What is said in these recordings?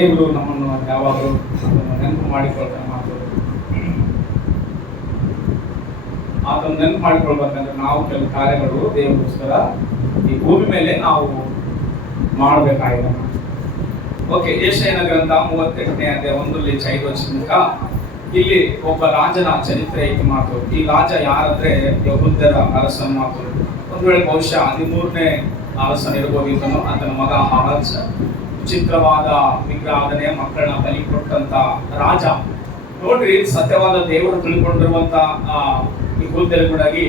ದೇವರು ನಮ್ಮನ್ನು ಯಾವಾಗಲೂ ನೆನಪು ಮಾಡಿಕೊಳ್ತಾನೆ ಮಾತು. ಅದನ್ನು ನೆನಪು ಮಾಡಿಕೊಳ್ಬೇಕಂದ್ರೆ ನಾವು ಕೆಲವು ಕಾರ್ಯಗಳು ದೇವರಿಗೋಸ್ಕರ ಈ ಭೂಮಿ ಮೇಲೆ ನಾವು ಮಾಡಬೇಕಾಗಿದೆ. ಓಕೆ, ಯೆಶಾಯನ ಗ್ರಂಥ 38ನೇ ಅಧ್ಯಾಯ 1-5 ವಚನಕ್ಕ ಇಲ್ಲಿ ಒಬ್ಬ ರಾಜನ ಚರಿತ್ರೆ ಐತಿ ಮಾತು. ಈ ರಾಜ ಯಾರಂದ್ರೆ ಯೆಹೂದ್ಯರ ಅರಸನ ಮಾತು. ಒಂದು ವೇಳೆ ಬಹುಶಃ 13ನೇ ಅರಸನಿರ್ಬೋದಿದ್ದನು. ಆತನ ಮಗ ಆಹಾಜ್ ವಿಚಿತ್ರವಾದ ವಿಗ್ರಹಾಧನೆ ಮಕ್ಕಳನ್ನ ಬಲಿ ಕೊಟ್ಟಂತ ರಾಜ. ನೋಡ್ರಿ, ಸತ್ಯವಾದ ದೇವರು ತಿಳ್ಕೊಂಡಿರುವಂತ ಯೆಹೂದ್ಯರಿಗಾಗಿ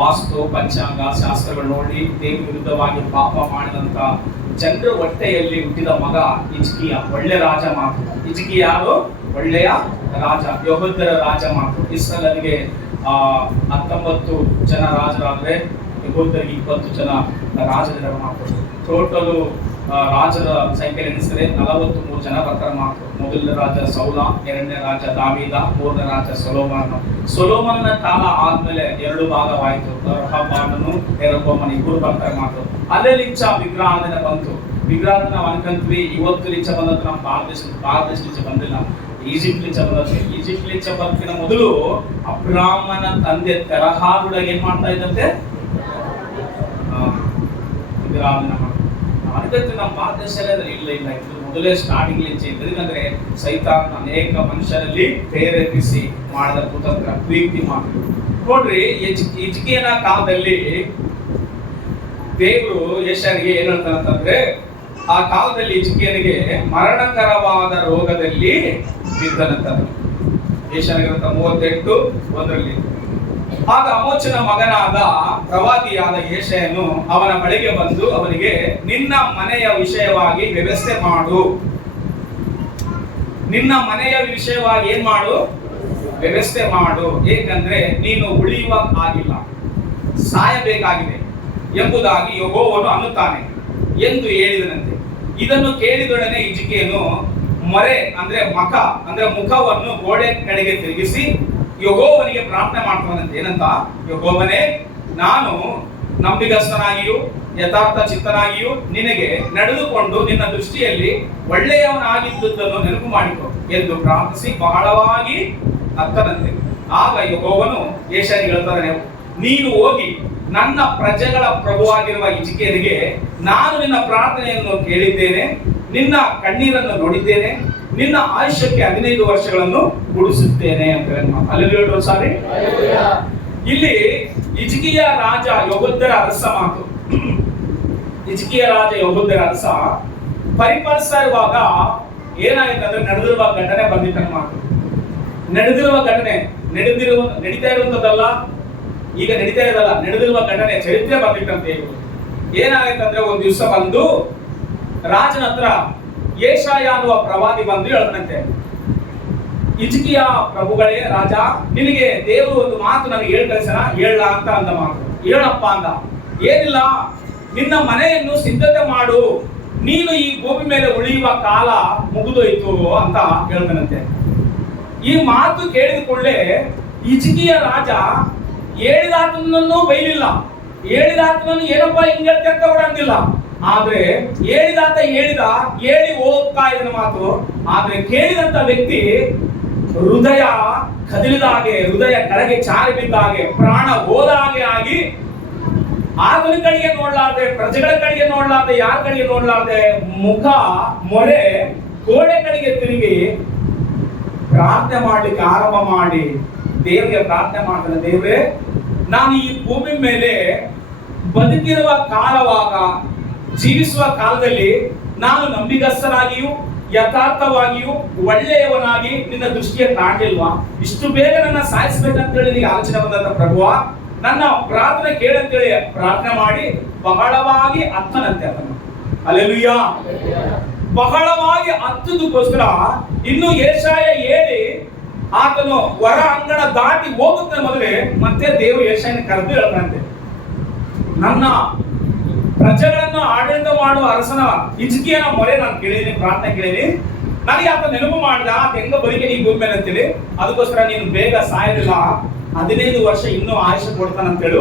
ವಾಸ್ತು ಪಂಚಾಂಗ ಶಾಸ್ತ್ರಗಳು ನೋಡಿ ದೇವರ ವಿರುದ್ಧವಾಗಿ ಪಾಪ ಮಾಡಿದಂತ ಜನರ ಹೊಟ್ಟೆಯಲ್ಲಿ ಹುಟ್ಟಿದ ಮಗ ಹಿಜ್ಕೀಯ. ಒಳ್ಳೆ ರಾಜ ಮಾತು. ಹಿಜ್ಕೀಯ ಯಾರು? ಒಳ್ಳೆಯ ರಾಜ, ಯೆಹೂದ್ಯರ ರಾಜ ಮಾತು. ಇಸ್ರಾಯೇಲಿಗೆ 19 ಜನ ರಾಜರಾದ್ರೆ ಯೆಹೂದ್ಯರಿಗೆ 20 ಜನ ರಾಜರ ಮಾತು. ಟೋಟಲು ರಾಜರ ಸಂಖ್ಯೆ ಎಣಿಸಿದ್ರೆ 43 ಜನ ಬರ್ತಾರೆ ಮಾತು. ಮೊದಲನೇ ರಾಜ ಸೌಲ, ಎರಡನೇ ರಾಜ ದಾವೀದ, ಮೂರನೇ ರಾಜ ಸೊಲೊಮೋನನ ಕಾಲ ಆದ್ಮೇಲೆ 2 ಭಾಗವಾಯಿತು. ರಹಬ್ಬಾಮನು, ಯೆರೊಬೋಮನು ಇಬ್ಬರು ಬರ್ತಾರೆ ಮಾತು. ಅಲ್ಲೇ ಲಿಂಚ ವಿಗ್ರಹಾಧನೆ ಬಂತು. ವಿಗ್ರಹಾಧನೆ ನಾವು ಅನ್ಕೊಂತೀವಿ ಇವತ್ತು ಲಿಂಚ ಬಂದಂತ ನಮ್ಮ ಭಾರತ ದೇಶ ಲಿಂಚ ಬಂದಿಲ್ಲ, ಈಜಿಪ್ಟ್ ಲಿಂಚ ಬಂದದ್ದು. ಈಜಿಪ್ಟ್ ಲಿಂಚ ಬರ್ತಿನ ಮೊದಲು ಅಬ್ರಾಹ್ಮನ ತಂದೆ ತೆರಹಾರುಡಾಗ ಏನ್ ಮಾಡ್ತಾ ಇದ್ದಂತೆ? ವಿಗ್ರಹಾಧನೆ ಮಾಡ್ತಾರೆ. ಅದಕ್ಕೆ ನಮ್ಮ ಭಾರತ ದೇಶದಲ್ಲಿ ಇಲ್ಲ ಇದು ಮೊದಲೇ ಸ್ಟಾರ್ಟಿಂಗ್ ಲಿಂಚ ಇತ್ತು. ಯಾಕಂದ್ರೆ ಸೈತಾನ ಅನೇಕ ಮನುಷ್ಯರಲ್ಲಿ ಪ್ರೇರೇಪಿಸಿ ಮಾಡಿದ ಕುತಂತ್ರ ಪ್ರೀತಿ ಮಾಡಿ. ನೋಡ್ರಿ, ಹಿಜ್ಕೀಯನ ಕಾಲದಲ್ಲಿ ದೇವರು ಯೆಶಾಯನಿಗೆ ಏನ್ ಹೇಳ್ತಾನಂತಂದ್ರೆ, ಆ ಕಾಲದಲ್ಲಿ ಹಿಜ್ಕೀಯನಿಗೆ ಮರಣಕರವಾದ ರೋಗದಲ್ಲಿ ಬಿದ್ದನಂತಂದ್ರೆ. ಯೆಶಾಯನ ಗ್ರಂಥ 38:1 ಆಗ ಆಮೋಚನ ಮಗನಾದ ಪ್ರವಾದಿಯಾದ ಯೆಶಾಯನು ಅವನ ಬಳಿಗೆ ಬಂದು ಅವನಿಗೆ, ನಿನ್ನ ಮನೆಯ ವಿಷಯವಾಗಿ ವ್ಯವಸ್ಥೆ ಮಾಡು. ನಿನ್ನ ಮನೆಯ ವಿಷಯವಾಗಿ ಏನ್ ಮಾಡು? ವ್ಯವಸ್ಥೆ ಮಾಡು. ಏಕೆಂದ್ರೆ ನೀನು ಉಳಿಯುವ ಆಗಿಲ್ಲ, ಸಾಯಬೇಕಾಗಿದೆ ಎಂಬುದಾಗಿ ಯೆಹೋವನು ಅನ್ನುತ್ತಾನೆ ಎಂದು ಹೇಳಿದನಂತೆ. ಇದನ್ನು ಕೇಳಿದೊಡನೆ ಹಿಜ್ಕೀಯನು ಮೊರೆ ಅಂದ್ರೆ ಮುಖವನ್ನು ಗೋಡೆ ಕಡೆಗೆ ತಿರುಗಿಸಿ ಯೆಹೋವನಿಗೆ ಪ್ರಾರ್ಥನೆ ಮಾಡ್ತಾನಂತೆ. ಏನಂತ? ಯೆಹೋವನೇ, ನಾನು ನಂಬಿಗಸ್ತನಾಗಿಯೂ ಯಥಾರ್ಥ ಚಿತ್ತನಾಗಿಯೂ ನಿನಗೆ ನಡೆದುಕೊಂಡು ನಿನ್ನ ದೃಷ್ಟಿಯಲ್ಲಿ ಒಳ್ಳೆಯವನಾಗಿದ್ದುದನ್ನು ನೆನಪು ಮಾಡಿಕೊ ಎಂದು ಪ್ರಾರ್ಥಿಸಿ ಬಹಳವಾಗಿ ಅತ್ತನಂತೆ. ಆಗ ಯೆಹೋವನು ಯೆಶಾಯನಿಗೆ ಹೇಳ್ತಾನೆ, ನೀನು ಹೋಗಿ ನನ್ನ ಪ್ರಜೆಗಳ ಪ್ರಭುವಾಗಿರುವ ಹಿಜ್ಕೀಯನಿಗೆ, ನಾನು ನಿನ್ನ ಪ್ರಾರ್ಥನೆಯನ್ನು ಕೇಳಿದ್ದೇನೆ, ನಿನ್ನ ಕಣ್ಣೀರನ್ನು ನೋಡಿದ್ದೇನೆ, ನಿನ್ನ ಆಯುಷ್ಯಕ್ಕೆ 15 ವರ್ಷಗಳನ್ನು ಕೂಡಿಸುತ್ತೇನೆ ಅಂತ ಹೇಳಿ ಸಾರಿ. ಇಲ್ಲಿ ಹಿಜ್ಕೀಯ ರಾಜ ಯೆಹೂದ್ಯರ ಅರಸ ಮಾತು. ಹಿಜ್ಕೀಯ ರಾಜ ಯೆಹೂದ್ಯರ ಅರಸ ಪರಿಪಾಲಿಸ್ತಾ ಇರುವಾಗ ಏನಾಯ್ತಂದ್ರೆ ನಡೆದಿರುವ ಘಟನೆ ಬಂದಿತ್ತ ಮಾತು. ನಡೆದಿರುವ ಘಟನೆ ನಡೀತಾ ಇರುವಂತದ್ದಲ್ಲ, ಈಗ ನಡೀತಾ ಇರೋದಲ್ಲ, ನಡೆದಿರುವ ಘಟನೆ ಚರಿತ್ರೆ ಬಂದಿಟ್ಟಂತೆ. ಏನಾಯ್ತಂದ್ರೆ ಒಂದು ದಿವಸ ಬಂದು ರಾಜನ ಹತ್ರ ಯೆಶಾಯ ಅನ್ನುವ ಪ್ರವಾದಿ ಬಂದು ಹೇಳ್ತಾನಂತೆ, ಹಿಜ್ಕೀಯ ಪ್ರಭುಗಳೇ ರಾಜ, ನಿನಗೆ ದೇವರು ಒಂದು ಮಾತು ನನಗೆ ಕಳಿಸೋಣ, ಹೇಳ ಅಂತ ಅಂದ ಮಾತು. ಹೇಳಪ್ಪ ಅಂದ. ಏನಿಲ್ಲ, ನಿನ್ನ ಮನೆಯನ್ನು ಸಿದ್ಧತೆ ಮಾಡು, ನೀನು ಈ ಭೂಮಿ ಮೇಲೆ ಉಳಿಯುವ ಕಾಲ ಮುಗಿದೋಯ್ತು ಅಂತ ಹೇಳ್ತಾನಂತೆ. ಈ ಮಾತು ಕೇಳಿದ ಕೂಡಲೇ ಹಿಜ್ಕೀಯ ರಾಜ ಹೇಳಿದಾತನನ್ನು ಬೈಲಿಲ್ಲ, ಹೇಳಿದಾತನನ್ನು ಏನಪ್ಪ ಹಿಂಗ್ ಹೇಳ್ತಾ ಅಂದಿಲ್ಲ. ಆದ್ರೆ ಹೇಳಿದಾತ ಹೇಳಿ ಹೋಗ್ತಾ ಇದನ್ನ ಮಾತು. ಆದ್ರೆ ಕೇಳಿದಂತ ವ್ಯಕ್ತಿ ಹೃದಯ ಕದಿಲಿದ ಹಾಗೆ, ಹೃದಯ ಕೆಳಗೆ ಜಾರಿ ಬಿದ್ದ ಹಾಗೆ, ಪ್ರಾಣ ಹೋದ ಹಾಗೆ ಆಗಿ ಆತನ ಕಡೆಗೆ ನೋಡ್ಲಾರ್ದೆ, ಪ್ರಜೆಗಳ ಕಡೆಗೆ ನೋಡ್ಲಾರ್ದೆ, ಯಾರ ಕಡೆಗೆ ನೋಡ್ಲಾರ್ದೆ, ಮುಖ ಮೊರೆ ಗೋಡೆ ಕಡೆಗೆ ತಿರುಗಿ ಪ್ರಾರ್ಥನೆ ಮಾಡ್ಲಿಕ್ಕೆ ಆರಂಭ ಮಾಡಿ ದೇವರಿಗೆ ಪ್ರಾರ್ಥನೆ ಮಾಡ್ತಾನೆ. ದೇವರೇ, ನಾನು ಈ ಭೂಮಿ ಮೇಲೆ ಬದುಕಿರುವ ಕಾಲವಾಗ, ಜೀವಿಸುವ ಕಾಲದಲ್ಲಿ ನಾನು ನಂಬಿಗಸ್ತನಾಗಿಯೂ ಯಥಾರ್ಥವಾಗಿಯೂ ಒಳ್ಳೆಯವನಾಗಿ ನಿನ್ನ ದೃಷ್ಟಿಯ ಕಾಣಲಿಲ್ವಾ? ಇಷ್ಟು ಬೇಗ ನನ್ನ ಸಾಯಿಸ್ಬೇಕಂತೇಳಿ ನಿನಗೆ ಆಲೋಚನೆ ಬಂದಂತ ಪ್ರಭುವ, ನನ್ನ ಪ್ರಾರ್ಥನೆ ಕೇಳಂತೇಳಿ ಪ್ರಾರ್ಥನೆ ಮಾಡಿ ಬಹಳವಾಗಿ ಅತ್ತನಂತೆ ಅದನ್ನು. ಹಲ್ಲೆಲೂಯಾ. ಬಹಳವಾಗಿ ಅತ್ತದಕ್ಕೋಸ್ಕರ ಇನ್ನು ಯೆಶಾಯ ಹೇಳಿ ಆತನು ಹೊರ ಅಂಗಣ ದಾಟಿ ಹೋಗುತ್ತೆ ಮೊದಲೇ ಮತ್ತೆ ದೇವರು ಯೆಶಾಯನ ಕರೆದು ಹೇಳ್ತಾನಂತೆ, ನನ್ನ ಪ್ರಜೆಗಳನ್ನು ಆಡಳಿತ ಮಾಡುವ ಅರಸನ ಹಿಜ್ಕೀಯನ ಮೊರೆ ನಾನು ಕೇಳಿದೀನಿ, ಪ್ರಾರ್ಥನೆ ಕೇಳಿದೀನಿ, ನನಗೆ ಆತ ನೆನಪು ಮಾಡಿದ, ಆತ ಹೆಂಗ ಬದುಕಿ ನೀ ಭೂಮಿ ಮೇಲೆ ಅಂತೇಳಿ, ಅದಕ್ಕೋಸ್ಕರ ನೀನು ಬೇಗ ಸಾಯಲಿಲ್ಲ, 15 ವರ್ಷ ಇನ್ನೂ ಆಯುಷ್ಯ ಕೊಡ್ತಾನಂತೇಳಿ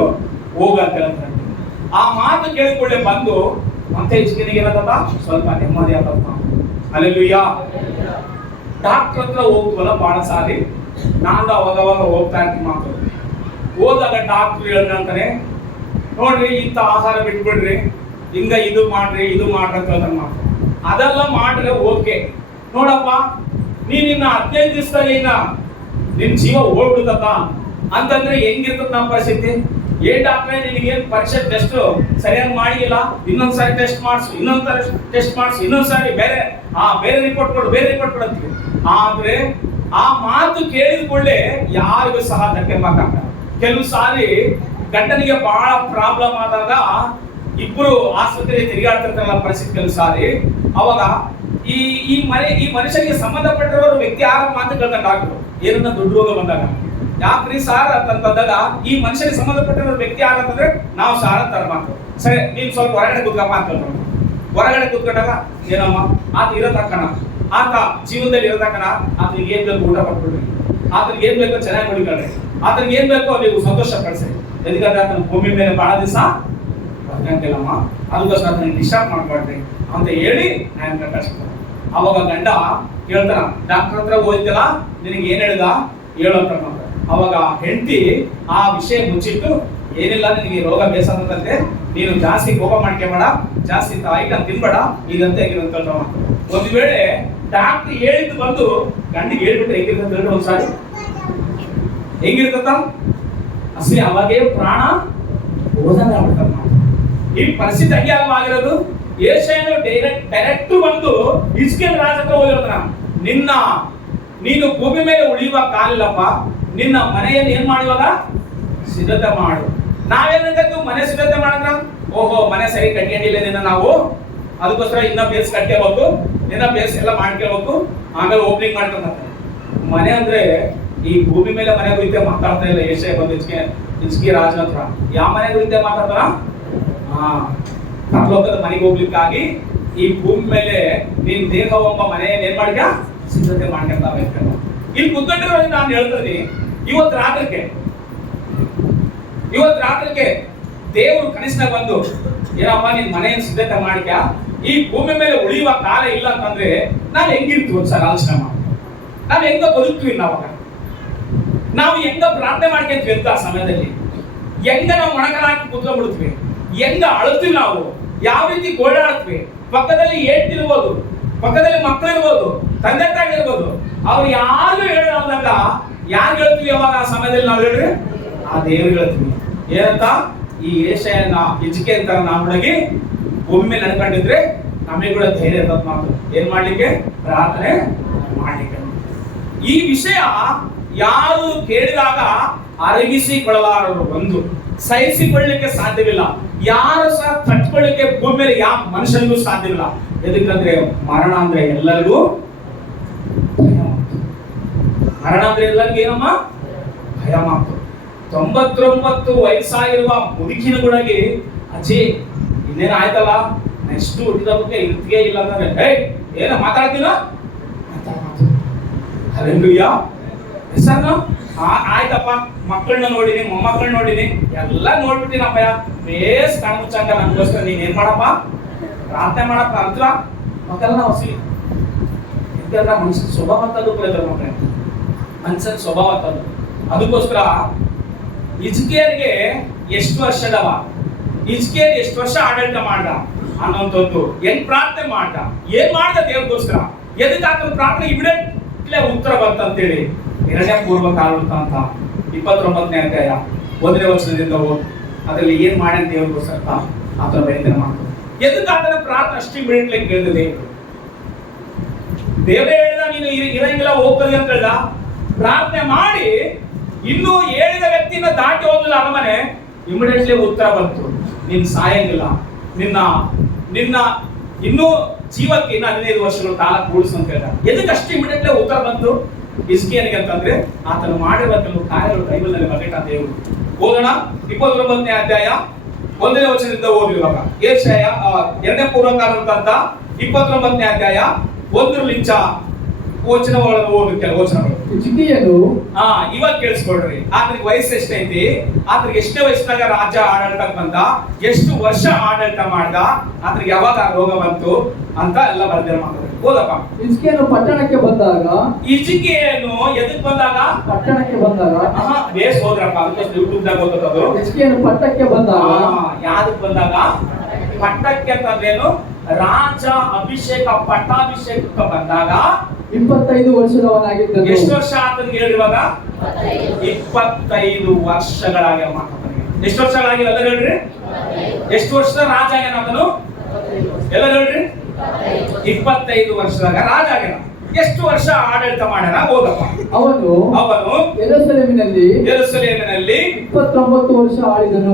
ಹೋಗ ಅಂತ ಹೇಳ್ತಾನೆ. ಆ ಮಾತು ಕೇಳಿಕೊಳ್ಳೆ ಬಂದು ಮತ್ತೆ ಹಿಜ್ಕೀಯನಿಗೆ ಏನಂತ ಸ್ವಲ್ಪ ನೆಮ್ಮದಿ ಆತಪ್ಪ, ಅಲ್ಲೆಲ್ಲೂಯ್ಯ. ಡಾಕ್ಟರ್ ಹತ್ರ ಹೋಗ್ತೀವಲ್ಲ ಬಹಳ ಸಾರಿ, ನಾನು ಅವಾಗ ಹೋಗ್ತಾ ಇರ್ತೀನಿ ಮಾತು. ಹೋದಾಗ ಡಾಕ್ಟರ್ ಹೇಳ್ದಂತಾನೆ, ನೋಡ್ರಿ ಇಂಥ ಆಹಾರ ಬಿಟ್ಬಿಡ್ರಿ, ಹಿಂಗ ಇದು ಮಾಡ್ರಿ ಅಂತ ಹೇಳ್ದಂಗೆ ಮಾತು. ಅದೆಲ್ಲ ಮಾಡ್ರೆ ಓಕೆ. ನೋಡಪ್ಪ, ನೀನಿನ್ನ 15 ದಿವಸದಲ್ಲಿ ನಿನ್ ಜೀವ ಹೋಗ್ಬಿಡ್ತದ ಅಂತಂದ್ರೆ ಹೆಂಗಿರ್ತದ ನಮ್ಮ ಪರಿಸ್ಥಿತಿ? ಏನ್ ಡಾಕ್ಟ್ರೆ ನಿನಗೇನ್ ಪರೀಕ್ಷೆ ಟೆಸ್ಟ್ ಸರಿಯಾಗಿ ಮಾಡಿಲ್ಲ, ಇನ್ನೊಂದ್ಸಾರಿ ಟೆಸ್ಟ್ ಮಾಡಿಸು, ಇನ್ನೊಂದ್ಸಾರಿ ಬೇರೆ ರಿಪೋರ್ಟ್ ಕೊಡು ಅಂತೀವಿ. ಆದ್ರೆ ಆ ಮಾತು ಕೇಳಿದ ಕೂಡಲೇ ಯಾರಿಗೂ ಸಹ ಧಕ್ಕೆ ಮಾತಾಡ್ತಾರೆ. ಕೆಲವು ಸಾರಿ ಗಂಡನಿಗೆ ಬಹಳ ಪ್ರಾಬ್ಲಮ್ ಆದಾಗ ಇಬ್ರು ಆಸ್ಪತ್ರೆಗೆ ತಿರುಗಾಡ್ತಿರ್ತಾರಲ್ಲ ಪರಿಸ್ಥಿತಿ. ಕೆಲವು ಸಾರಿ ಅವಾಗ ಈ ಮನುಷ್ಯನಿಗೆ ಸಂಬಂಧಪಟ್ಟಿರೋ ವ್ಯಕ್ತಿ ಯಾರ ಮಾತು ಕೇಳ್ತಾನೆ ಡಾಕ್ಟ್ರು, ಏನನ್ನ ದುಡ್ಡು ರೋಗ ಬಂದಾಗ. ಯಾಕ್ರಿ ಸಾರ್ ಅಂತಂದಾಗ ಈ ಮನುಷ್ಯನಿಗೆ ಸಂಬಂಧಪಟ್ಟಿರೋ ವ್ಯಕ್ತಿ ಯಾರಂತಂದ್ರೆ ನಾವು ಸಾರ್ ಅಂತಾರ ಮಾತು. ಸರಿ, ನೀನ್ ಸ್ವಲ್ಪ ಹೊರಗಡೆ ಕೂತ್ಕಪ್ಪ ಅಂತ. ಹೊರಗಡೆ ಕೂತ್ಕೊಂಡಾಗ ಏನಮ್ಮ ಆತ ಇರತಕ್ಕಣ, ಆತ ಜೀವನದಲ್ಲಿ ಇರತಕ್ಕಣ, ಆತನಿಗೆ ಏನ್ ಬೇಕು ಊಟ ಕೊಟ್ಬಿಡ್ರಿ, ಆತನಿಗೆ ಏನ್ ಬೇಕೋ ಚೆನ್ನಾಗಿ ನೋಡಿಕೊಳ್ಳಿ, ಆತನಿಗೆ ಏನ್ ಬೇಕೋ ನೀವು ಸಂತೋಷ ಪಡಿಸಿ. ಎದಕ್ಕಾದ್ರೆ ಆತನ ಭೂಮಿ ಮೇಲೆ ಬಹಳ ದಿವಸ ಬದುಕಂತಿಲ್ಲಮ್ಮ, ಅದಕ್ಕೋಸ್ಕರ ಆತನಿಗೆ ಡಿಸ್ಟರ್ಬ್ ಮಾಡ್ಕೊಳ್ರಿ ಅಂತ ಹೇಳಿ ನಾನು ಕಟ್ಟಿಸ್ತಾರೆ. ಅವಾಗ ಗಂಡ ಕೇಳ್ತಾನ, ಡಾಕ್ಟರ್ ಹತ್ರ ಹೋಯ್ತಲ್ಲ, ನಿನಗೆ ಏನ್ ಹೇಳಿದ ಹೇಳೋಂತ ಮಾತ್ರ. ಅವಾಗ ಹೆಂಡತಿ ಆ ವಿಷಯ ಮುಚ್ಚಿಟ್ಟು, ಏನಿಲ್ಲ ನಿನಗೆ ರೋಗ ಬೇಸಂತೆ, ನೀನು ಜಾಸ್ತಿ ಕೋಪ ಮಾಡ್ಕೊಬೇಡ, ಜಾಸ್ತಿ ಐಟಮ್ ತಿನ್ಬೇಡ, ಇದಂತ ಹೇಗಿರಂತ. ಒಂದು ವೇಳೆ ಡಾಕ್ಟರ್ ಹೇಳಿದ್ದು ಬಂದು ಗಂಡಿಗೆ ಹೇಳ್ಬಿಟ್ರೆ ಹೇಗಿರ್ತಂತ ಹೇಳಿ ಒಂದ್ಸಾರಿ ಹೆಂಗಿರ್ತದ ಅಸಲಿ ಅವಾಗೇ ಪ್ರಾಣ ಹೋದಂಗ ಆಗ್ಬಿಡ್ತದ. ಈ ಪರಿಸ್ಥಿತಿ ಹಂಗೆ ಆಗಿರೋದು. ಏಷ್ಯಾನು ಡೈರೆಕ್ಟ್ ಬಂದು ಹಿಜ್ಕೀಯನ ರಾಜಕ್ಕೆ ಹೋಗಿರೋದನ್ನ, ನೀನು ಭೂಮಿ ಮೇಲೆ ಉಳಿಯುವ ಕಾಲಿಲ್ಲಪ್ಪ, ನಿನ್ನ ಮನೆಯನ್ನು ಏನ್ ಮಾಡುವಾಗ ಸಿದ್ಧತೆ ಮಾಡು. ನಾವೇನಂತೂ ಮನೆ ಸಿದ್ಧತೆ ಮಾಡಿದ್ರ, ಓಹೋ ಮನೆ ಸರಿ ಕಟ್ಕೊಂಡಿಲ್ಲ ನಿನ್ನ, ನಾವು ಅದಕ್ಕೋಸ್ಕರ ಇನ್ನ ಬೇಸ್ ಕಟ್ಕೋಬೇಕು, ಇನ್ನ ಬೇಸ್ ಎಲ್ಲ ಮಾಡ್ಕೋಬೇಕು, ಆಮೇಲೆ ಓಪನಿಂಗ್ ಮಾಡ್ಕೊಂತ. ಮನೆ ಅಂದ್ರೆ ಈ ಭೂಮಿ ಮೇಲೆ ಮನೆ ಕುರಿತೆ ಮಾತಾಡ್ತಾ ಇಲ್ಲ. ಏಷ್ಯಾ ಬಂದು ಹಿಜ್ಕೀಯ ರಾಜನ ಹತ್ರ ಯಾವ ಮನೆ ಕುರಿತೆ ಮಾತಾಡ್ತಾರ? ಪರಲೋಕದ ಮನೆಗೆ ಹೋಗ್ಲಿಕ್ಕಾಗಿ ಈ ಭೂಮಿ ಮೇಲೆ ನೀನ್ ದೇಹವೆಂಬ ಮನೆಯನ್ನು ಏನ್ ಮಾಡ್ಕ ಸಿದ್ಧತೆ ಮಾಡ್ಕೊಂತ. ಇಲ್ಲಿ ಕುತ್ಕೊಂಡಿರೋ ನಾನು ಹೇಳ್ತೀನಿ, ಇವತ್ತು ರಾತ್ರಿಗೆ ದೇವರು ಕನಿಷ್ಠ ಬಂದು ಏನಪ್ಪ ನಿನ್ ಮನೆಯನ್ನು ಸಿದ್ಧತೆ ಮಾಡ್ಕ, ಈ ಭೂಮಿ ಮೇಲೆ ಉಳಿಯುವ ಕಾಲ ಇಲ್ಲ ಅಂತಂದ್ರೆ ನಾವ್ ಹೆಂಗಿರ್ತೀವಿ ಒಂದ್ಸಲ ಆಲೋಚನೆ ಮಾಡಿ. ನಾವ್ ಹೆಂಗ ಬದುಕ್ತೀವಿ, ನಾವು ಹೆಂಗ ಪ್ರಾರ್ಥನೆ ಮಾಡ್ಕೊಂತೀವಿ ಅಂತ ಸಮಯದಲ್ಲಿ, ಹೆಂಗ ನಾವು ಮೊಣಕಾಲಾಕಿ ಕುತ್ಕೊಂಡ್ಬಿಡ್ತೀವಿ, ಹೆಂಗ ಅಳುತ್ತೀವಿ, ನಾವು ಯಾವ ರೀತಿ ಗೋಳಾಡ್ತೀವಿ. ಪಕ್ಕದಲ್ಲಿ ಏಟಿರ್ಬೋದು, ಪಕ್ಕದಲ್ಲಿ ಮಕ್ಕಳಿರ್ಬೋದು, ತಂದೆ ತಾಯಿ ಇರ್ಬೋದು, ಅವ್ರು ಯಾರು ಹೇಳೋದಾಗ ಯಾರು ಹೇಳ್ತೀವಿ? ಯಾವಾಗ ಆ ಸಮಯದಲ್ಲಿ ನಾವು ಹೇಳ್ರಿ ಆ ದೇವ್ರು ಹೇಳ್ತೀವಿ. ಏನಂತ? ಈ ಏಷ್ಯನ ಹಿಜ್ಕೀಯ ಅಂತ ನಾವುಗಳಿಗೆ ಭೂಮಿ ಮೇಲೆ ನಡ್ಕೊಂಡಿದ್ರೆ ನಮಗೆ ಕೂಡ ಧೈರ್ಯ ಇರ್ತದ ಮಾತು ಏನ್ ಮಾಡ್ಲಿಕ್ಕೆ, ಪ್ರಾರ್ಥನೆ ಮಾಡ್ಲಿಕ್ಕೆ. ಈ ವಿಷಯ ಯಾರು ಕೇಳಿದಾಗ ಅರಗಿಸಿಕೊಳ್ಳಲಾರರು, ಒಂದು ಸಹಿಸಿಕೊಳ್ಳಲಿಕ್ಕೆ ಸಾಧ್ಯವಿಲ್ಲ, ಯಾರು ಸಹ ತಟ್ಕೊಳ್ಳಿಕ್ಕೆ ಭೂಮಿ ಮೇಲೆ ಯಾವ ಮನುಷ್ಯನಿಗೂ ಸಾಧ್ಯವಿಲ್ಲ. ಎದಕ್ಕಂದ್ರೆ ಮರಣ ಅಂದ್ರೆ ಎಲ್ಲರಿಗೂ ಏನಮ್ಮ ಭಯ ಮಾತು. 99 ವಯಸ್ಸಾಗಿರುವ ಮುದುಕಿನಗಳಿಗೆ ಅಜ್ಜಿ ಇನ್ನೇನು ಆಯ್ತಲ್ಲ, ನೆಕ್ಸ್ಟ್ ಹುಟ್ಟಿದ ಬಗ್ಗೆ ಇರ್ತಿಗೆ ಇಲ್ಲ ಅಂತಂದ್ರೆ ಏನ ಮಾತಾಡ್ತೀನ ಹೆಸರು ಆಯ್ತಪ್ಪ, ಮಕ್ಕಳನ್ನ ನೋಡಿನಿ, ಮೊಮ್ಮಕ್ಕಳನ್ನ ನೋಡಿನಿ, ಎಲ್ಲ ನೋಡ್ಬಿಟ್ಟಿನಪ್ಪ, ಬೇಸ್ ಕಾಣ್ಮುಚ್ಚಂಗ ನನ್ಗೋಸ್ಕರ ನೀನ್ ಏನ್ ಮಾಡಪ್ಪ, ಪ್ರಾರ್ಥನೆ ಮಾಡಪ್ಪ ಅಂತ ಮಕ್ಕಳನ್ನ ಹೊಸಿ. ಯಾಕಂದ್ರೆ ಮನುಷ್ಯನ ಸ್ವಭಾವ ಅಂತದ್ದು ಬರೋದ್ರ ಮಕ್ಕಳೇ, ಮನುಷ್ಯನ ಸ್ವಭಾವ ಅಂತದ್ದು. ಅದಕ್ಕೋಸ್ಕರ ಹಿಜ್ಕೀಯನಿಗೆ ಎಷ್ಟು ವರ್ಷದವ, ಹಿಜ್ಕೀಯನ್ ಎಷ್ಟು ವರ್ಷ ಆಡಳಿತ ಮಾಡ್ದ ಅನ್ನೋಂಥದ್ದು, ಹೆಂಗ್ ಪ್ರಾರ್ಥನೆ ಮಾಡ್ದ, ಏನ್ ಮಾಡ್ದ ದೇವ್ರಿಗೋಸ್ಕರ, ಎದಕ್ಕೆ ಆತನ ಪ್ರಾರ್ಥನೆ ಇಮಿಡಿಯೇಟ್ಲಿ ಉತ್ತರ ಬಂತಂತೇಳಿ 2ನೇ ಪೂರ್ವಕಾಲವೃತ್ತ ಅಂತ 29ನೇ ಅಧ್ಯಾಯ 1ನೇ ವಚನದಿಂದ ಓದಿ ಅದರಲ್ಲಿ ಏನ್ ಮಾಡ್ಯಾನ ದೇವ್ರಿಗೋಸ್ಕರ ಆತನ ಬೈತನೆ ಮಾಡ್ತಾರೆ. ಎದಕ್ಕೆ ಆತನ ಪ್ರಾರ್ಥನೆ ಅಷ್ಟು ಇಮಿಡಿಯೇಟ್ಲಿ ಕೇಳಿದ ದೇವರೇ ಹೇಳಿದ ನೀನು ಇರಂಗಿಲ್ಲ ಹೋಗ್ತದೆ ಅಂತ ಹೇಳ್ದ. ಪ್ರಾರ್ಥನೆ ಮಾಡಿ ಇನ್ನೂ ಹೇಳಿದ ವ್ಯಕ್ತಿನ ದಾಟಿ ಹೋಗ್ಲಿಲ್ಲ ಅರಮನೆ, ಇಮಿಡಿಯೇಟ್ಲಿ ಉತ್ತರ ಬಂತು, ನೀನ್ ಸಾಯಂಗಿಲ್ಲ, ನಿನ್ನ ಇನ್ನೂ ಜೀವಕ್ಕೆ ಇನ್ನು 15 ವರ್ಷಗಳು ಕಾಲ ಕೂಡಿಸು ಅಂತ ಹೇಳ್ದ. ಎದಕ್ಕೆ ಅಷ್ಟು ಇಮಿಡಿಯೇಟ್ಲಿ ಉತ್ತರ ಬಂತು ಹಿಜ್ಕೀಯನಿಗೆ ಅಂತಂದ್ರೆ ಆತನು ಮಾಡಿರುವ ಕೆಲವು ಕಾರ್ಯಗಳು ಬೈಬಲ್ ನಲ್ಲಿ ಬಗೆಟ ದೇವರು. ಓದೋಣ 29ನೇ ಅಧ್ಯಾಯ 1ನೇ ವಚನದಿಂದ ಓದಿರುವಾಗ. ಏಷಯ 2ನೇ ಪೂರ್ವಕಾಲವೃತ್ತ ಅಂತ 29ನೇ ಅಧ್ಯಾಯ 1ರಿಂದ ವಚನಗಳನ್ನು ಓದಿ ಕೆಲವು ವಚನಗಳು. ಹಿಜ್ಕೀಯನು ಇವಾಗ ಕೇಳಿಸ್ಕೊಳ್ರಿ, ಆತನಿಗೆ ವಯಸ್ಸು ಎಷ್ಟೈತಿ, ಆತನಿಗೆ ಎಷ್ಟನೇ ವಯಸ್ಸಿನಾಗ ರಾಜ್ಯ ಆಡಳಿತಕ್ಕೆ ಬಂದ, ಎಷ್ಟು ವರ್ಷ ಆಡಳಿತ ಮಾಡ್ದ, ಆತನಿಗೆ ಯಾವಾಗ ರೋಗ ಬಂತು ಅಂತ ಎಲ್ಲ ಬರ್ದಿರ ಮಾತಾಡ್ತಾರೆ. ಓದಪ್ಪ. ಹಿಜ್ಕೀಯನು ಪಟ್ಟಣಕ್ಕೆ ಬಂದಾಗ, ಹಿಜ್ಕೀಯನು ಎದಕ್ಕೆ ಬಂದಾಗ? ಪಟ್ಟಣಕ್ಕೆ ಬಂದಾಗ. ಬೇಸ್ ಹೋದ್ರಪ್ಪ, ಅದಕ್ಕೆ ಯೂಟ್ಯೂಬ್ ದಾಗ ಓದೋದು. ಹಿಜ್ಕೀಯನು ಪಟ್ಟಕ್ಕೆ ಬಂದಾಗ, ಯಾವ್ದಕ್ ಬಂದಾಗ? ಪಟ್ಟಕ್ಕೆ ಅಂತಂದ್ರೇನು? ರಾಜ ಅಭಿಷೇಕ, ಪಟ್ಟಾಭಿಷೇಕಕ್ಕೆ ಬಂದಾಗ 25 ವರ್ಷದವನಾಗಿದ್ದನು. ಎಷ್ಟು ವರ್ಷ ಆತನಿಗೆ ಹೇಳಿರುವಾಗ? 25 ವರ್ಷಗಳಾಗ್ಯಾವ. ಎಷ್ಟು ವರ್ಷಗಳಾಗಿಲ್ಲ ಎಲ್ಲ ಹೇಳ್ರಿ? ಎಷ್ಟು ವರ್ಷದ ರಾಜ ಆಗ್ಯಾನ ಆತನು? ಎಲ್ಲ ಹೇಳ್ರಿ? 25 ವರ್ಷದಾಗ ರಾಜ ಆಗ್ಯಾನ. ಎಷ್ಟು ವರ್ಷ ಆಡಳಿತ ಮಾಡ್ಯಾನ? ಓದಪ್ಪ. ಅವನು ಯೆರೂಸಲೇಮಿನಲ್ಲಿ 29 ವರ್ಷ ಆಳಿದನು.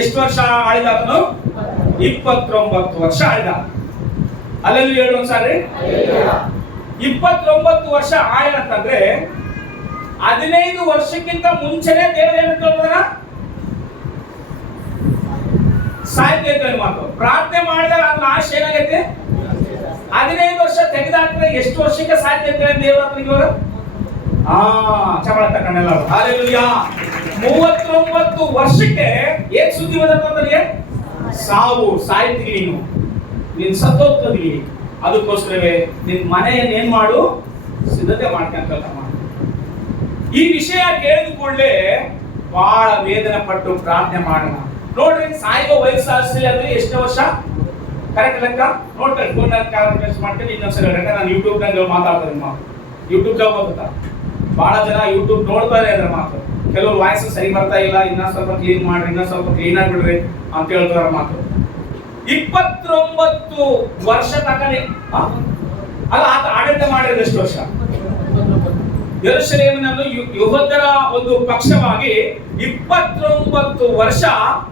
ಎಷ್ಟು ವರ್ಷ ಆಳಿದ ಆತನು? 29 ವರ್ಷ ಆಳಿದ. ಅಲ್ಲೆಲ್ಲಿ ಹೇಳು ಒಂದ್ಸಾರಿ. 29 ವರ್ಷ ಆಳಿದ ಅಂತಂದ್ರೆ 15 ವರ್ಷಕ್ಕಿಂತ ಮುಂಚೆನೆ ದೇವರು ಏನು ಹೇಳ್ತಾನ? ಸಾಧ್ಯ ಮಾತು ಪ್ರಾರ್ಥನೆ ಮಾಡಿದಾಗ ಅದನ್ನ ಆಶೆ ಏನಾಗೈತೆ? 15 ವರ್ಷ ತೆಗೆದಾಕ್ರೆ ಎಷ್ಟು ವರ್ಷಕ್ಕೆ ಸಾಧ್ಯ ಅಂತ ಹೇಳಿ ದೇವರು ಆತನಿಗೆ ಇವಾಗ ಚಮಳ ತಕೊಂಡೆಲ್ಲ. ಹಾಲೆಲೂಯಾ. 39 ವರ್ಷಕ್ಕೆ ಏನ್ ಸುದ್ದಿ ಬಂದನಿಗೆ? ಸಾವು. ಸಾಯ್ತೀವಿ, ನೀನ್ ಸತ್ತೋಗ್ತದಿ. ಅದಕ್ಕೋಸ್ಕರವೇ ನಿನ್ ಮನೆಯನ್ನು ಏನ್ ಮಾಡು? ಸಿದ್ಧತೆ ಮಾಡ್ಕೊಂತ ಮಾಡು. ಈ ವಿಷಯ ಕೇಳಿದ ಕೂಡಲೇ ಬಹಳ ವೇದನೆ ಪಟ್ಟು ಪ್ರಾರ್ಥನೆ ಮಾಡೋಣ. ನೋಡ್ರಿ, ಸಾಯುವ ವಯಸ್ಸಾಸ್ತಿ ಅಂದ್ರೆ ಎಷ್ಟು ವರ್ಷ? ಕರೆಕ್ಟ್ ಲೆಕ್ಕ ನೋಡ್ತಾರೆ. ಫೋನ್ ಕ್ಯಾಲ್ಕುಲೇಟ್ ಮಾಡ್ಕೊಂಡು ಇನ್ನೊಂದ್ಸಲ ಹೇಳ್ತಾರೆ. ನಾನು ಯೂಟ್ಯೂಬ್ ನಲ್ಲಿ ಮಾತಾಡ್ತಾರೆ. ಯೂಟ್ಯೂಬ್ ದಾಗ ಹೋಗ್ತಾ ಬಹಳ ಜನ ಯೂಟ್ಯೂಬ್ ನೋಡ್ತಾರೆ ಅದ್ರ ಮಾತು. ಕೆಲವರು ವಾಯ್ಸ್ ಸರಿ ಬರ್ತಾ ಇಲ್ಲ, ಇನ್ನೊಂದ್ ಸ್ವಲ್ಪ ಕ್ಲೀನ್ ಮಾಡ್ರಿ, ಇನ್ನೊಂದ್ ಸ್ವಲ್ಪ ಕ್ಲೀನ್ ಆಗ್ಬಿಡ್ರಿ ಅಂತ ಹೇಳ್ತಾರ ಮಾತು. 29 ವರ್ಷ ತಕನೆ ಅಲ್ಲ ಆತ ಆಡಳಿತ ಮಾಡಿರೋದು ಎಷ್ಟು ವರ್ಷ? ಯೆರೂಸಲೇಮಿನನ್ನು ಯೆಹೂದ್ಯರ ಒಂದು ಪಕ್ಷವಾಗಿ 29 ವರ್ಷ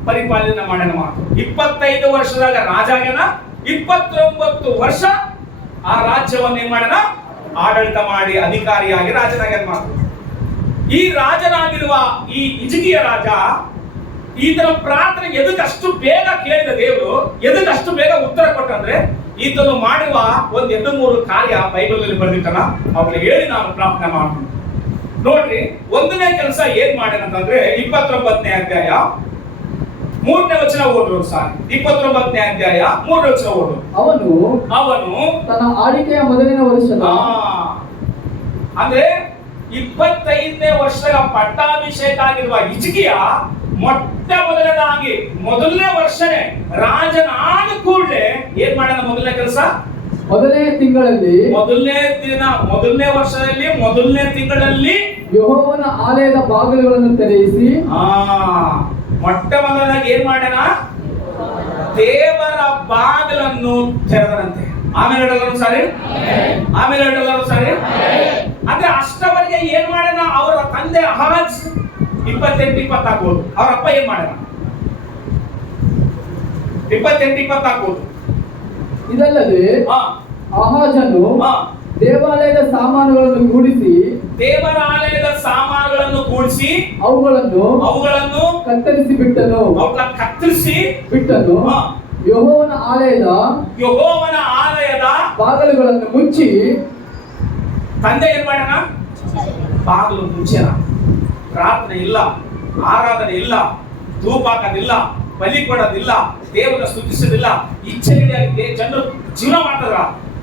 ಪರಿಪಾಲನೆ ಮಾಡಿದ ಮಾತು. 25 ವರ್ಷದಾಗ ರಾಜ ಆಗ್ಯಾನ. 29 ವರ್ಷ ಆ ರಾಜ್ಯವನ್ನು ಏನ್ ಮಾಡ್ಯಾನ? ಆಡಳಿತ ಮಾಡಿ ಅಧಿಕಾರಿಯಾಗಿ ರಾಜನಾಗ್ಯಾನ ಮಾತು. ಈ ರಾಜನಾಗಿರುವ ಈ ಹಿಜ್ಕೀಯ ರಾಜ ಈತನ ಪ್ರಾರ್ಥನೆ ಎದಕ್ಕಷ್ಟು ಬೇಗ ಕೇಳಿದ ದೇವರು, ಎದಕ್ಕಷ್ಟು ಬೇಗ ಉತ್ತರ ಕೊಟ್ಟಂದ್ರೆ ಈತನು ಮಾಡುವ ಒಂದ್ 2-3 ಕಾರ್ಯ ಬೈಬಲ್ ಅಲ್ಲಿ ಬರ್ದಿತ್ತಲ್ಲ, ಅವ್ರಿಗೆ ಹೇಳಿ ನಾನು ಪ್ರಾರ್ಥನೆ ಮಾಡ್ತೀನಿ. ನೋಡ್ರಿ, ಒಂದನೇ ಕೆಲಸ ಏನ್ ಮಾಡ್ಯಾನಂತಂದ್ರೆ 29ನೇ ಅಧ್ಯಾಯ 3ನೇ ವಚನ ಓದ್ರು ಸಾರಿ. 29ನೇ ಅಧ್ಯಾಯ 3ನೇ ವಚನ ಓದು. ಅವನು ತನ್ನ ಆಳ್ವಿಕೆಯ ಮೊದಲನೇ ವರ್ಷದ ಅಂದ್ರೆ 25ನೇ ವರ್ಷದ ಪಟ್ಟಾಭಿಷೇಕ ಆಗಿರುವ ಹಿಜ್ಕೀಯ ಮೊಟ್ಟ ಮೊದಲನೇದಾಗಿ ಮೊದಲನೇ ವರ್ಷನೇ ರಾಜನಾದ ಕೂಡಲೇ ಏನ್ ಮಾಡ್ಯಾನ? ಮೊದಲನೇ ಕೆಲಸ ಮೊದಲನೇ ತಿಂಗಳಲ್ಲಿ, ಮೊದಲನೇ ವರ್ಷದಲ್ಲಿ ಮೊದಲನೇ ತಿಂಗಳಲ್ಲಿ ಯೆಹೋವನ ಆಲಯದ ಬಾಗಿಲುಗಳನ್ನು ತೆರೆಯಿಸಿ, ಮೊಟ್ಟ ಮೊದಲನಾಗಿ ಏನ್ ಮಾಡ್ಯಾನ? ದೇವರ ಬಾಗಿಲನ್ನು ತೆರೆದರಂತೆ. ಆಮೇಲೆ ಹೇಳೋದು ಸಾರಿ. ಅಂದ್ರೆ ಅಷ್ಟವರೆಗೆ ಏನ್ ಮಾಡ್ಯಾನ? ಅವರ ತಂದೆ ಅಹಾಜ್ 28-20 ಆಗ್ಬೋದು. ಅವ್ರ ಅಪ್ಪ ಏನ್ ಮಾಡ್ಯಾನ? 28-20 ಆಗ್ಬೋದು. ಇದಲ್ಲದೆ ಅಹಾಜನು ದೇವಾಲಯದ ಸಾಮಾನುಗಳನ್ನು ಕೂಡಿಸಿ ಅವುಗಳನ್ನು ಕತ್ತರಿಸಿ ಬಿಟ್ಟನು. ಯೆಹೋವನ ಆಲಯದ ಬಾಗಿಲುಗಳನ್ನು ಮುಚ್ಚಿ, ತಂದೆ ಏನ್ ಮಾಡ್ಯಾನ? ಬಾಗಿಲು ಮುಚ್ಚನ. ಪ್ರಾರ್ಥನೆ ಇಲ್ಲ, ಆರಾಧನೆ ಇಲ್ಲ, ಧೂಪ ಹಾಕೋದಿಲ್ಲ, ಬಲಿ ಕೊಡೋದಿಲ್ಲ, ದೇವರ ಸ್ತುತಿಸೋದಿಲ್ಲ, ಇಚ್ಛೆಯಾಗಿ ಜನರು ಜೀವನ ಮಾಡ್ತಾರ.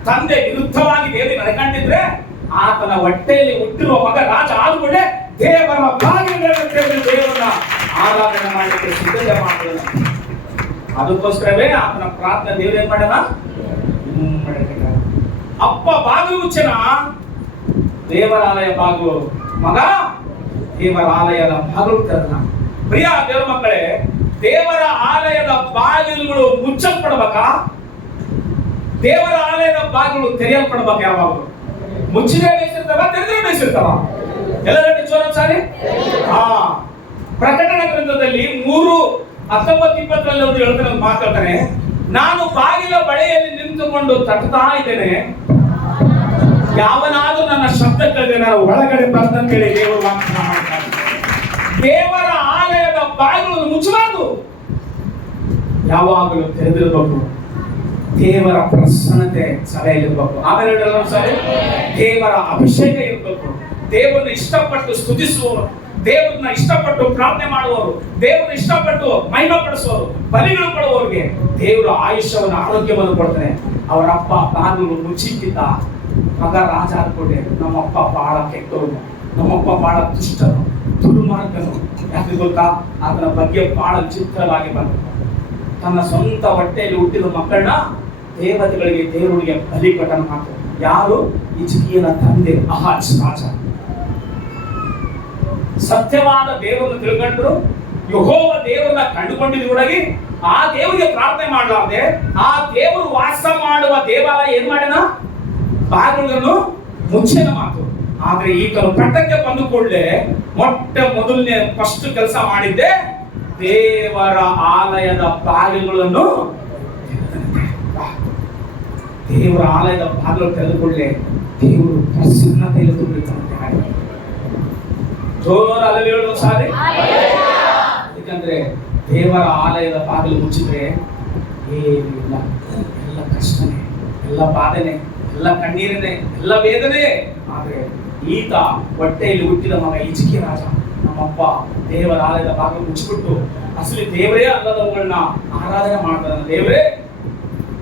ತಂದೆ ವಿರುದ್ಧವಾಗಿ ದೇವರಿಗೆ ನಡ್ಕೊಂಡಿದ್ರೆ ಆತನ ಹೊಟ್ಟೆಯಲ್ಲಿ ಹುಟ್ಟಿರುವ ಮಗ ರಾಜ ಆದ್ಮೇಲೆ ದೇವರ ಬಾಗಿಲುಗಳನ್ನು ತೆರೆದು ದೇವರನ್ನ ಆರಾಧನೆ ಮಾಡಲಿಕ್ಕೆ ಸಿದ್ಧತೆ ಮಾಡ್ತಾರೆ. ಅದಕ್ಕೋಸ್ಕರವೇ ಆತನ ಪ್ರಾರ್ಥನೆ ದೇವರು ಏನ್ ಮಾಡ್ಯಾನ? ಅಪ್ಪ ಬಾಗಿಲು ಮುಚ್ಚನ, ದೇವರಾಲಯ ಬಾಗಿಲು ಮಗ ದೇವರ ಆಲಯದ ಬಾಗಿಲು ತೆರೆದ. ಪ್ರಿಯ ದೇವರ ಮಕ್ಕಳೇ, ದೇವರ ಆಲಯದ ಬಾಗಿಲುಗಳು ಮುಚ್ಚಲ್ಪಡ್ಬೇಕಾ? ದೇವರ ಆಲಯದ ಬಾಗಿಲು ತೆರೆಯಲ್ಪಡ್ಬೇಕು. ಯಾವಾಗಲೂ ಮುಚ್ಚಿದ್ರೆ ಬೇಯಿಸಿರ್ತಾವ, ತೆರೆದ್ರೆ ಬೇಯಿಸಿರ್ತಾವ. ಎಲ್ಲರೂ ಜೋರ ಸಾರಿ. ಪ್ರಕಟಣೆ ಗ್ರಂಥದಲ್ಲಿ 3:19-20 ಒಂದು ಹೇಳ್ತಾನೆ, ಮಾತಾಡ್ತಾನೆ, ನಾನು ಬಾಗಿಲ ಬಳಿಯಲ್ಲಿ ನಿಂತುಕೊಂಡು ತಟ್ಟುತ್ತಾ ಇದ್ದೇನೆ, ಯಾವನಾದ್ರೂ ನನ್ನ ಶಬ್ದ ಕೇಳಿದ್ರೆ ನಾನು ಒಳಗಡೆ ಬರ್ತಂತೇಳಿ ದೇವರು ವಾಗ್ದಾನ ಮಾಡ್ತಾರೆ. ದೇವರ ಆಲಯದ ಬಾಗಿಲು ಮುಚ್ಚಬಾರ್ದು, ಯಾವಾಗಲೂ ತೆರೆದಿರಬೇಕು. ದೇವರ ಪ್ರಸನ್ನತೆ ಸಭೆಯಲ್ಲಿರ್ಬೇಕು. ಆಮೇಲೆ ಸಾರಿ, ದೇವರ ಅಭಿಷೇಕ ಇರಬೇಕು. ದೇವರನ್ನು ಇಷ್ಟಪಟ್ಟು ಸ್ತುತಿಸುವ ದೇವರನ್ನ ಇಷ್ಟಪಟ್ಟು ಪ್ರಾರ್ಥನೆ ಮಾಡುವವರು, ದೇವರನ್ನ ಇಷ್ಟಪಟ್ಟು ಮಹಿಮೆ ಪಡಿಸುವವರು, ಬಲಿಗಳು ಕೊಡುವವರಿಗೆ ದೇವರು ಆಯುಷ್ಯವನ್ನು, ಆರೋಗ್ಯವನ್ನು ಕೊಡ್ತಾನೆ. ಅವರ ಅಪ್ಪ ಬಾಗಿಲು ಮುಚ್ಚಿಟ್ಟಿದ್ದ, ಮಗ ರಾಜ ಆದ್ಕೊಂಡೆ. ನಮ್ಮಪ್ಪ ಬಹಳ ಕೆಟ್ಟವನು, ನಮ್ಮಪ್ಪ ಬಹಳ ದುಷ್ಟನು, ದುರ್ಮಾರ್ಗನು. ಯಾಕೆ ಗೊತ್ತಾ? ಅದರ ಬಗ್ಗೆ ಬಹಳ ಚಿತ್ರವಾಗಿ ಬಂದ. ತನ್ನ ಸ್ವಂತ ಹೊಟ್ಟೆಯಲ್ಲಿ ಹುಟ್ಟಿದ ಮಕ್ಕಳನ್ನ ದೇವತೆಗಳಿಗೆ, ದೇವರಿಗೆ ಬಲಿ ಕೊಟ್ಟನ ಮಾತು. ಯಾರು? ಹಿಜ್ಕೀಯನ ತಂದೆ ಆಹಾಜ್ ರಾಜ. ಸತ್ಯವಾದ ದೇವರನ್ನು ತಿಳ್ಕೊಂಡ್ರು, ಯೆಹೋವ ದೇವರನ್ನ ಕಂಡುಕೊಂಡಿದ್ರೊಳಗೆ ಆ ದೇವರಿಗೆ ಪ್ರಾರ್ಥನೆ ಮಾಡಲಾರ್ದೆ ಆ ದೇವರು ವಾಸ ಮಾಡುವ ದೇವಾಲಯ ಏನ್ ಮಾಡ್ಯಾನ? ಬಾಗಿಲನ್ನು ಮುಚ್ಚಿನ ಮಾತು. ಆದ್ರೆ ಈತನು ಪಟ್ಟಕ್ಕೆ ಬಂದು ಕೂಡಲೇ ಮೊದಲನೇ ಫಸ್ಟ್ ಕೆಲಸ ಮಾಡಿದ್ದೆ, ದೇವರ ಆಲಯದ ಬಾಗಿಲುಗಳನ್ನು, ದೇವರ ಆಲಯದ ಬಾಗಿಲು ತೆಗೆದುಕೊಳ್ಳೆ ದೇವರು ಪ್ರಸನ್ನತೆಯಲ್ಲಿ ತುಂಬಿರ್ತಾನೆ. ಜೋರ ಅಲ್ಲಲ್ಲಿ ಹೇಳೋದು ಸಾರಿ. ಯಾಕಂದ್ರೆ ದೇವರ ಆಲಯದ ಬಾಗಿಲು ಮುಚ್ಚಿದ್ರೆ ಏನಿಲ್ಲ, ಎಲ್ಲ ಕಷ್ಟನೇ, ಎಲ್ಲ ಬಾಧನೆ, ಎಲ್ಲ ಕಣ್ಣೀರನೆ, ಎಲ್ಲ ವೇದನೆ. ಆದ್ರೆ ಈತ ಹೊಟ್ಟೆಯಲ್ಲಿ ಹುಟ್ಟಿದ ಮಗ ಹಿಜ್ಕೀಯ ರಾಜ, ನಮ್ಮಪ್ಪ ದೇವರ ಆಲಯದ ಬಾಗಿಲು ಮುಚ್ಚಿಬಿಟ್ಟು ಅಸಲಿ ದೇವರೇ ಅಲ್ಲದವುಗಳನ್ನ ಆರಾಧನೆ ಮಾಡ್ತಾನೆ. ದೇವರೇ,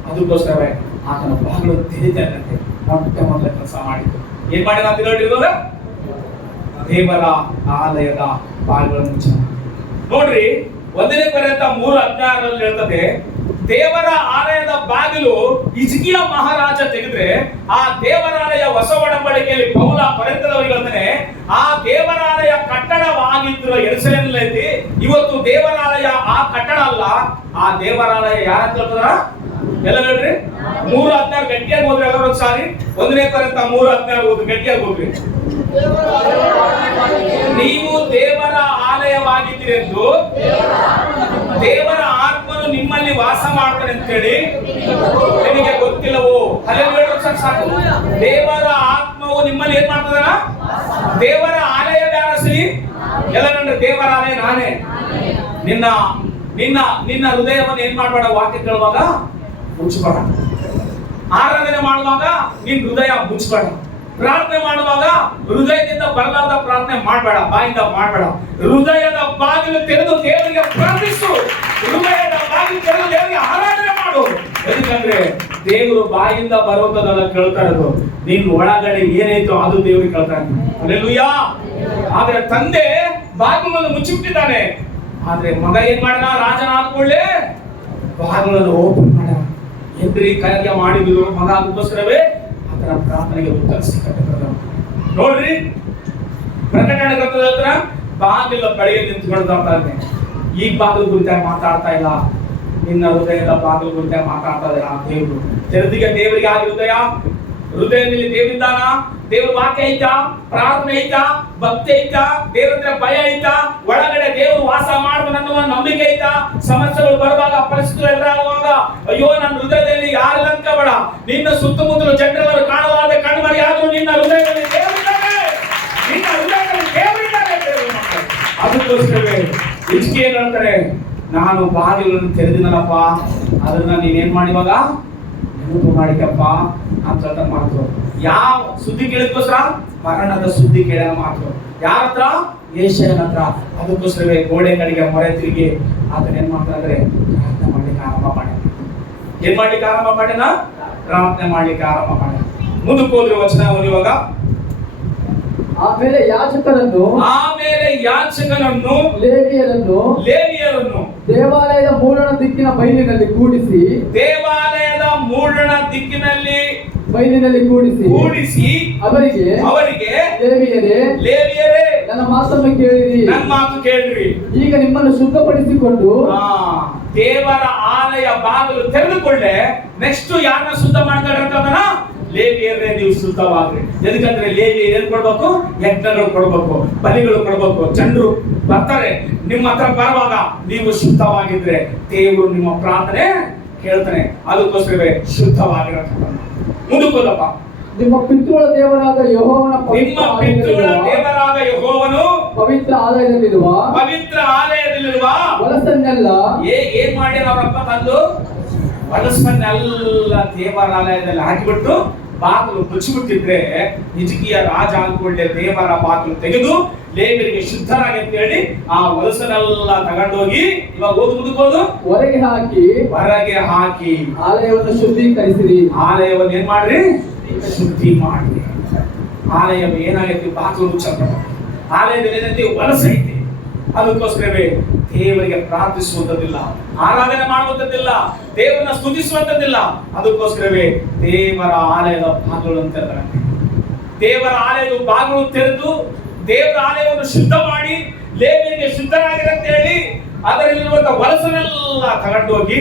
ಅದಕ್ಕೋಸ್ಕರವೇ ಆತನ ಬಾಗಿಲು ತೆರೀತಾರಂತೆ. ಮೊದಲ ಕೆಲಸ ಮಾಡಿದ್ದು ಏನ್ ಮಾಡಿದ ಅಂತ ಹೇಳಿರೋದ? ದೇವರ ಆಲಯದ ಬಾಗಿಲನ್ನು ಮುಚ್ಚ. ನೋಡ್ರಿ, 1ನೇ ಕೊರಿಂಥ 3:16 ಹೇಳ್ತದೆ, ದೇವರ ಆಲಯದ ಬಾಗಿಲು ಹಿಜ್ಕೀಯ ಮಹಾರಾಜ ತೆಗೆದ್ರೆ ಆ ದೇವರಾಲಯ ಹೊಸ ಒಡಂಬಡಿಕೆಯಲ್ಲಿ ಪೌಲ ಕೊರಿಂಥದವರಿಗೆ ಹೇಳ್ತಾನೆ, ಆ ದೇವರಾಲಯ ಕಟ್ಟಡವಾಗಿದ್ರು ಯೆರೂಸಲೇಮಿನಲ್ಲಿ. ಇವತ್ತು ದೇವರಾಲಯ ಆ ಕಟ್ಟಡ ಅಲ್ಲ, ಆ ದೇವರಾಲಯ ಯಾರಂತ ಹೇಳ್ತಾರ? ಎಲ್ಲ ಹೇಳ್ರಿ, 3:16 ಗಟ್ಟಿಯಾಗಿ ಹೋದ್ರಿ ಎಲ್ಲರೂ ಸಾರಿ. 1ನೇ ಕೊರಿಂಥ 3:16 ಓದಿ, ಗಟ್ಟಿಯಾಗಿ ಹೋಗ್ರಿ. ನೀವು ದೇವರ ಆಲಯವಾಗಿದ್ದೀರೆಂದು ದೇವರ ಆತ್ಮನು ನಿಮ್ಮಲ್ಲಿ ವಾಸ ಮಾಡ್ತಾನೆ ಅಂತ ಹೇಳಿ ನಿಮಗೆ ಗೊತ್ತಿಲ್ಲವೋ? ಹಲ್ಲೆಲೂಯಾ, ಸಾಕು. ದೇವರ ಆತ್ಮವು ನಿಮ್ಮಲ್ಲಿ ಏನ್ ಮಾಡ್ತದ? ದೇವರ ಆಲಯ ಯಾರಸಿ? ಎಲ್ಲ ನೋಡ್ರಿ, ದೇವರ ಆಲಯ ನಾನೇ. ನಿನ್ನ ನಿನ್ನ ನಿನ್ನ ಹೃದಯವನ್ನು ಏನ್ ಮಾಡ್ಬೇಡ, ವಾಕ್ಯ ಕೇಳುವಾಗ ಮುಚ್ಚಬೇಡ, ಆರಾಧನೆ ಮಾಡುವಾಗ ನಿನ್ ಹೃದಯ ಮುಚ್ಚಬೇಡ, ಪ್ರಾರ್ಥನೆ ಮಾಡುವಾಗ ಹೃದಯದಿಂದ ಬರಲಾದ ಪ್ರಾರ್ಥನೆ ಮಾಡಬೇಡ, ಬಾಯಿಂದ ಮಾಡಬೇಡ. ಹೃದಯದ ಬಾಗಿಲು ತೆರೆದು ದೇವರಿಗೆ ಪ್ರಾರ್ಥಿಸು, ಹೃದಯದ ಬಾಗಿಲು ತೆರೆದು ದೇವರಿಗೆ ಆರಾಧನೆ ಮಾಡು. ಯಾಕಂದ್ರೆ ದೇವರು ಬಾಯಿಂದ ಬರುವುದನ್ನೆಲ್ಲ ಕೇಳ್ತಾ ಇರೋದು, ನಿನ್ ಒಳಗಡೆ ಏನೈತೋ ಅದು ದೇವರಿಗೆ ಕೇಳ್ತಾನೆ. ಹಲ್ಲೆಲೂಯಾ. ಆದ್ರೆ ತಂದೆ ಬಾಗಿಲನ್ನು ಮುಚ್ಚಿಬಿಟ್ಟಿದ್ದಾನೆ. ಆದ್ರೆ ಮಗ ಏನ್ ಮಾಡೋಣ? ರಾಜನಾದ ಕೂಡಲೇ ಬಾಗಿಲನ್ನು ಓಪನ್ ಮಾಡ. ಏನ್ರಿ ಕಾರ್ಯ ಮಾಡಿದ್ರು ಮಗ? ಅದಕ್ಕೋಸ್ಕರವೇ ಆತನ ಪ್ರಾರ್ಥನೆಗೆ ಉತ್ತರ ಸಿಕ್ಕಟ್ಟದ. ನೋಡ್ರಿ, ಪ್ರಕಟಣೆ ಗ್ರಂಥದ ಹತ್ರ ಬಾಗಿಲ ಬಳಿಗೆ ನಿಂತ್ಕೊಳ್ತಾ ಇದ್ದಾನೆ. ಈ ಬಾಗಿಲು ಕುರಿತಾಗಿ ಮಾತಾಡ್ತಾ ಇಲ್ಲ, ನಿನ್ನ ಹೃದಯದ ಬಾಗಿಲು ಕುರಿತಾಗಿ ಮಾತಾಡ್ತಾ ಇಲ್ಲ. ದೇವರು ತೆರೆದಿಗೆ ದೇವರಿಗೆ ಆಗಿ ಹೃದಯದಲ್ಲಿ ದೇವರಿದ್ದಾನ? ದೇವ್ರ ವಾಕ್ಯ ಐತಾ? ಪ್ರಾರ್ಥನೆ ಐತಾ? ಭಕ್ತಿ ಐತಾ? ದೇವರ ಹತ್ರ ಭಯ ಐತಾ? ಒಳಗಡೆ ದೇವರು ವಾಸ ಮಾಡುವ ಅನ್ನುವ ನಂಬಿಕೆ ಐತಾ? ಸಮಸ್ಯೆಗಳು ಬರುವಾಗ, ಪರಿಸ್ಥಿತಿಗಳು ಎದುರಾಗುವಾಗ, ಅಯ್ಯೋ ನನ್ನ ಹೃದಯದಲ್ಲಿ ಯಾರಿಲ್ಲ ಅನ್ಕೋಬೇಡ. ನಿನ್ನ ಸುತ್ತಮುತ್ತಲು ಜನರವರು ಕಾಣಲಾರದೆ ಕಣ್ಮರೆಯಾದರೂ ನಿನ್ನ ಹೃದಯದಲ್ಲಿ ದೇವರಿದ್ದಾನೆ, ನಿನ್ನ ಹೃದಯದಲ್ಲಿ ದೇವರಿದ್ದಾನೆ. ಅದಕ್ಕೋಸ್ಕರವೇ ಹಿಜ್ಕೀಯ ಹೇಳ್ತಾರೆ, ನಾನು ಬಾಗಿಲನ್ನು ತೆರೆದಿನಲ್ಲಪ್ಪ, ಅದನ್ನ ನೀನೇನ್ ಮಾಡಿವಾಗ ನೆನಪು ಮಾಡಿಕಪ್ಪ ಅಂತ ಮಾತು. ಯಾವ ಸುದ್ದಿ ಕೇಳಿದ್ಕೋಸ್ಕರ? ಮರಣದ ಸುದ್ದಿ ಕೇಳ ಮಾತು. ಯಾರ ಹತ್ರ? ಯೆಶಾಯನ ಹತ್ರ. ಅದಕ್ಕೋಸ್ಕರವೇ ಗೋಡೆ ಕಡೆಗೆ ಮೊರೆ ತಿರುಗಿ ಅದನ್ನ ಏನ್ ಮಾಡ್ತಾರೆ? ಪ್ರಾರ್ಥನೆ ಮಾಡ್ಲಿಕ್ಕೆ ಆರಂಭ ಮಾಡಿ. ಏನ್ ಮಾಡ್ಲಿಕ್ಕೆ ಆರಂಭ ಮಾಡಿನ? ಪ್ರಾರ್ಥನೆ ಮಾಡ್ಲಿಕ್ಕೆ ಆರಂಭ ಮಾಡಿ. ಮುಂದಕ್ಕೆ ಹೋದ್ರೆ ವಚನ ಓದುವಾಗ, ಆಮೇಲೆ ಯಾಜಕನನ್ನು ಲೇವಿಯರನ್ನು ದೇವಾಲಯದ ಮೂಡಣ ದಿಕ್ಕಿನ ಬಯಲಿನಲ್ಲಿ ಕೂಡಿಸಿ ಕೂಡಿಸಿ ಅವರಿಗೆ ಲೇವಿಯರೇ ನನ್ನ ಮಾತು ಕೇಳಿರಿ, ಈಗ ನಿಮ್ಮನ್ನು ಶುದ್ಧಪಡಿಸಿಕೊಂಡು ದೇವರ ಆಲಯ ಬಾಗಿಲು ತೆರೆದುಕೊಳ್ಳೆ. ನೆಕ್ಸ್ಟ್ ಯಾರನ್ನ ಶುದ್ಧ ಮಾಡ್ಕೊಂಡ್ರ? ಲೇವಿಯರೇ ನೀವು ಶುದ್ಧವಾಗ್ರಿ. ಎದಕ್ಕಂದ್ರೆ ಲೇವಿಯರು ಏನ್ ಕೊಡ್ಬೇಕು? ಯಜ್ಞಗಳು ಕೊಡ್ಬೇಕು, ಬಲಿಗಳು ಕೊಡ್ಬೇಕು. ಜನರು ಬರ್ತಾರೆ ನಿಮ್ಮ ಹತ್ರ ಬರುವಾಗ ನೀವು ಶುದ್ಧವಾಗಿದ್ರೆ ದೇವರು ನಿಮ್ಮ ಪ್ರಾರ್ಥನೆ ಕೇಳ್ತಾನೆ. ಅದಕ್ಕೋಸ್ಕರವೇ ಶುದ್ಧವಾಗಿರಬೇಕು. ಮುಂದಕ್ಕೋದಪ್ಪ, ನಿಮ್ಮ ಪಿತೃಗಳ ದೇವರಾದ ಯೆಹೋವನ ಪವಿತ್ರ ಆಲಯದಲ್ಲಿರುವ ಹೊಲಸನ್ನೆಲ್ಲ ಏನ್ ಮಾಡ್ಯಾರ ಅವರಪ್ಪ? ತಂದು ಹೊಲಸನ್ನೆಲ್ಲ ದೇವರಾಲಯದಲ್ಲಿ ಹಾಕಿಬಿಟ್ಟು ಬಾಗಿಲು ಮುಚ್ಚಿಬಿಟ್ಟಿದ್ರೆ ಹಿಜ್ಕೀಯ ರಾಜ ಅಂದ್ಕೊಳ್ಳೆ ದೇವರ ಬಾಗಿಲು ತೆಗೆದು ಲೇವಿಯರಿಗೆ ಶುದ್ಧರಾಗಿ ಅಂತ ಹೇಳಿ ಆ ಹೊಲಸನ್ನೆಲ್ಲ ತಗೊಂಡೋಗಿ ಇವಾಗ ಓದು ಮುಂದಕ್ಕೋದು ಹೊರಗೆ ಹಾಕಿ ಆಲಯವನ್ನು ಶುದ್ಧೀಕರಿಸಿರಿ. ಆಲಯವನ್ನು ಏನ್ ಮಾಡ್ರಿ? ಶುದ್ಧಿ ಮಾಡ್ರಿ. ಆಲಯ ಏನಾಗೈತಿ? ಬಾಗಿಲು ಮುಚ್ಚಲ್ಪಟ್ಟ. ಆಲಯದಲ್ಲಿ ಏನೈತಿ? ಹೊಲಸೈತಿ. ಅದಕ್ಕೋಸ್ಕರವೇ ದೇವರಿಗೆ ಪ್ರಾರ್ಥಿಸುವಂತದ್ದಿಲ್ಲ, ಆರಾಧನೆ ಮಾಡುವಂತದ್ದಿಲ್ಲ, ದೇವರನ್ನ ಸ್ತುತಿಸುವಂತದ್ದಿಲ್ಲ. ಅದಕ್ಕೋಸ್ಕರವೇ ದೇವರ ಆಲಯದ ಬಾಗಿಲು ಅಂತ ಹೇಳ್ತಾರೆ. ದೇವರ ಆಲಯದ ಬಾಗಿಲು ತೆರೆದು ದೇವರ ಆಲಯವನ್ನು ಶುದ್ಧ ಮಾಡಿ ಲೇವಿಯರಿಗೆ ಶುದ್ಧರಾಗಿರ ಅಂತ ಹೇಳಿ ಅದರಲ್ಲಿರುವಂತಹ ಹೊಲಸನ್ನೆಲ್ಲ ತಗೊಂಡೋಗಿ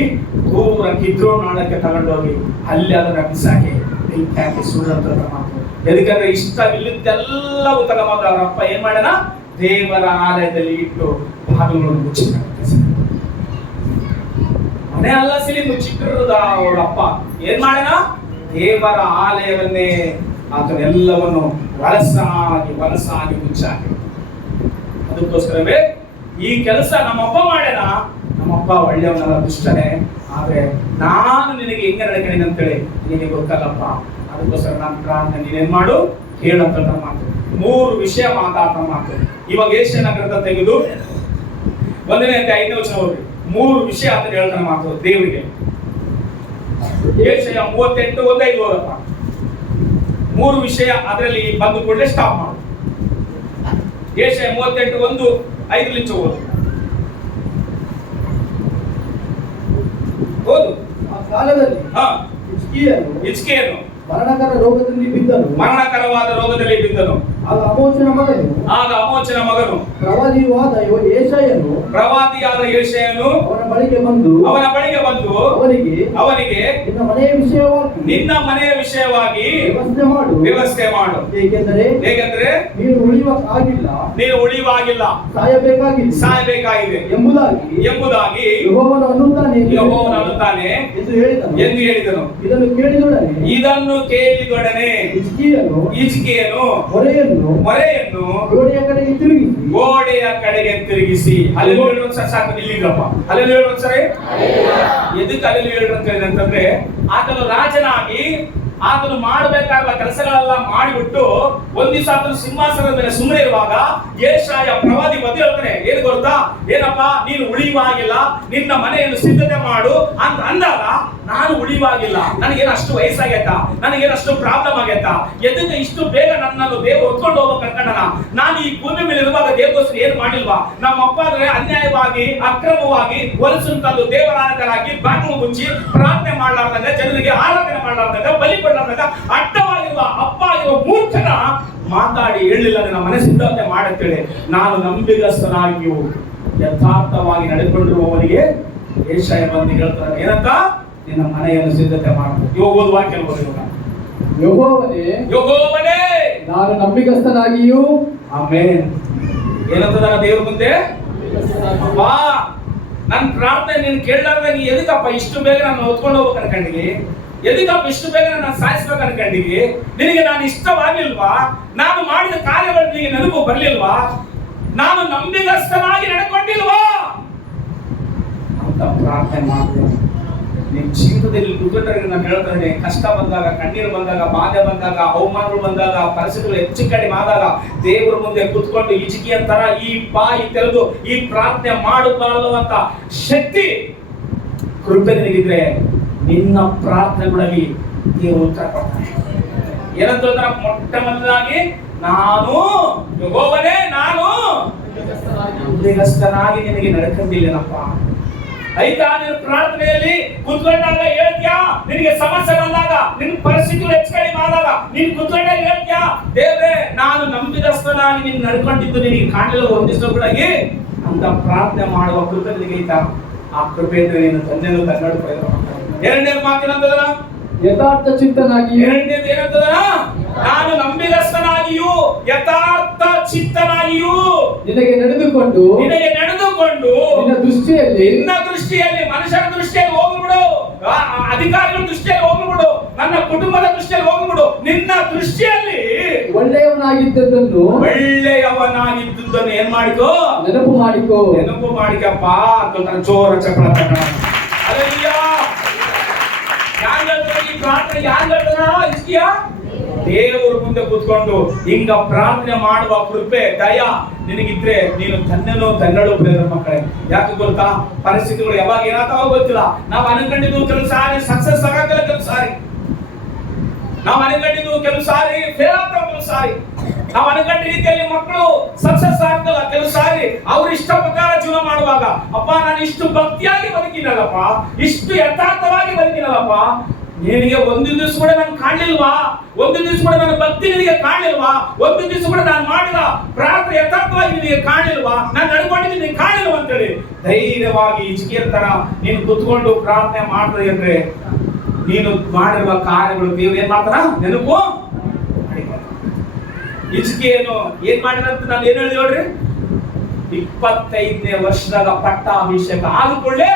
ದೂರ ಕಿದ್ರೋನ್ ನಾಳಕ್ಕೆ ತಗೊಂಡೋಗಿ ಅಲ್ಲಿ ಅದನ್ನ ಬಿಸಾಕಿ ಬೆಂಕಿ ಸುಡುವಂತ ಮಾತು. ಎದಕ್ಕಂದ್ರೆ ಇಷ್ಟವಿಲ್ಲದೆಲ್ಲವೂ ತಗೊಂಡು ಅವರಪ್ಪ ಏನ್ ಮಾಡ್ಯಾನ? ದೇವರ ಆಲಯದಲ್ಲಿ ಇಟ್ಟು ಬಾಗಿಲುಗಳನ್ನು ಮುಚ್ಚಿಟ್ಟ. ಮನೆ ಅಲ್ಲ ಸಿಲಿ ಮುಚ್ಚಿಟ್ಟಿರೋದ ಅವರಪ್ಪ ಏನ್ ಮಾಡ್ಯಾನ? ದೇವರ ಆಲಯವನ್ನೇ ಅದನ್ನೆಲ್ಲವನ್ನು ವಲಸಾಗಿ ಮುಚ್ಚಾಕಿ. ಅದಕ್ಕೋಸ್ಕರವೇ ಈ ಕೆಲಸ ನಮ್ಮಪ್ಪ ಮಾಡ್ಯಾನ. ನಮ್ಮಪ್ಪ ಒಳ್ಳೆಯವನಲ್ಲ, ದುಷ್ಟನೇ. ಆದ್ರೆ ನಾನು ನಿನಗೆ ಹೆಂಗೆ ನಡ್ಕೊಂಡೇನೆ ಅಂತೇಳಿ ನಿನಗೆ ಗೊತ್ತಲ್ಲಪ್ಪ. ಅದಕ್ಕೋಸ್ಕರ ನಾನು ಪ್ರಾರ್ಥನೆ ನೀನೇನ್ ಮಾಡು ಹೇಳಂತ ಮಾತು. 3 ವಿಷಯ ಮಾತಾಡ್ತ ಮಾತು. ಇವಾಗ ಏಷ್ಯನ ಗ್ರಂಥ ತೆಗೆದು 1ನೇ ಅಧ್ಯಾಯ 5ನೇ ವಚನ ಹೋಗ್ರಿ. 3 ವಿಷಯ ಅಂತ ಹೇಳ್ತಾನೆ ಮಾತು ದೇವರಿಗೆ. ಏಷ್ಯ 38:1-5 ಹೋಗಪ್ಪ. 3 ವಿಷಯ ಅದರಲ್ಲಿ ಬಂದು ಕೂಡಲೇ ಸ್ಟಾಪ್ ಮಾಡು. ಏಷ್ಯ 38:1-5 ಓದು. ಆ ಕಾಲದಲ್ಲಿ ಹಿಜ್ಕೀಯನು ಮರಣಕರವಾದ ರೋಗದಲ್ಲಿ ಬಿದ್ದನು. ಆಗ ಅಮೋಚನ ಮಗನು ಪ್ರವಾದಿಯಾದ ಯೆಶಾಯನು ಅವನ ಬಳಿಗೆ ಬಂದು ಅವನಿಗೆ ನಿನ್ನ ಮನೆಯ ವಿಷಯವಾಗಿ ವ್ಯವಸ್ಥೆ ಮಾಡು. ಏಕೆಂದರೆ ನೀನು ಉಳಿಯುವಾಗಿಲ್ಲ, ಸಾಯಬೇಕಾಗಿದೆ ಎಂಬುದಾಗಿ ಯೆಹೋವನು ಅನ್ನುತ್ತಾನೆ ಎಂದು ಹೇಳಿದನು. ಇದನ್ನು ಕೇಳಿದೊಡನೆ ಹಿಜ್ಕೀಯನು ಮೊರೆಯನ್ನು ಗೋಡೆಯ ಕಡೆಗೆ ತಿರುಗಿಸಿ ಹಲ್ಲೆಲೂಯಾ ಸಾಕು ನಿಲ್ಲಿದ್ರಪ್ಪ. ಹಲ್ಲೆಲೂಯಾ ಒಂದ್ಸರಿ. ಎದಕ್ಕೆ ಹಲ್ಲೆಲೂಯಾ ಅಂತಂದ್ರೆ ಆತನು ರಾಜನಾಗಿ ಆತನು ಮಾಡಬೇಕಾದ ಕೆಲಸಗಳೆಲ್ಲ ಮಾಡಿಬಿಟ್ಟು ಒಂದ್ ದಿವಸ ಆತನು ಸಿಂಹಾಸನದ ಮೇಲೆ ಸುಮ್ಮನೆ ಇರುವಾಗ ಯೆಶಾಯ ಪ್ರವಾದಿ ಬಂದು ಹೇಳ್ತಾನೆ, ಏನು ಗೊತ್ತಾ? ಏನಪ್ಪ ನೀನು ಉಳಿಯುವಾಗಿಲ್ಲ, ನಿನ್ನ ಮನೆಯನ್ನು ಸಿದ್ಧತೆ ಮಾಡು ಅಂತ ಅಂದಾಗ ನಾನು ಉಳಿಯುವಾಗಿಲ್ಲ, ನನಗೇನು ಅಷ್ಟು ವಯಸ್ಸಾಗೈತಾ, ನನಗೇನು ಅಷ್ಟು ಪ್ರಾಬ್ಲಮ್ ಆಗೈತಾ, ಎದಕ್ಕೆ ಇಷ್ಟು ಬೇಗ ನನ್ನನ್ನು ದೇವರು ಹೊತ್ಕೊಂಡು ಹೋಗ್ಬೇಕು ಅನ್ಕೊಂಡನ? ನಾನು ಈ ಭೂಮಿ ಮೇಲೆ ಇರುವಾಗ ದೇವಗೋಸ್ಕರ ಏನು ಮಾಡಿಲ್ವಾ? ನಮ್ಮ ಅಪ್ಪ ಅಂದ್ರೆ ಅನ್ಯಾಯವಾಗಿ ಅಕ್ರಮವಾಗಿ ಹೊಲಸನ್ನು ತಂದು ದೇವರಾರಾಧಕರಾಗಿ ಬಾಗಿಲು ಮುಚ್ಚಿ ಪ್ರಾರ್ಥನೆ ಮಾಡಲಾರ್ದಾಗ, ಜನರಿಗೆ ಆರಾಧನೆ ಮಾಡಲಾರ್ದಾಗ, ಬಲಿ ಕೊಡಲಾರ್ದಾಗ ಅಡ್ಡವಾಗಿರುವ ಅಪ್ಪ ಆಗಿರುವ ಮೂರ್ಖನ ಮಾತಾಡಿ ಹೇಳಿಲ್ಲ ನನ್ನ ಮನೆ ಸಿದ್ಧತೆ ಮಾಡತ್ತೇಳಿ. ನಾನು ನಂಬಿಗಸ್ತನಾಗಿಯೂ ಯಥಾರ್ಥವಾಗಿ ನಡೆದುಕೊಂಡಿರುವವನಿಗೆ ಯೆಶಾಯ ಬಂದು ಹೇಳ್ತಾರೆ, ಏನಂತ? ನಿನ್ನ ಮನೆಯನ್ನು ಸಿದ್ಧತೆ ಮಾಡು. ಇವಾಗ ಓದುವ ಕೆಲವರು ಯೆಹೋವನೇ ನಾನು ನಂಬಿಗಸ್ತನಾಗಿಯೂ. ಆಮೆನ್. ಏನಂತದ ದೇವ್ರ ಮುಂದೆ? ಅಪ್ಪಾ ನನ್ನ ಪ್ರಾರ್ಥನೆ ನೀನು ಕೇಳಲಾರ್ದ ನೀ ಎದಕ್ಕಪ್ಪ ಇಷ್ಟು ಬೇಗ ನಾನು ಹೊತ್ಕೊಂಡು ಹೋಗ್ಬೇಕು ಅನ್ಕೊಂಡಿವಿ? ಎದಕ್ಕಪ್ಪ ಇಷ್ಟು ಬೇಗ ನಾನು ಸಾಯಿಸ್ಬೇಕು ಅನ್ಕೊಂಡಿವಿ? ನಿನಗೆ ನಾನು ಇಷ್ಟವಾಗಿಲ್ವಾ? ನಾನು ಮಾಡಿದ ಕಾರ್ಯಗಳು ನಿನಗೆ ನೆನಪು ಬರ್ಲಿಲ್ವಾ? ನಾನು ನಂಬಿಗಸ್ತನಾಗಿ ನಡ್ಕೊಂಡಿಲ್ವಾ ಅಂತ ಪ್ರಾರ್ಥನೆ ಮಾಡ್ತೇನೆ. ನಿಮ್ ಜೀವಿತದಲ್ಲಿ ಕುಟುಂಬರಿಗೆ ನಾನು ಹೇಳ್ತೇನೆ, ಕಷ್ಟ ಬಂದಾಗ, ಕಣ್ಣೀರು ಬಂದಾಗ, ಬಾಧೆ ಬಂದಾಗ, ಅವಮಾನಗಳು ಬಂದಾಗ, ಪರಿಸ್ಥಿತಿಗಳು ಹೆಚ್ಚು ಕಡಿಮೆ ಆದಾಗ ದೇವರ ಮುಂದೆ ಕುತ್ಕೊಂಡು ಹಿಜ್ಕೀಯನ ತರ ಈ ಬಾಯಿ ತೆರೆದು ಈ ಪ್ರಾರ್ಥನೆ ಮಾಡಬಾರದುವಂತ ಶಕ್ತಿ ಕೃಪೆ ನಿನಗಿದ್ರೆ ನಿನ್ನ ಪ್ರಾರ್ಥನೆಗಳಲ್ಲಿ ದೇವರು ಉತ್ತರ ಕೊಡ್ತಾನೆ. ಏನಂತ ಮೊಟ್ಟ ಮೊದಲಾಗಿ ನಾನು ಯೆಹೋವನೇ, ನಾನು ನಂಬಿಗಸ್ತನಾಗಿ ನಿನಗೆ ನಡ್ಕೊಂಡಿಲ್ಲೇನಪ್ಪ. ಆಯ್ತಾ? ನೀನು ಪ್ರಾರ್ಥನೆಯಲ್ಲಿ ಕುತ್ಕೊಂಡಾಗ ಹೇಳ್ತ್ಯಾ? ನಿನಗೆ ಸಮಸ್ಯೆ ಬಂದಾಗ, ನಿನ್ನ ಪರಿಸ್ಥಿತಿ ಹೆಚ್ಚು ಕಡಿಮೆ ಆದಾಗ ನೀನು ಕುತ್ಕೊಂಡಾಗ ಹೇಳ್ತ್ಯಾ? ದೇವ್ರೆ ನಾನು ನಂಬಿದಸ್ತನಾಗಿ ನೀನು ನಡ್ಕೊಂಡಿದ್ದು ನಿನಗೆ ಕಾಣಲಿಲ್ಲ ಒಂದಿಷ್ಟೊಳಗೆ ಅಂತ ಪ್ರಾರ್ಥನೆ ಮಾಡುವ ಕೃಪೆ ನಿನಗೆ ಐತಾ? ಆ ಕೃಪೆಯಿಂದ ನೀನು ತಂದೆನೂ ಕನ್ನಡ ಪ್ರಯೋಗ ಮಾಡ್ತಾರೆ. ಎರಡನೇ ಮಾತಿನಂತದಲ್ಲ ಯಥಾರ್ಥ ಚಿತ್ತನಾಗಿ. ಎರಡನೇದು ಏನಂತದಲ್ಲ? ನಾನು ನಂಬಿಗಸ್ತನಾಗಿಯೂ ಯಥಾರ್ಥ ಚಿತ್ತನಾಗಿಯೂ ನಿನಗೆ ನಡೆದುಕೊಂಡು ನಿನ್ನ ದೃಷ್ಟಿಯಲ್ಲಿ ಮನುಷ್ಯರ ದೃಷ್ಟಿಯಲ್ಲಿ ಹೋಗ್ಬಿಡು, ಅಧಿಕಾರಿಗಳ ದೃಷ್ಟಿಯಲ್ಲಿ ಹೋಗ್ಬಿಡು, ನನ್ನ ಕುಟುಂಬದ ದೃಷ್ಟಿಯಲ್ಲಿ ಹೋಗ್ಬಿಡು, ನಿನ್ನ ದೃಷ್ಟಿಯಲ್ಲಿ ಒಳ್ಳೆಯವನಾಗಿದ್ದುದನ್ನು ಏನ್ ಮಾಡಿಕೋ? ನೆನಪು ಮಾಡಿಕಪ್ಪ ಅಂತ ಜೋರ ಚಪ್ಪಳ ತಗೊಂಡ. ಈ ಪ್ರಾರ್ಥನೆ ಯಾರು ಹೇಳ್ತಾರ? ಹಿಜ್ಕೀಯ ದೇವರ ಮುಂದೆ ಕೂತ್ಕೊಂಡು ಹಿಂಗ ಪ್ರಾರ್ಥನೆ ಮಾಡುವ ಕೃಪೆ ದಯ ನಿನಗಿದ್ರೆ ನೀನು ತನ್ನನ್ನು ತನ್ನಳು ಪ್ರೇರ ಮಕ್ಕಳೇ. ಯಾಕೆ ಗೊತ್ತಾ, ಪರಿಸ್ಥಿತಿಗಳು ಯಾವಾಗ ಏನಾಗ್ತಾವ ಗೊತ್ತಿಲ್ಲ. ನಾವು ಅನ್ಕೊಂಡಿದ್ದು ಕೆಲವು ಸಾರಿ ಸಕ್ಸಸ್ ಆಗಲ್ಲ, ಕೆಲವು ಸಾರಿ ನಾವು ಅನ್ಕೊಂಡಿದ್ದು ಕೆಲವು ಸಾರಿ ಫೇಲ್ ಆಗ್ತಾವ, ಕೆಲವು ಸಾರಿ ನಾವು ಅನ್ಕೊಂಡ ರೀತಿಯಲ್ಲಿ ಮಕ್ಕಳು ಸಕ್ಸಸ್ ಆಗ್ತಲ್ಲ, ಕೆಲವು ಸಾರಿ ಅವ್ರ ಇಷ್ಟ ಪ್ರಕಾರ ಜೀವನ ಮಾಡುವಾಗ ಅಪ್ಪ ನಾನು ಇಷ್ಟು ಭಕ್ತಿಯಾಗಿ ಬದುಕಿನಲ್ಲಪ್ಪ, ಇಷ್ಟು ಯಥಾರ್ಥವಾಗಿ ಬದುಕಿನಲ್ಲಪ್ಪ, ನಿನಗೆ ಒಂದು ದಿವಸ ಕೂಡ ನಾನು ಕಾಣಲಿಲ್ವಾ, ಒಂದು ದಿವಸ ಕೂಡ ನನ್ನ ಭಕ್ತಿ ನಿನಗೆ ಕಾಣಲಿಲ್ವಾ, ಒಂದು ದಿವಸ ಕೂಡ ನಾನು ಮಾಡಿದ ಪ್ರಾರ್ಥನೆ ಯಥಾರ್ಥವಾಗಿ ನಿನಗೆ ಕಾಣಲಿಲ್ವಾ, ನಾನು ನಡ್ಕೊಂಡಿದ್ದು ನಿನಗೆ ಕಾಣಲಿಲ್ವಾ ಅಂತೇಳಿ ಧೈರ್ಯವಾಗಿ ಹಿಜ್ಕೀಯನ ತರ ನೀನು ಕುತ್ಕೊಂಡು ಪ್ರಾರ್ಥನೆ ಮಾಡಿದ್ರೆ ಅಂದ್ರೆ ನೀನು ಮಾಡಿರುವ ಕಾರ್ಯಗಳು ದೇವರು ಏನ್ ಮಾಡ್ತಾರ ನೆನಪು. ಹಿಜ್ಕೀಯನು ಏನ್ ಮಾಡಿದಂತ ನಾನು ಏನ್ ಹೇಳಿದೆ ನೋಡ್ರಿ, 25ನೇ ವರ್ಷದಾಗ ಪಟ್ಟಾಭಿಷೇಕ ಆದುಕೊಳ್ಳೆ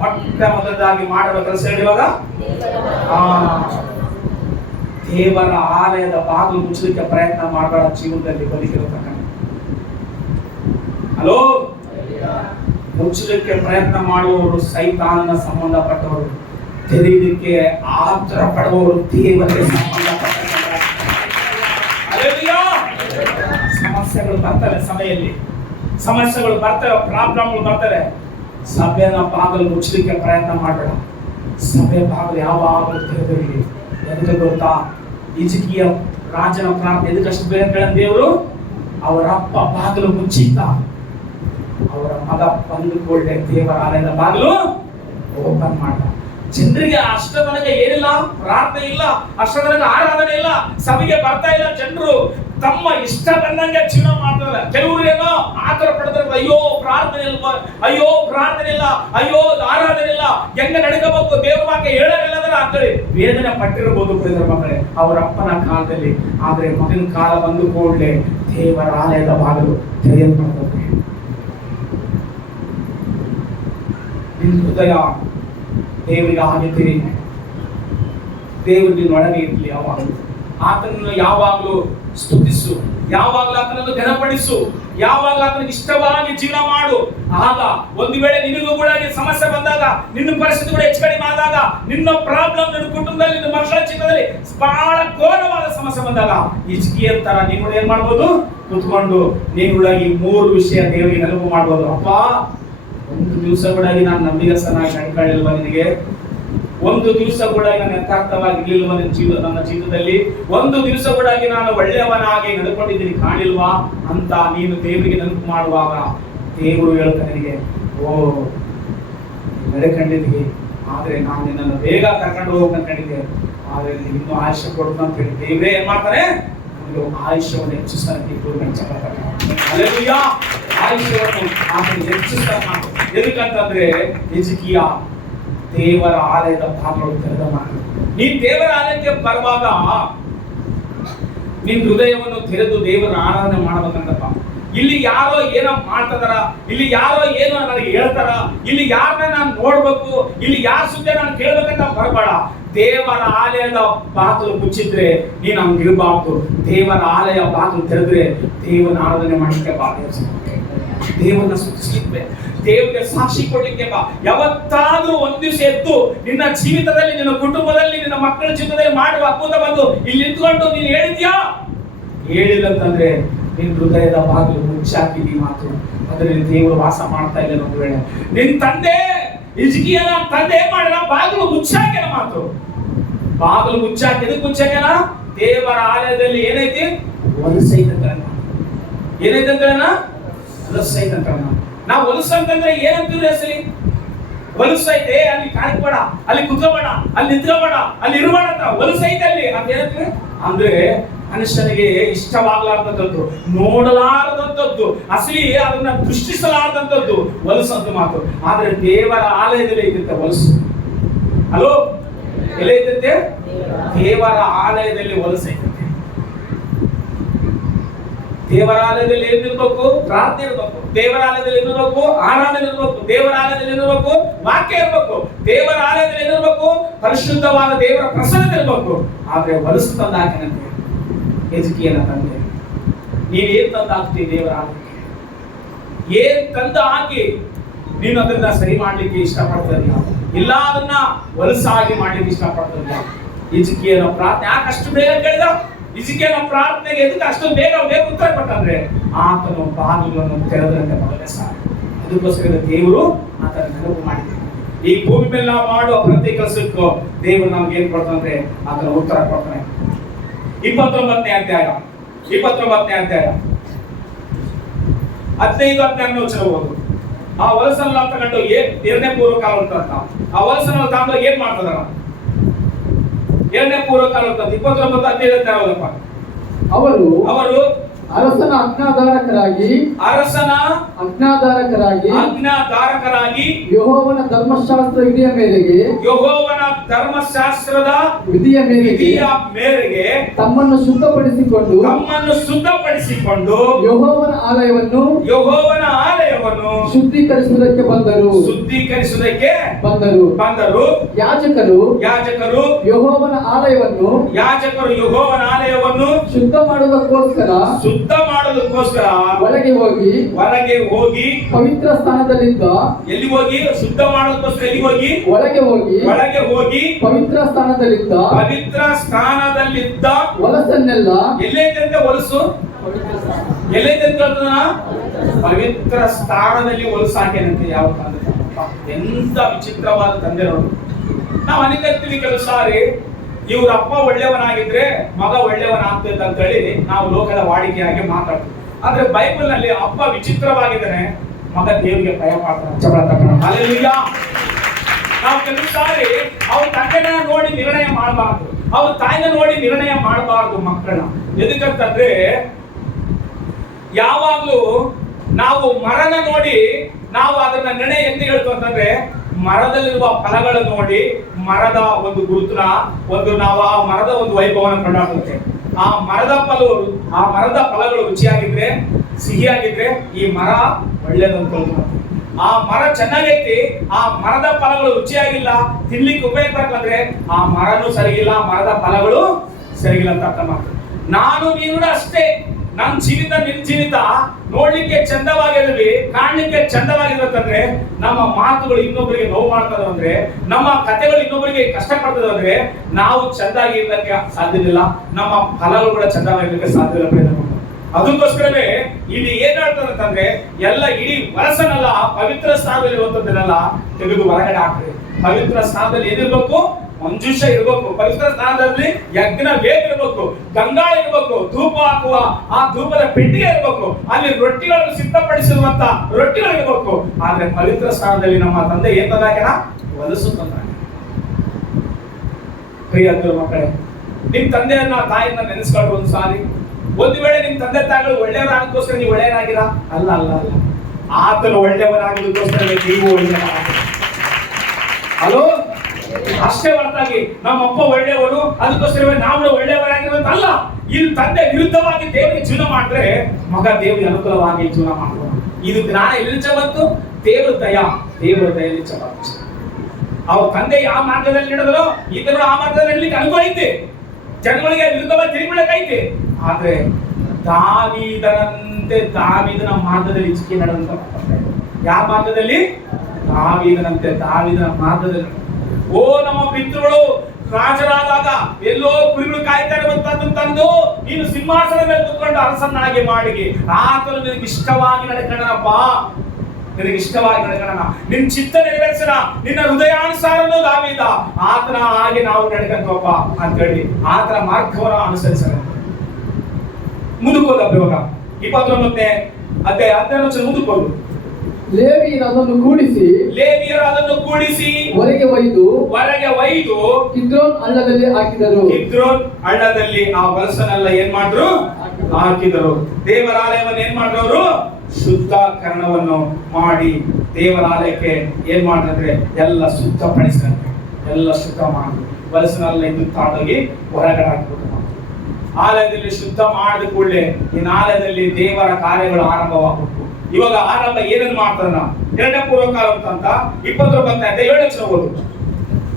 ಮೊಟ್ಟ ಮೊದಲಾಗಿ ಮಾಡುವ ಕೆಲಸ ಹೇಳಿವಾಗ ದೇವರ ಆಲಯದ ಬಾಗಿಲು ಮುಚ್ಚಲಿಕ್ಕೆ ಪ್ರಯತ್ನ ಮಾಡಬೇಡ ಜೀವನದಲ್ಲಿ ಬದುಕಿರತಕ್ಕ. ಹಲೋ, ಮುಚ್ಚಲಿಕ್ಕೆ ಪ್ರಯತ್ನ ಮಾಡುವವರು ಸೈತಾನನ ಸಂಬಂಧಪಟ್ಟವರು, ತೆರೀಲಿಕ್ಕೆ ಆತರ ಪಡುವವರು ದೇವರಿಗೆ ಸಂಬಂಧಪಟ್ಟ. ಸಮಸ್ಯೆಗಳು ಬರ್ತವೆ, ಸಭೆಯಲ್ಲಿ ಸಮಸ್ಯೆಗಳು ಬರ್ತವೆ, ಪ್ರಾಬ್ಲಮ್ಗಳು ಬರ್ತವೆ. ಸಭೆಯ ಬಾಗಿಲು ಮುಚ್ಚಲಿಕ್ಕೆ ಪ್ರಯತ್ನ ಮಾಡಬೇಡ. ಸಭೆ ಬಾಗಿಲು ಯಾವಾಗಲೂ ತೆರೆದಿರಲಿ. ಎದಕ್ಕೆ ಗೊತ್ತಾ, ಹಿಜ್ಕೀಯ ರಾಜನ ಪ್ರಾರ್ಥನೆ ಎದಕ್ಕಷ್ಟು ಬೇಗ ಕೇಳ ದೇವರು, ಅವರ ಅಪ್ಪ ಬಾಗಿಲು ಮುಚ್ಚಿದ್ದ, ಅವರ ಮಗ ಬಂದುಕೊಳ್ಳೆ ದೇವರ ಆಲಯದ ಬಾಗಿಲು ಓಪನ್ ಮಾಡ. ಜನರಿಗೆ ಅಷ್ಟರ ತನಕ ಏನಿಲ್ಲ, ಪ್ರಾರ್ಥನೆ ಇಲ್ಲ, ಅಷ್ಟರ ತನಕ ಆರಾಧನೆ ಇಲ್ಲ, ಸಭೆಗೆ ಬರ್ತಾ ಇಲ್ಲ. ಜನರು ತಮ್ಮ ಇಷ್ಟ ಬಂದಂಗೆ ಜೀವನ ಮಾಡ್ತಾರೆ. ಕೆಲವರು ಏನೋ ಆತರ ಪಡ್ತಾರೆ, ಅಯ್ಯೋ ಪ್ರಾರ್ಥನೆ ಇಲ್ಲ, ಅಯ್ಯೋ ಪ್ರಾರ್ಥನೆ ಇಲ್ಲ, ಅಯ್ಯೋ ಆರಾಧನೆ ಇಲ್ಲ, ಹೆಂಗ ನಡ್ಕೋಬೇಕು, ದೇವ್ರ ವಾಕ್ಯ ಹೇಳೋದಿಲ್ಲ ಅಂತೇಳಿ ವೇದನೆ ಪಟ್ಟಿರಬಹುದು ಪ್ರಿಯರ ಮಕ್ಕಳೇ ಅವರ ಅಪ್ಪನ ಕಾಲದಲ್ಲಿ. ಆದ್ರೆ ಮಗನ ಕಾಲ ಬಂದು ಕೂಡಲೇ ದೇವರ ಆಲಯದ ಬಾಗಿಲು ತೆರೆಯಲ್ಪಡುತ್ತದೆ. ನಿನ್ನ ಹೃದಯ ದೇವರಿಗೆ ಹಾಗೆ ತೆರಿ, ದೇವರು ನಿನ್ನೊಳಗೆ ಇರಲಿ. ಯಾವಾಗಲೂ ಆತನನ್ನು ಯಾವಾಗಲೂ ಸ್ತುತಿಸು, ಯಾವಾಗಲೂ ಆತನನ್ನು ಘನಪಡಿಸು, ಯಾವಾಗಲೂ ಆತನಿಗೆ ಇಷ್ಟವಾಗಿ ಜೀವನ ಮಾಡು. ಆಗ ಒಂದು ವೇಳೆ ನಿನಗೂ ಕೂಡ ಸಮಸ್ಯೆ ಬಂದಾಗ, ನಿನ್ನ ಪರಿಸ್ಥಿತಿ ಕೂಡ ಹೆಚ್ಚು ಕಡಿಮೆ ಆದಾಗ, ನಿನ್ನ ಪ್ರಾಬ್ಲಮ್ ನಿನ್ನ ಕುಟುಂಬದಲ್ಲಿ, ನಿನ್ನ ಮಕ್ಕಳ ಜೀವನದಲ್ಲಿ ಬಹಳ ಘೋರವಾದ ಸಮಸ್ಯೆ ಬಂದಾಗ ಹಿಜ್ಕೀಯನ ತರ ನೀವು ಕೂಡ ಏನ್ ಮಾಡ್ಬೋದು, ಕುತ್ಕೊಂಡು ನೀವು ಕೂಡ ಈ 3 ವಿಷಯ ದೇವರಿಗೆ ನೆನಪು ಮಾಡ್ಬೋದು. ಅಪ್ಪ, ಒಂದು ದಿವಸ ಕೂಡ ನಾನು ನಂಬಿಗಸ್ತನಾಗಿ ನಡ್ಕೊಳ್ಳಿಲ್ವಾ ನಿನಗೆ, ಒಂದು ದಿವಸ ಕೂಡ ನಾನು ಯಥಾರ್ಥವಾಗಿ ಇರ್ಲಿಲ್ವಾ ನನ್ನ ಜೀವನದಲ್ಲಿ, ಒಂದು ದಿವಸ ಕೂಡ ನಾನು ಒಳ್ಳೆಯವನಾಗಿ ನಡ್ಕೊಂಡಿದ್ದೀನಿ ಕಾಣಿಲ್ವಾ ಅಂತ ನೀನು ದೇವರಿಗೆ ನೆನಪು ಮಾಡುವಾಗ ದೇವರು ಹೇಳ್ತಾನೆ ನಿನಗೆ, ಓ ನಡ್ಕೊಂಡಿದ್ದೀವಿ, ಆದ್ರೆ ನಾನು ನಿನ್ನನ್ನು ಬೇಗ ಕರ್ಕೊಂಡು ಹೋಗ್ಕೊಂಡಿದ್ದೆ, ಆದ್ರೆ ಇನ್ನೂ ಆಯುಷ್ಯ ಕೊಡ್ತು ಅಂತ ಹೇಳಿ ದೇವರೇ ಏನ್ ಮಾಡ್ತಾರೆ, ನಮಗೆ ಆಯುಷ್ಯವನ್ನು ಹೆಚ್ಚಿಸ್ತಾನೆ. ಆಯುಷ್ಯವನ್ನು ಹೆಚ್ಚಿಸ್ತಾನೆ. ಎದಕ್ಕಂತಂದ್ರೆ ಹಿಜ್ಕೀಯ ದೇವರ ಆಲಯದ ಬಾಗಿಲು ತೆರೆದ ಮಾಡಿ. ನೀನ್ ದೇವರ ಆಲಯಕ್ಕೆ ಬರುವಾಗ ನಿನ್ ಹೃದಯವನ್ನು ತೆರೆದು ದೇವರ ಆರಾಧನೆ ಮಾಡ್ಬೇಕಂತಪ್ಪ. ಇಲ್ಲಿ ಯಾರೋ ಏನೋ ಮಾಡ್ತದಾರ, ಇಲ್ಲಿ ಯಾರೋ ಏನೋ ನನಗೆ ಹೇಳ್ತಾರ, ಇಲ್ಲಿ ಯಾರನ್ನ ನಾನು ನೋಡ್ಬೇಕು, ಇಲ್ಲಿ ಯಾರ ಸುದ್ದಿ ನಾನು ಕೇಳ್ಬೇಕಂತ ಬರಬೇಡ. ದೇವರ ಆಲಯದ ಬಾಗಿಲು ಮುಚ್ಚಿದ್ರೆ ನೀನು ಹಂಗಿರ್ಬಾರ್ದು. ದೇವರ ಆಲಯ ಬಾಗಿಲು ತೆರೆದ್ರೆ ದೇವರ ಆರಾಧನೆ ಮಾಡಲಿಕ್ಕೆ ಬಾ, ದೇವರನ್ನ ಸ್ತುತಿಸಲಿಕ್ಕೆ, ದೇವರಿಗೆ ಸಾಕ್ಷಿ ಕೊಡ್ಲಿಕ್ಕೆ ಬಾ. ಯಾವತ್ತಾದ್ರೂ ಒಂದ್ ದಿವಸ ಎದ್ದು ನಿನ್ನ ಜೀವಿತದಲ್ಲಿ, ನಿನ್ನ ಕುಟುಂಬದಲ್ಲಿ, ನಿನ್ನ ಮಕ್ಕಳ ಜೀವಿತದಲ್ಲಿ ಮಾಡುವ ಅದ್ಭುತ ಬಂದು ಇಲ್ಲಿ ನಿಂತ್ಕೊಂಡು ನೀನು ಹೇಳಿದ್ಯಾ? ಹೇಳಿಲ್ಲಂತಂದ್ರೆ ನಿನ್ನ ಹೃದಯದ ಬಾಗಿಲು ಮುಚ್ಚಾಕಿದಿ ಮಾತು, ಅದರಲ್ಲಿ ದೇವರು ವಾಸ ಮಾಡ್ತಾ ಇಲ್ಲ. ಒಂದು ವೇಳೆ ನಿನ್ ತಂದೆ ಹಿಜ್ಕೀಯನ ತಂದೆ ಮಾಡಿದ ಬಾಗಿಲು ಮುಚ್ಚಾಕಿನ ಮಾತು, ಬಾಗಿಲು ಮುಚ್ಚಾಕಿ ಎದಕ್ಕೆ ಮುಚ್ಚಾಕ್ಯಾನ? ದೇವರ ಆಲಯದಲ್ಲಿ ಏನೈತಿ, ಹೊಲಸೈತೆ. ಏನೈತೆ ಅಂತ ಹೊಲಸೈತೆ ಅಂತ ನಾವು ಹೊಲಸು ಅಂತಂದ್ರೆ ಏನಂತೀವಿ ಅಸಲಿ? ಹೊಲಸೈತೆ, ಅಲ್ಲಿ ಕಾಯ್ಬೇಡ, ಅಲ್ಲಿ ಕುತ್ಕೋಬೇಡ, ಅಲ್ಲಿ ನಿಂತ್ಕೋಬೇಡ, ಅಲ್ಲಿ ಇರಬೇಡ ಅಂತ ಹೊಲಸೈತೆ ಅಲ್ಲಿ ಅಂತ ಏನಂತೀವಿ ಅಂದ್ರೆ ಮನುಷ್ಯನಿಗೆ ಇಷ್ಟವಾಗಲಾರ್ದಂಥದ್ದು, ನೋಡಲಾರದಂಥದ್ದು, ಅಸಲಿ ಅದನ್ನ ದೃಷ್ಟಿಸಲಾರದಂಥದ್ದು ಹೊಲಸು ಅಂತ ಮಾತು. ಆದ್ರೆ ದೇವರ ಆಲಯದಲ್ಲಿ ಐತಂತೆ ಹೊಲಸು. ಹಲೋ, ಎಲ್ಲ ಐತಂತೆ? ದೇವರ ಆಲಯದಲ್ಲಿ ಹೊಲಸೈತೆ. ದೇವರ ಆಲಯದಲ್ಲಿ ಏನಿರ್ಬೇಕು? ಪ್ರಾರ್ಥನೆ ಇರ್ಬೇಕು. ದೇವರ ಆಲಯದಲ್ಲಿ ಏನಿರ್ಬೇಕು? ಆರಾಧನೆ ಇರ್ಬೇಕು. ದೇವರ ಆಲಯದಲ್ಲಿ ಏನಿರ್ಬೇಕು? ವಾಕ್ಯ ಇರ್ಬೇಕು. ದೇವರ ಆಲಯದಲ್ಲಿ ಏನಿರ್ಬೇಕು? ಪರಿಶುದ್ಧವಾದ ದೇವರ ಪ್ರಸನ್ನತೆ ಇರ್ಬೇಕು. ಆದ್ರೆ ಹೊಲಸು ತಂದು ಹಾಕಿನಂತೆ ಹಿಜ್ಕೀಯನ ತಂದೆ, ನೀನ್ ಏನ್ ತಂದು ಹಾಕ್ತಿ ದೇವರ ಆಲಯಕ್ಕೆ? ಏನ್ ತಂದು ಹಾಕಿ ನೀನು ಅದನ್ನ ಸರಿ ಮಾಡ್ಲಿಕ್ಕೆ ಇಷ್ಟಪಡ್ತೀಯ? ಇಲ್ಲ ಅದನ್ನ ಹೊಲಸಾಗಿ ಮಾಡ್ಲಿಕ್ಕೆ ಇಷ್ಟಪಡ್ತೀಯ? ಹಿಜ್ಕೀಯನ ಪ್ರಾರ್ಥನೆ ಯಾಕಷ್ಟು ಬೇಗ ಕೇಳಿದ? ಹಿಜ್ಕೀಯನ ಪ್ರಾರ್ಥನೆಗೆ ಎದಕ್ಕೆ ಅಷ್ಟು ಬೇಗ ಉತ್ತರ ಕೊಟ್ಟಂದ್ರೆ ಆತನು ಬಾಗಿಲನ್ನು ತೆರೆದಂತೆ ಮೊದಲೇ ಸಾಕು. ಅದಕ್ಕೋಸ್ಕರ ದೇವರು ಆತನ ನೆನಪು ಮಾಡಿದ್ರು. ಈ ಭೂಮಿ ಮೇಲೆ ನಾವು ಮಾಡುವ ಪ್ರತಿ ಕೆಲಸಕ್ಕೂ ದೇವರು ನಮ್ಗೆ ಏನ್ ಕೊಡ್ತಾನೆ, ಆತನ ಉತ್ತರ ಕೊಡ್ತಾನೆ. 29ನೇ ಅಧ್ಯಾಯ 15-16 ವಚನ ಓದು. ಆ ವಲಸನ್ನ ತಗೊಂಡು ಎರಡನೇ ಪೂರ್ವಕಾಲ ಅಂತ ಆ ವಲಸನ್ನ ತಗೊಂಡು ಏನ್ ಮಾಡ್ತದಾರ? ಎರಡನೇ ಪೂರ್ವಕಾಲ ಅಂತ 29-15 ಓದಪ್ಪ. ಅವರು ಅರಸನ ಆಜ್ಞಾಧಾರಕರಾಗಿ ಯೆಹೋವನ ಧರ್ಮಶಾಸ್ತ್ರ ವಿಧಿಯ ಮೇರೆಗೆ ತಮ್ಮನ್ನು ಶುದ್ಧಪಡಿಸಿಕೊಂಡು ಯೆಹೋವನ ಆಲಯವನ್ನು ಶುದ್ಧೀಕರಿಸುವುದಕ್ಕೆ ಬಂದರು. ಯಾಜಕರು ಯೆಹೋವನ ಆಲಯವನ್ನು ಶುದ್ಧ ಮಾಡುವುದಕ್ಕೋಸ್ಕರ ಒಳಗೆ ಹೋಗಿ ಪವಿತ್ರ ಸ್ಥಾನದಲ್ಲಿದ್ದ ಶುದ್ಧ ಮಾಡೋದಕ್ಕೋಸ್ಕರ ಒಳಗೆ ಹೋಗಿ ಪವಿತ್ರ ಸ್ಥಾನದಲ್ಲಿದ್ದ ಹೊಲಸನ್ನೆಲ್ಲ ಎಲ್ಲೈತೆ ಹೊಲಸು ಪವಿತ್ರ ಸ್ಥಾನದಲ್ಲಿ ಹೊಲಸು ಹಾಕೇನಂತೆ. ಯಾವ ಎಂತ ವಿಚಿತ್ರವಾದ ತಂದೆ ನೋಡು. ನಾವು ಅನಿಕತ್ತೀವಿ ಕೆಲವು ಸಾರಿ ಇವ್ರ ಅಪ್ಪ ಒಳ್ಳೆಯವನಾಗಿದ್ರೆ ಮಗ ಒಳ್ಳೆಯವನಾಗ್ತದೆ ಅಂತ ಹೇಳಿ ನಾವು ಲೋಕದ ವಾಡಿಕೆಯಾಗಿ ಮಾತಾಡ್ತೀವಿ. ಆದ್ರೆ ಬೈಬಲ್ ನಲ್ಲಿ ಅಪ್ಪ ವಿಚಿತ್ರವಾಗಿದ್ದಾನೆ, ಮಗ ದೇವರಿಗೆ ಭಯ ಮಾಡ್ತಾನೆ. ನಾವು ಕೆಲವು ಸಾರಿ ಅವ್ರ ತಂದೆನ ನೋಡಿ ನಿರ್ಣಯ ಮಾಡಬಾರ್ದು, ಅವ್ರ ತಾಯಿನ ನೋಡಿ ನಿರ್ಣಯ ಮಾಡಬಾರ್ದು ಮಕ್ಕಳನ್ನ. ಎದಕ್ಕಂತಂದ್ರೆ ಯಾವಾಗ್ಲೂ ನಾವು ಮರನ ನೋಡಿ ನಾವು ಅದನ್ನ ನಿರ್ಣಯ ಎಂದು ಹೇಳ್ತು ಅಂತಂದ್ರೆ ಮರದಲ್ಲಿರುವ ಫಲಗಳನ್ನು ನೋಡಿ ಮರದ ಒಂದು ಗುರುತನ ನಾವು ಆ ಮರದ ಒಂದು ವೈಭವನ ಕೊಂಡಾಡುತ್ತೆ. ಆ ಮರದ ಫಲಗಳು ರುಚಿಯಾಗಿದ್ರೆ ಸಿಹಿಯಾಗಿದ್ರೆ ಈ ಮರ ಒಳ್ಳೇದಂತ. ಆ ಮರ ಚೆನ್ನಾಗೈತಿ, ಆ ಮರದ ಫಲಗಳು ರುಚಿಯಾಗಿಲ್ಲ, ತಿನ್ಲಿಕ್ಕೆ ಉಪಯೋಗ ಅಂದ್ರೆ ಆ ಮರನೂ ಸರಿಗಿಲ್ಲ, ಮರದ ಫಲಗಳು ಸರಿಗಿಲ್ಲ ಅಂತ ಅರ್ಥ ಮಾಡ್ತಾರೆ. ನಾನು ನೀನು ಅಷ್ಟೇ. ನಮ್ಮ ಜೀವಿತ ನಿಮ್ ಜೀವಿತ ನೋಡ್ಲಿಕ್ಕೆ ಚಂದವಾಗಿರ್ಲಿ, ಕಾಣ್ಲಿಕ್ಕೆ ಚಂದವಾಗಿರ್ಬೇಕಂದ್ರೆ ನಮ್ಮ ಮಾತುಗಳು ಇನ್ನೊಬ್ಬರಿಗೆ ನೋವು ಮಾಡ್ತದ ಅಂದ್ರೆ, ನಮ್ಮ ಕಥೆಗಳು ಇನ್ನೊಬ್ಬರಿಗೆ ಕಷ್ಟ ಪಡ್ತದ ಅಂದ್ರೆ ನಾವು ಚಂದಾಗಿ ಇರ್ಲಿಕ್ಕೆ ಸಾಧ್ಯವಿಲ್ಲ, ನಮ್ಮ ಫಲಗಳು ಕೂಡ ಚಂದವಾಗಿರ್ಲಿಕ್ಕೆ ಸಾಧ್ಯವಿಲ್ಲ. ಅದಕ್ಕೋಸ್ಕರವೇ ಇಲ್ಲಿ ಏನ್ ಹೇಳ್ತಾರೆ ಅಂತಂದ್ರೆ ಎಲ್ಲ ಇಡೀ ವಲಸನೆಲ್ಲ ಪವಿತ್ರ ಸ್ಥಾನದಲ್ಲಿ ಇರುವಂತದ್ದನ್ನೆಲ್ಲ ತೆಗೆದು ಹೊರಗಡೆ ಹಾಕ್ರಿ. ಪವಿತ್ರ ಸ್ಥಾನದಲ್ಲಿ ಏನಿರ್ಬೇಕು? ಮಂಜುಷ ಇರ್ಬೇಕು. ಪವಿತ್ರ ಸ್ಥಾನದಲ್ಲಿ ಯಜ್ಞ ವೇದ ಇರ್ಬೇಕು, ಗಂಗಾ ಇರ್ಬೇಕು, ಧೂಪ ಹಾಕುವ ಆ ಧೂಪದ ಪೆಟ್ಟಿಗೆ ಇರ್ಬೇಕು, ಅಲ್ಲಿ ರೊಟ್ಟಿಗಳನ್ನು ಸಿದ್ಧಪಡಿಸಿರುವಂತ ರೊಟ್ಟಿಗಳು ಇರ್ಬೇಕು. ಆದ್ರೆ ಪವಿತ್ರ ಸ್ಥಾನದಲ್ಲಿ ನಮ್ಮ ತಂದೆ ಏನ್ ತಂದಾಕನ? ಹೊಲಸು ತಂದಾಕ. ಪ್ರಿಯ ಮಕ್ಕಳೇ, ನಿಮ್ ತಂದೆಯನ್ನ ತಾಯಿಯನ್ನ ನೆನೆಸ್ಕೊಂಡು ಒಂದು ಸಾರಿ. ಒಂದು ವೇಳೆ ನಿಮ್ ತಂದೆ ತಾಯಿಗಳು ಒಳ್ಳೆಯವರಾಗೋಸ್ಕರ ನೀವು ಒಳ್ಳೆಯವರಾಗಿರ ಅಲ್ಲ, ಆತನು ಒಳ್ಳೆಯವರಾಗೋದಕ್ಕೋಸ್ಕರ ನೀವು ಒಳ್ಳೆಯವರಾಗ. ಹಲೋ, ಅಷ್ಟೇ ಹೊರತಾಗಿ ನಮ್ಮಪ್ಪ ಒಳ್ಳೆಯವರು ಅದಕ್ಕೋಸ್ಕರ ನಾವು ಒಳ್ಳೆಯವರಾಗಿರೋದು ಅಲ್ಲ. ಇಲ್ಲಿ ತಂದೆ ವಿರುದ್ಧವಾಗಿ ದೇವರಿಗೆ ಜೀವನ ಮಾಡಿದ್ರೆ ಮಗ ದೇವರಿಗೆ ಅನುಕೂಲವಾಗಿ ಜೀವನ ಮಾಡುವ. ಇದು ಜ್ಞಾನ ಎಲ್ಲಿ ಬಂತು? ದೇವರ ದಯಲ್ಲಿ ಬಂತು. ಅವ್ರ ತಂದೆ ಯಾವ ಮಾರ್ಗದಲ್ಲಿ ನಡೆದರೋ ಈತನು ಆ ಮಾರ್ಗದಲ್ಲಿ ನಡಲಿಕ್ಕೆ ಅನುಕೂಲ ಐತೆ, ಜನಗಳಿಗೆ ವಿರುದ್ಧವಾಗಿ ತಿರುಗಿಬಿಡಕೈತೆ. ಆದ್ರೆ ದಾವೀದನ ಮಾರ್ಗದಲ್ಲಿ ಹಿಜ್ಕೀಯ ನಡೆದಂತ. ಯಾವ ಮಾರ್ಗದಲ್ಲಿ? ದಾವೀದನ ಮಾರ್ಗದಲ್ಲಿ. ಓ ನಮ್ಮ ಪಿತೃಗಳು ರಾಜರಾದಾಗ ಎಲ್ಲೋ ಕುರಿಗಳು ಕಾಯ್ತಾರೆ ಬಂತದ್ದು ತಂದು ನೀನು ಸಿಂಹಾಸನ ಮೇಲೆ ಕೂತ್ಕೊಂಡು ಅರಸನ್ನಾಗಿ ಮಾಡಿ ಆತನು ನಿನಗೆ ಇಷ್ಟವಾಗಿ ನಡ್ಕೊಳ್ಳಪ್ಪ, ನಿನಗೆ ಇಷ್ಟವಾಗಿ ನಡ್ಕೊಳ್ಳೋಣ, ನಿನ್ ಚಿತ್ತ ನೆರವೇರಿಸೋಣ, ನಿನ್ನ ಹೃದಯಾನುಸಾರನು ದಾವೀದ ಆತನ ಹಾಗೆ ನಾವು ನಡ್ಕೊಂತವಪ್ಪ ಅಂತ ಹೇಳಿ ಆತನ ಮಾರ್ಗವನ್ನು ಅನುಸರಿಸೋಣ. ಮುಂದಕ್ಕೋದ ಇವಾಗ 29ನೇ ಅಧ್ಯಾಯ 10 ಮುಂದಕ್ಕೋದು. ಲೇವಿಯರು ಅದನ್ನು ಕೂಡಿಸಿ ಹೊರಗೆ ಒಯ್ದು ಕಿದ್ರೋನ್ ಹಳ್ಳದಲ್ಲಿ ಹಾಕಿದರು. ಆ ವಲಸನೆಲ್ಲ ಏನ್ ಮಾಡಿದ್ರು? ಹಾಕಿದರು. ದೇವರಾಲಯವನ್ನು ಏನ್ ಮಾಡಿದ್ರು? ಶುದ್ಧೀಕರಣವನ್ನು ಮಾಡಿ ದೇವರಾಲಯಕ್ಕೆ ಏನ್ ಮಾಡಿದ್ರೆ ಎಲ್ಲ ಶುದ್ಧಪಡಿಸಿದಂತೆ ಎಲ್ಲ ಶುದ್ಧ ಮಾಡಿ ವಲಸನೆಲ್ಲ ಇದು ತಾಂಡೋಗಿ ಹೊರಗಡೆ ಹಾಕಿಬಿಟ್ಟು ಆಲಯದಲ್ಲಿ ಶುದ್ಧ ಮಾಡಿದ ಕೂಡಲೇ ಇನ್ನು ಆಲಯದಲ್ಲಿ ದೇವರ ಕಾರ್ಯಗಳು ಆರಂಭವಾಗಬೇಕು. ಇವಾಗ ಆರಂಭ ಏನನ್ನು ಮಾಡ್ತಾನ? ಎರಡನೇ ಪೂರ್ವಕಾಲ ಅಂತ 29ನೇ ಅಧ್ಯಾಯ 7 ಓದು.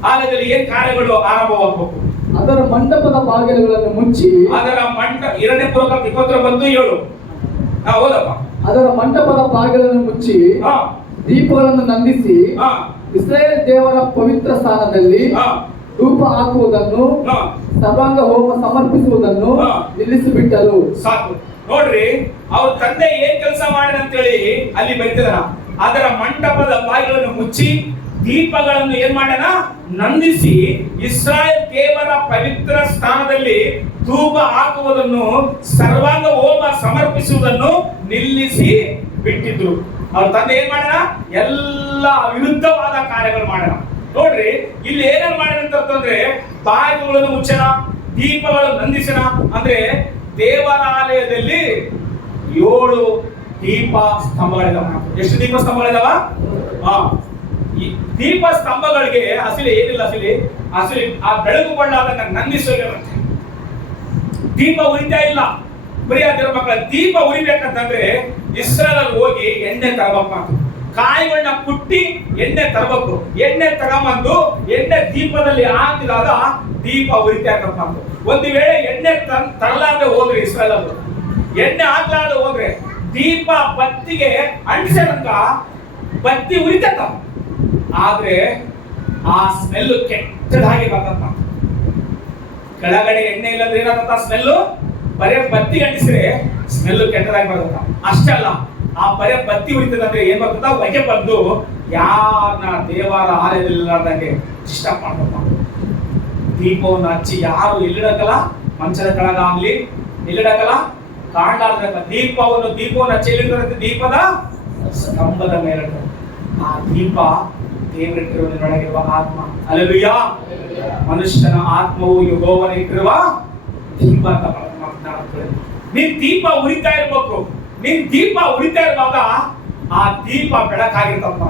ಆಲಯದಲ್ಲಿ ಏನ್ ಕಾರ್ಯಗಳು ಆರಂಭವಾಗಬೇಕು? ಅದರ ಮಂಟಪದ ಬಾಗಿಲುಗಳನ್ನು ಮುಚ್ಚಿ ಎರಡನೇ ಪೂರ್ವಕಾಲ 29:7 ಓದಪ್ಪ. ಅದರ ಮಂಟಪದ ಬಾಗಿಲನ್ನು ಮುಚ್ಚಿ ದೀಪಗಳನ್ನು ನಂದಿಸಿ ಇಸ್ರಾಯೇಲ್ ದೇವರ ಪವಿತ್ರ ಸ್ಥಾನದಲ್ಲಿ ಧೂಪ ಹಾಕುವುದನ್ನು ಸರ್ವಾಂಗ ಹೋಮ ಸಮರ್ಪಿಸುವುದನ್ನು ಹಾ. ನಿಲ್ಲಿಸಿಬಿಟ್ಟರು. ಸಾಕು ನೋಡ್ರಿ, ಅವ್ರ ತಂದೆ ಏನ್ ಕೆಲಸ ಮಾಡಿದಂತೇಳಿ ಅಲ್ಲಿ ಬರೀತಿದಾರ. ಅದರ ಮಂಟಪದ ಬಾಗಿಲನ್ನು ಮುಚ್ಚಿ ದೀಪಗಳನ್ನು ಏನ್ ಮಾಡ್ಯಾನ, ನಂದಿಸಿ ಇಸ್ರಾಯೇಲ್ ದೇವರ ಪವಿತ್ರ ಸ್ಥಾನದಲ್ಲಿ ಧೂಪ ಹಾಕುವುದನ್ನು, ಸರ್ವಾಂಗ ಹೋಮ ಸಮರ್ಪಿಸುವುದನ್ನು ನಿಲ್ಲಿಸಿ ಬಿಟ್ಟಿದ್ರು. ಅವ್ರ ತಂದೆ ಏನ್ ಮಾಡ್ಯಾನ, ಎಲ್ಲ ವಿರುದ್ಧವಾದ ಕಾರ್ಯಗಳು ಮಾಡ್ಯಾನ. ನೋಡ್ರಿ, ಇಲ್ಲಿ ಏನೇನು ಮಾಡ್ಯಾನ ಅಂತಂದ್ರೆ ಬಾಗಿಲುಗಳನ್ನು ಮುಚ್ಚನ, ದೀಪಗಳನ್ನು ನಂದಿಸನ. ಅಂದ್ರೆ ದೇವಾಲಯದಲ್ಲಿ 7 ದೀಪ ಸ್ತಂಭಗಳಿದಾವ. ಎಷ್ಟು ದೀಪ ಸ್ತಂಭಗಳಿದಾವ? ಈ ದೀಪ ಸ್ತಂಭಗಳಿಗೆ ಅಸಲಿ ಏನಿಲ್ಲ, ಅಸಲಿ ಆ ಬೆಳಕು ಕೊಳ್ಳಾದಾಗ ನಂದಿಸೋಗಿರುತ್ತೆ. ದೀಪ ಉರಿತಾ ಇಲ್ಲ. ಪ್ರಿಯ ಮಕ್ಕಳ, ದೀಪ ಉರಿಬೇಕಂತಂದ್ರೆ ಇಸ್ರಾಯೇಲ್ ಹೋಗಿ ಎಣ್ಣೆ ತರಬೇಕು, ಕಾಯಿಗಳನ್ನ ಕುಟ್ಟಿ ಎಣ್ಣೆ ತರಬೇಕು. ಎಣ್ಣೆ ತಗೊಂಬಂದು ಎಣ್ಣೆ ದೀಪದಲ್ಲಿ ಹಾಕಿದಾಗ ದೀಪ ಉರಿತಾ ಇರಬೇಕು. ಒಂದು ವೇಳೆ ಎಣ್ಣೆ ತರಲಾರ್ದೆ ಹೋದ್ರೆ, ಇಸ್ರಾಯೇಲ್ ಎಣ್ಣೆ ಹಾಕ್ಲಾರ್ದೆ ಹೋದ್ರೆ ದೀಪ ಬತ್ತಿಗೆ ಅಂಟಿಸಂತ ಬತ್ತಿ ಉರಿತಕ್ಕ, ಆದ್ರೆ ಆ ಸ್ಮೆಲ್ ಕೆಟ್ಟದಾಗಿ ಬರ್ತದ. ಕೆಳಗಡೆ ಎಣ್ಣೆ ಇಲ್ಲದ್ರೆ ಏನಾಗತ್ತ ಸ್ಮೆಲ್, ಬರೇ ಬತ್ತಿ ಅಂಟಿಸಿದ್ರೆ ಸ್ಮೆಲ್ ಕೆಟ್ಟದಾಗಿ ಬರ್ತದ. ಅಷ್ಟಲ್ಲ, ಆ ಬರೇ ಬತ್ತಿ ಉರಿತದಂದ್ರೆ ಏನ್ ಬರ್ತದ, ಹೊಗೆ ಬಂದು ಯಾರನ್ನ ದೇವರ ಆಲಯದಲ್ಲಿ ಡಿಸ್ಟರ್ಬ್ ಮಾಡ್ಬೇಕು. ದೀಪವನ್ನು ಹಚ್ಚಿ ಯಾರು ಎಲ್ಲಿಡಕಲ್ಲ, ಮಂಚದ ಕೆಳಗಾಗ್ಲಿ ಎಲ್ಲಿಡಕಲ್ಲ, ಕಾಣ್ಲಾರ್ದ ದೀಪವನ್ನು ಹಚ್ಚಿ ಎಲ್ಲಿಡ್ತಾರೆ, ದೀಪದ ಸ್ತಂಭದ ಮೇಲೆ. ಆ ದೀಪ ದೇವರಿಟ್ಟಿರುವ ಆತ್ಮ. ಹಲ್ಲೆಲೂಯಾ. ಮನುಷ್ಯನ ಆತ್ಮವು ಯೆಹೋವನ ಇಟ್ಟಿರುವ ದೀಪ ಅಂತ ಮಾತನಾಡ್ತಾರೆ. ನಿನ್ ದೀಪ ಉರಿತಾ ಇರ್ಬೇಕು. ನಿನ್ ದೀಪ ಉರಿತಾ ಇರುವಾಗ ಆ ದೀಪ ಬೆಳಕಾಗಿರ್ತಪ್ಪ.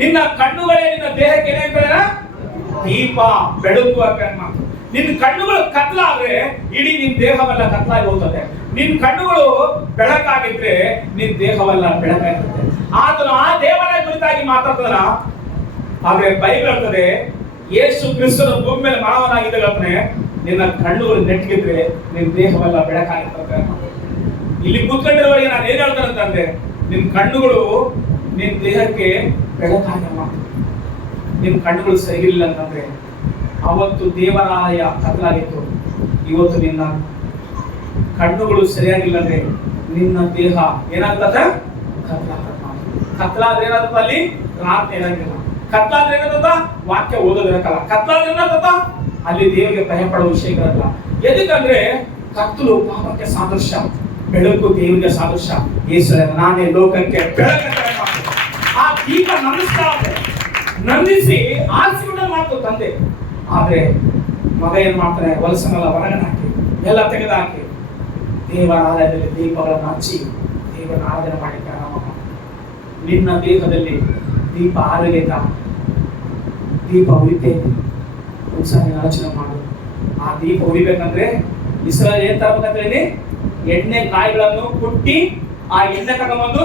ನಿನ್ನ ಕಣ್ಣುಗಳೇ ನಿನ್ನ ದೇಹಕ್ಕೆ ಏನಾಗ್ತದೆ, ದೀಪ ಬೆಳಕು ಅಂತ. ನಿನ್ನ ಕಣ್ಣುಗಳು ಕತ್ಲಾದ್ರೆ ಇಡೀ ನಿನ್ ದೇಹವೆಲ್ಲ ಕತ್ಲಾಗಿ ಹೋಗ್ತದೆ. ನಿನ್ ಕಣ್ಣುಗಳು ಬೆಳಕಾಗಿದ್ರೆ ನಿನ್ ದೇಹವೆಲ್ಲ ಬೆಳಕಾಗಿರುತ್ತೆ. ಆತನು ಆ ದೇವರ ಕುರಿತಾಗಿ ಮಾತಾಡ್ತಾನ. ಆದ್ರೆ ಬೈಬಲ್ ಹೇಳ್ತದೆ, ಯೇಸು ಕ್ರಿಸ್ತನ ಭೂಮಿ ಮೇಲೆ ಮಾನವನಾಗಿದ್ದಾನೆ, ನಿನ್ನ ಕಣ್ಣುಗಳು ನೆಟ್ಟಿಗಿದ್ರೆ ನಿನ್ ದೇಹವೆಲ್ಲ ಬೆಳಕಾಗಿರ್ತದೆ. ಇಲ್ಲಿ ಕೂತ್ಕೊಂಡಿರುವವರಿಗೆ ನಾನು ಏನ್ ಹೇಳ್ತಾನೆ ಅಂತಂದ್ರೆ, ನಿನ್ ಕಣ್ಣುಗಳು ನಿನ್ ದೇಹಕ್ಕೆ ಬೆಳಕಾಗಲ್ಲ. ನಿನ್ ಕಣ್ಣುಗಳು ಸರಿಗಿಲ್ಲ ಅಂತಂದ್ರೆ, ಅವತ್ತು ದೇವರಾಲಯ ಕತ್ಲಾಗಿತ್ತು, ಇವತ್ತು ನಿನ್ನ ಕಣ್ಣುಗಳು ಸರಿಯಾಗಿಲ್ಲ ಅಂದ್ರೆ ನಿನ್ನ ದೇಹ ಏನಾಗ್ತದ, ಕತ್ಲಾದ್ರೆ ಏನಾಗ್ತದ, ಅಲ್ಲಿ ರಾತ್ರಿ ಏನಾಗಿಲ್ಲ. ಕತ್ಲಾದ್ರೆ ಏನಾಗ್ತದ, ವಾಕ್ಯ ಓದೋದಿರಕ್ಕಲ್ಲ. ಕತ್ಲಾದ್ರೆ ಏನಾಗ್ತದ, ಅಲ್ಲಿ ದೇವರಿಗೆ ಭಯ ಪಡುವ ವಿಷಯಗಳಲ್ಲ. ಎದಕ್ಕಂದ್ರೆ ಕತ್ತಲು ಪಾಪಕ್ಕೆ ಸಾದೃಶ್ಯ, ಬೆಳಕು ದೇವರಿಗೆ ಸಾದೃಶ್ಯ. ಯೇಸು ನಾನೇ ಲೋಕಕ್ಕೆ ಬೆಳಕಂತ ಆ ದೀಪ ನಂದಿಸಿ ಆರಿಸಿಕೊಂಡ ಮಾತು ತಂದೆ. ಆದ್ರೆ ಮಗ ಏನ್ ಮಾಡ್ತಾನೆ, ಹೊಲಸನ್ನೆಲ್ಲ ಹೊರಗಡೆ ಹಾಕಿ ಎಲ್ಲ ತೆಗೆದುಹಾಕಿ ದೇವರ ಆಲಯದಲ್ಲಿ ದೀಪಗಳನ್ನು ಹಚ್ಚಿ ದೇವರ ಆರಾಧನೆ ಮಾಡಿದ್ದ. ನಿನ್ನ ದೇಹದಲ್ಲಿ ದೀಪ ಆರಲಿಲ್ಲ, ದೀಪ ಉರಿತೈತಿ. ಒಂದ್ಸರಿ ಆಲೋಚನೆ ಮಾಡು. ಆ ದೀಪ ಉರಿಬೇಕಂದ್ರೆ ಇಸ್ರಾಯೇಲ್ ಏನ್ ತರಬೇಕಂತ ಹೇಳಿ, ಎಣ್ಣೆ ಕಾಯಿಗಳನ್ನು ಕುಟ್ಟಿ ಆ ಎಣ್ಣೆ ತಗೊಂಬಂದು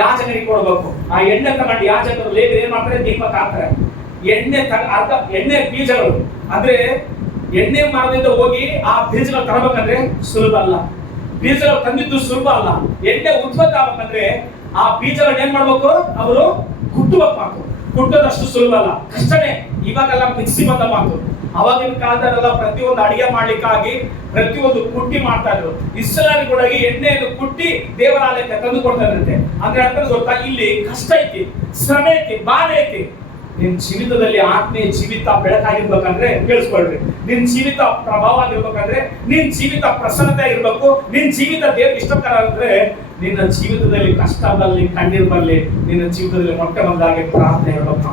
ಯಾಜಕರಿಗೆ ಕೊಡ್ಬೇಕು. ಆ ಎಣ್ಣೆ ತಗೊಂಡು ಯಾಜಕರು ಲೇಬರ್ ಏನ್ ಮಾಡ್ತಾರೆ, ದೀಪಕ್ಕೆ ಹಾಕ್ತಾರೆ. ಎಣ್ಣೆ ಬೀಜಗಳು ಅಂದ್ರೆ ಎಣ್ಣೆ ಮರದಿಂದ ಹೋಗಿ ಆ ಬೀಜಗಳು ತರಬೇಕಂದ್ರೆ ಸುಲಭ ಅಲ್ಲ. ಬೀಜಗಳು ತಂದಿದ್ದು ಸುಲಭ ಅಲ್ಲ. ಎಣ್ಣೆ ಉತ್ಪತ್ತಿ ಆಗ್ಬೇಕಂದ್ರೆ ಆ ಬೀಜಗಳನ್ನ ಏನ್ ಮಾಡ್ಬೇಕು, ಅವರು ಕುಟ್ಟಬೇಕು. ಕುಟ್ಟೋದಷ್ಟು ಸುಲಭ ಅಲ್ಲ, ಕಷ್ಟನೇ. ಇವಾಗೆಲ್ಲ ಮಿಕ್ಸಿ ಬಂದ ಮಾತು. ಅವಾಗಿನ ಕಾಲದಲ್ಲೆಲ್ಲ ಪ್ರತಿಯೊಂದು ಅಡಿಗೆ ಮಾಡ್ಲಿಕ್ಕಾಗಿ ಪ್ರತಿಯೊಂದು ಕುಟ್ಟಿ ಮಾಡ್ತಾ ಇದ್ರು. ಇಸ್ರಾಯೇಲ್ ಎಣ್ಣೆಯನ್ನು ಕುಟ್ಟಿ ದೇವರಾಲಯಕ್ಕೆ ತಂದು ಕೊಡ್ತಾ ಇರುತ್ತೆ. ಅಂದ್ರೆ ಅರ್ಥ ಗೊತ್ತಾ, ಇಲ್ಲಿ ಕಷ್ಟ ಐತಿ, ಶ್ರಮ ಐತಿ, ಬಾಧೆ ಐತಿ. ನಿನ್ ಜೀವಿತದಲ್ಲಿ ಆತ್ಮೀಯ ಜೀವಿತ ಬೆಳಕಾಗಿರ್ಬೇಕಂದ್ರೆ ಕೇಳಿಸ್ಕೊಳ್ರಿ, ನಿನ್ ಜೀವಿತ ಪ್ರಭಾವ ಆಗಿರ್ಬೇಕಂದ್ರೆ, ನಿನ್ ಜೀವಿತ ಪ್ರಸನ್ನತೆ ಆಗಿರ್ಬೇಕು, ನಿನ್ ಜೀವಿತ ದೇವ್ರಿಗೆ ಇಷ್ಟಕರ ಅಂದ್ರೆ ನಿನ್ನ ಜೀವಿತದಲ್ಲಿ ಕಷ್ಟ ಬರಲಿ, ಕಣ್ಣೀರು ಬರಲಿ, ನಿನ್ನ ಜೀವಿತದಲ್ಲಿ ಮೊಟ್ಟೆ ಬಂದಾಗೆ ಪ್ರಾರ್ಥನೆ ಇರಬೇಕು.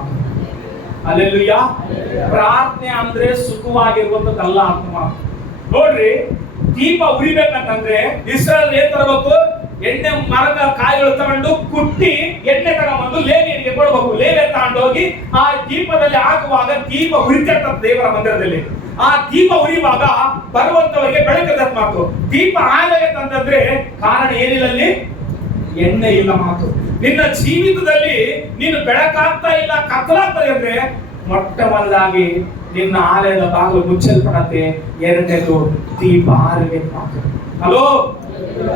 ಹಲ್ಲೆಲೂಯಾ. ಪ್ರಾರ್ಥನೆ ಅಂದ್ರೆ ಸುಖವಾಗಿರುವಂತದ್ದಲ್ಲ ಆತ್ಮ. ನೋಡ್ರಿ, ದೀಪ ಉರಿಬೇಕಂತಂದ್ರೆ ಇಸ್ರಾಯೇಲ್ ಏನ್ ತರಬೇಕು, ಎಣ್ಣೆ ಮರದ ಕಾಯಿಗಳು ತಗೊಂಡು ಕುಟ್ಟಿ ಎಣ್ಣೆ ತಗೊಂಡು ಲೇವಿಯರಿಗೆ ಕೊಡಬೇಕು. ಲೇವಿಯ ತಗೊಂಡೋಗಿ ಆ ದೀಪದಲ್ಲಿ ಹಾಕುವಾಗ ದೀಪ ಉರಿತಿರ್ತದೆ ದೇವರ ಮಂದಿರದಲ್ಲಿ. ಆ ದೀಪ ಉರಿಯುವಾಗ ಬರುವಂತವರಿಗೆ ಬೆಳಕದ ಮಾತು. ದೀಪ ಆಗಬೇಕಂತಂದ್ರೆ ಕಾರಣ ಏನಿಲ್ಲ, ಅಲ್ಲಿ ಎಣ್ಣೆ ಇಲ್ಲ ಮಾತು. ನಿನ್ನ ಜೀವಿತದಲ್ಲಿ ನೀನು ಬೆಳಕಾಗ್ತಾ ಇಲ್ಲ, ಕತ್ತಲಾಗ್ತದೆ ಅಂದ್ರೆ ಮೊಟ್ಟ ಮೊದಲಾಗಿ ನಿನ್ನ ಆಲಯದ ಬಾಗಿಲು ಮುಚ್ಚಲ್ಪಡತ್ತೆ. ಎರಡನೇದು ದೀಪ ಆರಬೇಕು ಮಾತು. ಹಲೋ,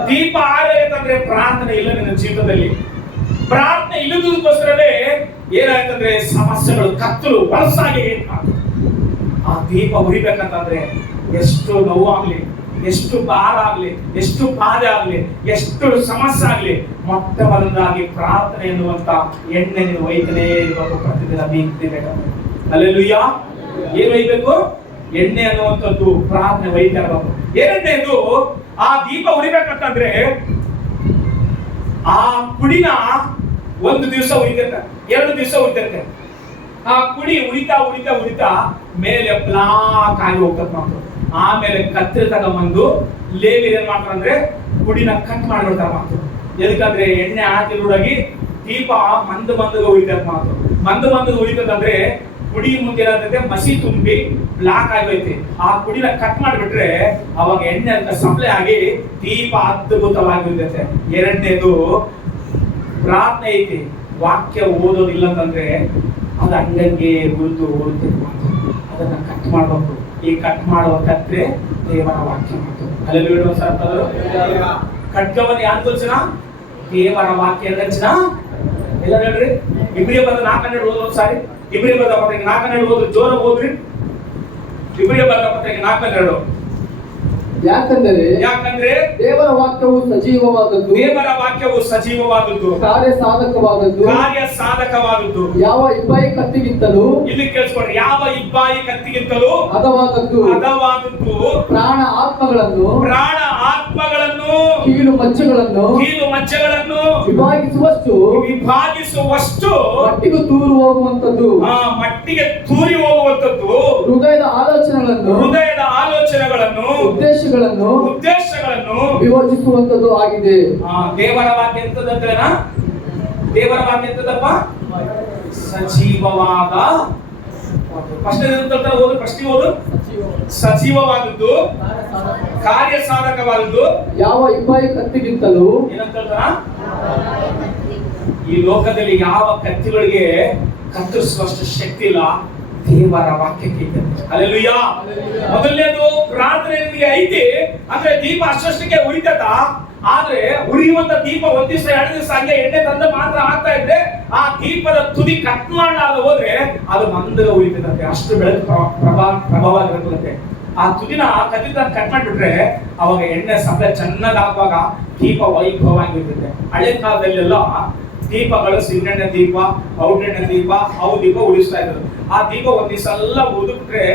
ದೀಪ ಆರಬೇಕಂದ್ರೆ ಪ್ರಾರ್ಥನೆ ಇಲ್ಲ ನಿನ್ನ ಜೀವಿತದಲ್ಲಿ. ಪ್ರಾರ್ಥನೆ ಇಲ್ಲದಕ್ಕೋಸ್ಕರವೇ ಏನಾಯ್ತಂದ್ರೆ ಸಮಸ್ಯೆಗಳು, ಕತ್ತಲು, ಹೊಲಸಾಗಿ. ಆ ದೀಪ ಉರಿಬೇಕಂತಂದ್ರೆ ಎಷ್ಟು ನೋವಾಗ್ಲಿ, ಎಷ್ಟು ಭಾರ ಆಗ್ಲಿ, ಎಷ್ಟು ಬಾಧೆ ಆಗ್ಲಿ, ಎಷ್ಟು ಸಮಸ್ಯೆ ಆಗ್ಲಿ, ಮೊಟ್ಟ ಮೊದಲನಾಗಿ ಪ್ರಾರ್ಥನೆ ಎನ್ನುವಂತ ಎಣ್ಣೆ ನೀವು ಒಯ್ತಲೇ ಇರಬೇಕು. ಪ್ರತಿದಿನ ಬೀಗ್ತಿರ್ಬೇಕಂದ್ರೆ ಅಲ್ಲೆಲ್ಲೂಯ್ಯ. ಏನ್ ಒಯ್ಬೇಕು? ಎಣ್ಣೆ ಅನ್ನುವಂಥದ್ದು ಪ್ರಾರ್ಥನೆ ಒಯ್ತಾ ಇರಬೇಕು. ಎರಡನೇದು, ಆ ದೀಪ ಉರಿಬೇಕಂತಂದ್ರೆ ಆ ಕುಡಿನ ಒಂದು ದಿವಸ ಉರಿತಿರ್ತಾರೆ, 2 ದಿವಸ ಉರಿತಿರ್ತಾರೆ. ಆ ಕುಡಿ ಉರಿತಾ ಉರಿತಾ ಉರಿತಾ ಮೇಲೆ ಬ್ಲಾಕ್ ಆಗಿ ಹೋಗ್ತದೆ ಮಾತು. ಆಮೇಲೆ ಕತ್ತರಿ ತಗೊಂಬಂದು ಲೇವಿರ್ ಏನ್ ಮಾಡ್ತಾರೆ ಅಂದ್ರೆ ಕುಡಿನ ಕಟ್ ಮಾಡ್ಬಿಡ್ತಾರೆ ಮಾತು. ಎದಕ್ಕಂದ್ರೆ ಎಣ್ಣೆ ಹಾಕಿದೊಳಗಿ ದೀಪ ಮಂದಗೆ ಉರಿತದ ಮಾತು. ಮಂದಗೆ ಉರಿತದಂದ್ರೆ ಕುಡಿ ಮುಂದೆ ಏನಾಗುತ್ತೆ, ಮಸಿ ತುಂಬಿ ಬ್ಲಾಕ್ ಆಗೋಯ್ತಿ. ಆ ಕುಡಿನ ಕಟ್ ಮಾಡಿಬಿಟ್ರೆ ಅವಾಗ ಎಣ್ಣೆ ಅಂತ ಸಪ್ಲೈ ಆಗಿ ದೀಪ ಅದ್ಭುತವಾಗಿ ಉರಿತೈತೆ. ಎರಡನೇದು ಪ್ರಾರ್ಥನೆ ಐತಿ, ವಾಕ್ಯ ಓದೋದಿಲ್ಲ ಅಂತಂದ್ರೆ ಅದು ಹಂಗಂಗೆ ಉರಿದು ಅದನ್ನ ಕಟ್ ಮಾಡ್ಬೇಕು. ಈ ಕಟ್ ಮಾಡುವ ಕತ್ರೆ ದೇವರ ವಾಕ್ಯ ಮಾತು. ಅಲ್ಲಿ ಖಡ್ಗವನ್ನು ಯಾರು ತೋರಿಸಿನ? ದೇವರ ವಾಕ್ಯ ರಚನ. ಎಲ್ಲ ಹೇಳ್ರಿ, ಇಬ್ರಿಯ ಬದ 4 ಓದೋದು ಸಾರಿ. ಇಬ್ರಿಯ ಬದ ಪತ್ರಿಕೆ 4 ಓದ್ರಿ, ಜೋರ ಓದ್ರಿ. ಇಬ್ರಿಯ ಬದ ಪತ್ರಿಕೆ 4. ಯಾಕಂದ್ರೆ ದೇವರ ವಾಕ್ಯವು ಸಜೀವವಾದದ್ದು, ದೇವರ ವಾಕ್ಯವು ಸಜೀವವಾದದ್ದು, ಕಾರ್ಯ ಸಾಧಕವಾದದ್ದು, ಯಾವ ಇಬ್ಬಾಯಿ ಕತ್ತಿಗಿಂತಲೂ, ಇಲ್ಲಿ ಕೇಳಿಸ್ಕೊಂಡ್ರೆ, ಯಾವ ಇಬ್ಬಾಯಿ ಕತ್ತಿಗಿಂತಲೂ ಹದವಾದದ್ದು, ಪ್ರಾಣ ಆತ್ಮಗಳನ್ನು ಕೀಲು ಮಚ್ಚೆಗಳನ್ನು ವಿಭಾಗಿಸುವಷ್ಟು ಮಟ್ಟಿಗೆ ತೂರಿ ಹೋಗುವಂತದ್ದು, ಹೃದಯದ ಆಲೋಚನೆಗಳನ್ನು ಉದ್ದೇಶಗಳನ್ನು ವಿಭಜಿಸುವಂತದ್ದು ಆಗಿದೆ. ದೇವರ ವಾಕ್ಯ ಎಂತದಂದ್ರೇನಾ? ದೇವರ ವಾಕ್ಯ ಎಂತದಪ್ಪ? ಸಜೀವವಾದ. ಸಜೀವವಾದದ್ದು, ಕಾರ್ಯ ಸಾಧಕವಾದದ್ದು, ಯಾವ ಇಬ್ಬಾಯಿ ಕತ್ತಿಗಿಂತಲೂ. ಏನಂತ ಈ ಲೋಕದಲ್ಲಿ ಯಾವ ಕತ್ತಿಗಳಿಗೆ ಕತ್ತರಿಸುವಷ್ಟು ಶಕ್ತಿ ಇಲ್ಲ, ದೇವರ ವಾಕ್ಯಕ್ಕೆ ಇದೆ. ಅಲ್ಲೆಲ್ಲೂಯ್ಯ. ಮೊದಲನೇದು ಪ್ರಾರ್ಥನೆ ಐತಿ ಅಂದ್ರೆ ದೀಪ ಅಷ್ಟಕ್ಕೆ ಉರಿತದ. ಆದ್ರೆ ಉರಿಯುವಂತ ದೀಪ 1 ದಿವಸ 2 ದಿವಸ ಹಂಗೆ ಎಣ್ಣೆ ತಂದ ಮಾತ್ರ ಆಗ್ತಾ ಇದ್ರೆ ಆ ದೀಪದ ತುದಿ ಕಟ್ ಮಾಡಲಾದ ಹೋದ್ರೆ ಅದು ಮಂದಗ ಉರಿತದಂತೆ. ಅಷ್ಟು ಬೆಳಕು ಪ್ರಭಾವವಾಗಿರುತ್ತಂತೆ. ಆ ತುದಿನ ಕತ್ತಿದ ಕಟ್ ಮಾಡಿಬಿಟ್ರೆ ಅವಾಗ ಎಣ್ಣೆ ಸಪ್ಲೈ ಚೆನ್ನಾಗಿ ಆಗುವಾಗ ದೀಪ ವೈಭವವಾಗಿರ್ತದೆ. ಹಳೆ ಕಾಲದಲ್ಲೆಲ್ಲ ದೀಪಗಳು ಸಿಂಗಣ್ಣ ದೀಪ, ಔಟೆಣ್ಣೆ ದೀಪ, ಅವು ದೀಪ ಉಳಿಸ್ತಾ ಇದ್ರು. ಆ ದೀಪ 1 ದಿವಸ ಎಲ್ಲ ಉದುಕ್ರೆ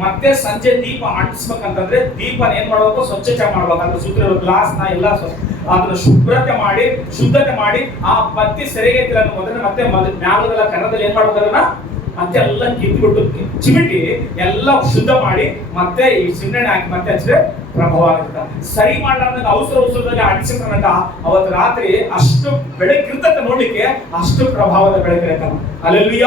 ಮತ್ತೆ ಸಂಜೆ ದೀಪ ಅಂಟಿಸ್ಬೇಕಂತಂದ್ರೆ ದೀಪನ ಏನ್ ಮಾಡ್ಬೇಕು, ಸ್ವಚ್ಛತೆ ಮಾಡ್ಬೇಕು. ಅದ್ರ ಸುತ್ತ ಗ್ಲಾಸ್ ನ ಎಲ್ಲ ಅದನ್ನ ಶುದ್ಧತೆ ಮಾಡಿ ಆ ಬತ್ತಿ ಸೆರೆಗೆ ಮತ್ತೆ ಮ್ಯಾಲದೆಲ್ಲ ಕನ್ನಡದಲ್ಲಿ ಏನ್ ಮಾಡ್ಬೇಕು, ಅದನ್ನ ಮತ್ತೆ ಎಲ್ಲ ಕಿತ್ಬಿಟ್ಟು ಚಿಮಿಟಿ ಎಲ್ಲ ಶುದ್ಧ ಮಾಡಿ ಮತ್ತೆ ಈ ಸಿಂಗಣ್ಣೆ ಹಾಕಿ ಮತ್ತೆ ಹಚ್ಚಿದ್ರೆ ಪ್ರಭಾವ ಆಗುತ್ತೆ. ಸರಿ ಮಾಡ್ಲಾರ್ದ ಅವಸರದಲ್ಲಿ ಅಡಿಸಿಕೊಂಡಂತ ಅವತ್ತು ರಾತ್ರಿ ಅಷ್ಟು ಬೆಳಕಿರ್ತದೆ ನೋಡ್ಲಿಕ್ಕೆ, ಅಷ್ಟು ಪ್ರಭಾವದ ಬೆಳಕಿರತ್ತಲ್ಲ. ಅಲ್ಲೆಲ್ಲೂಯ್ಯ.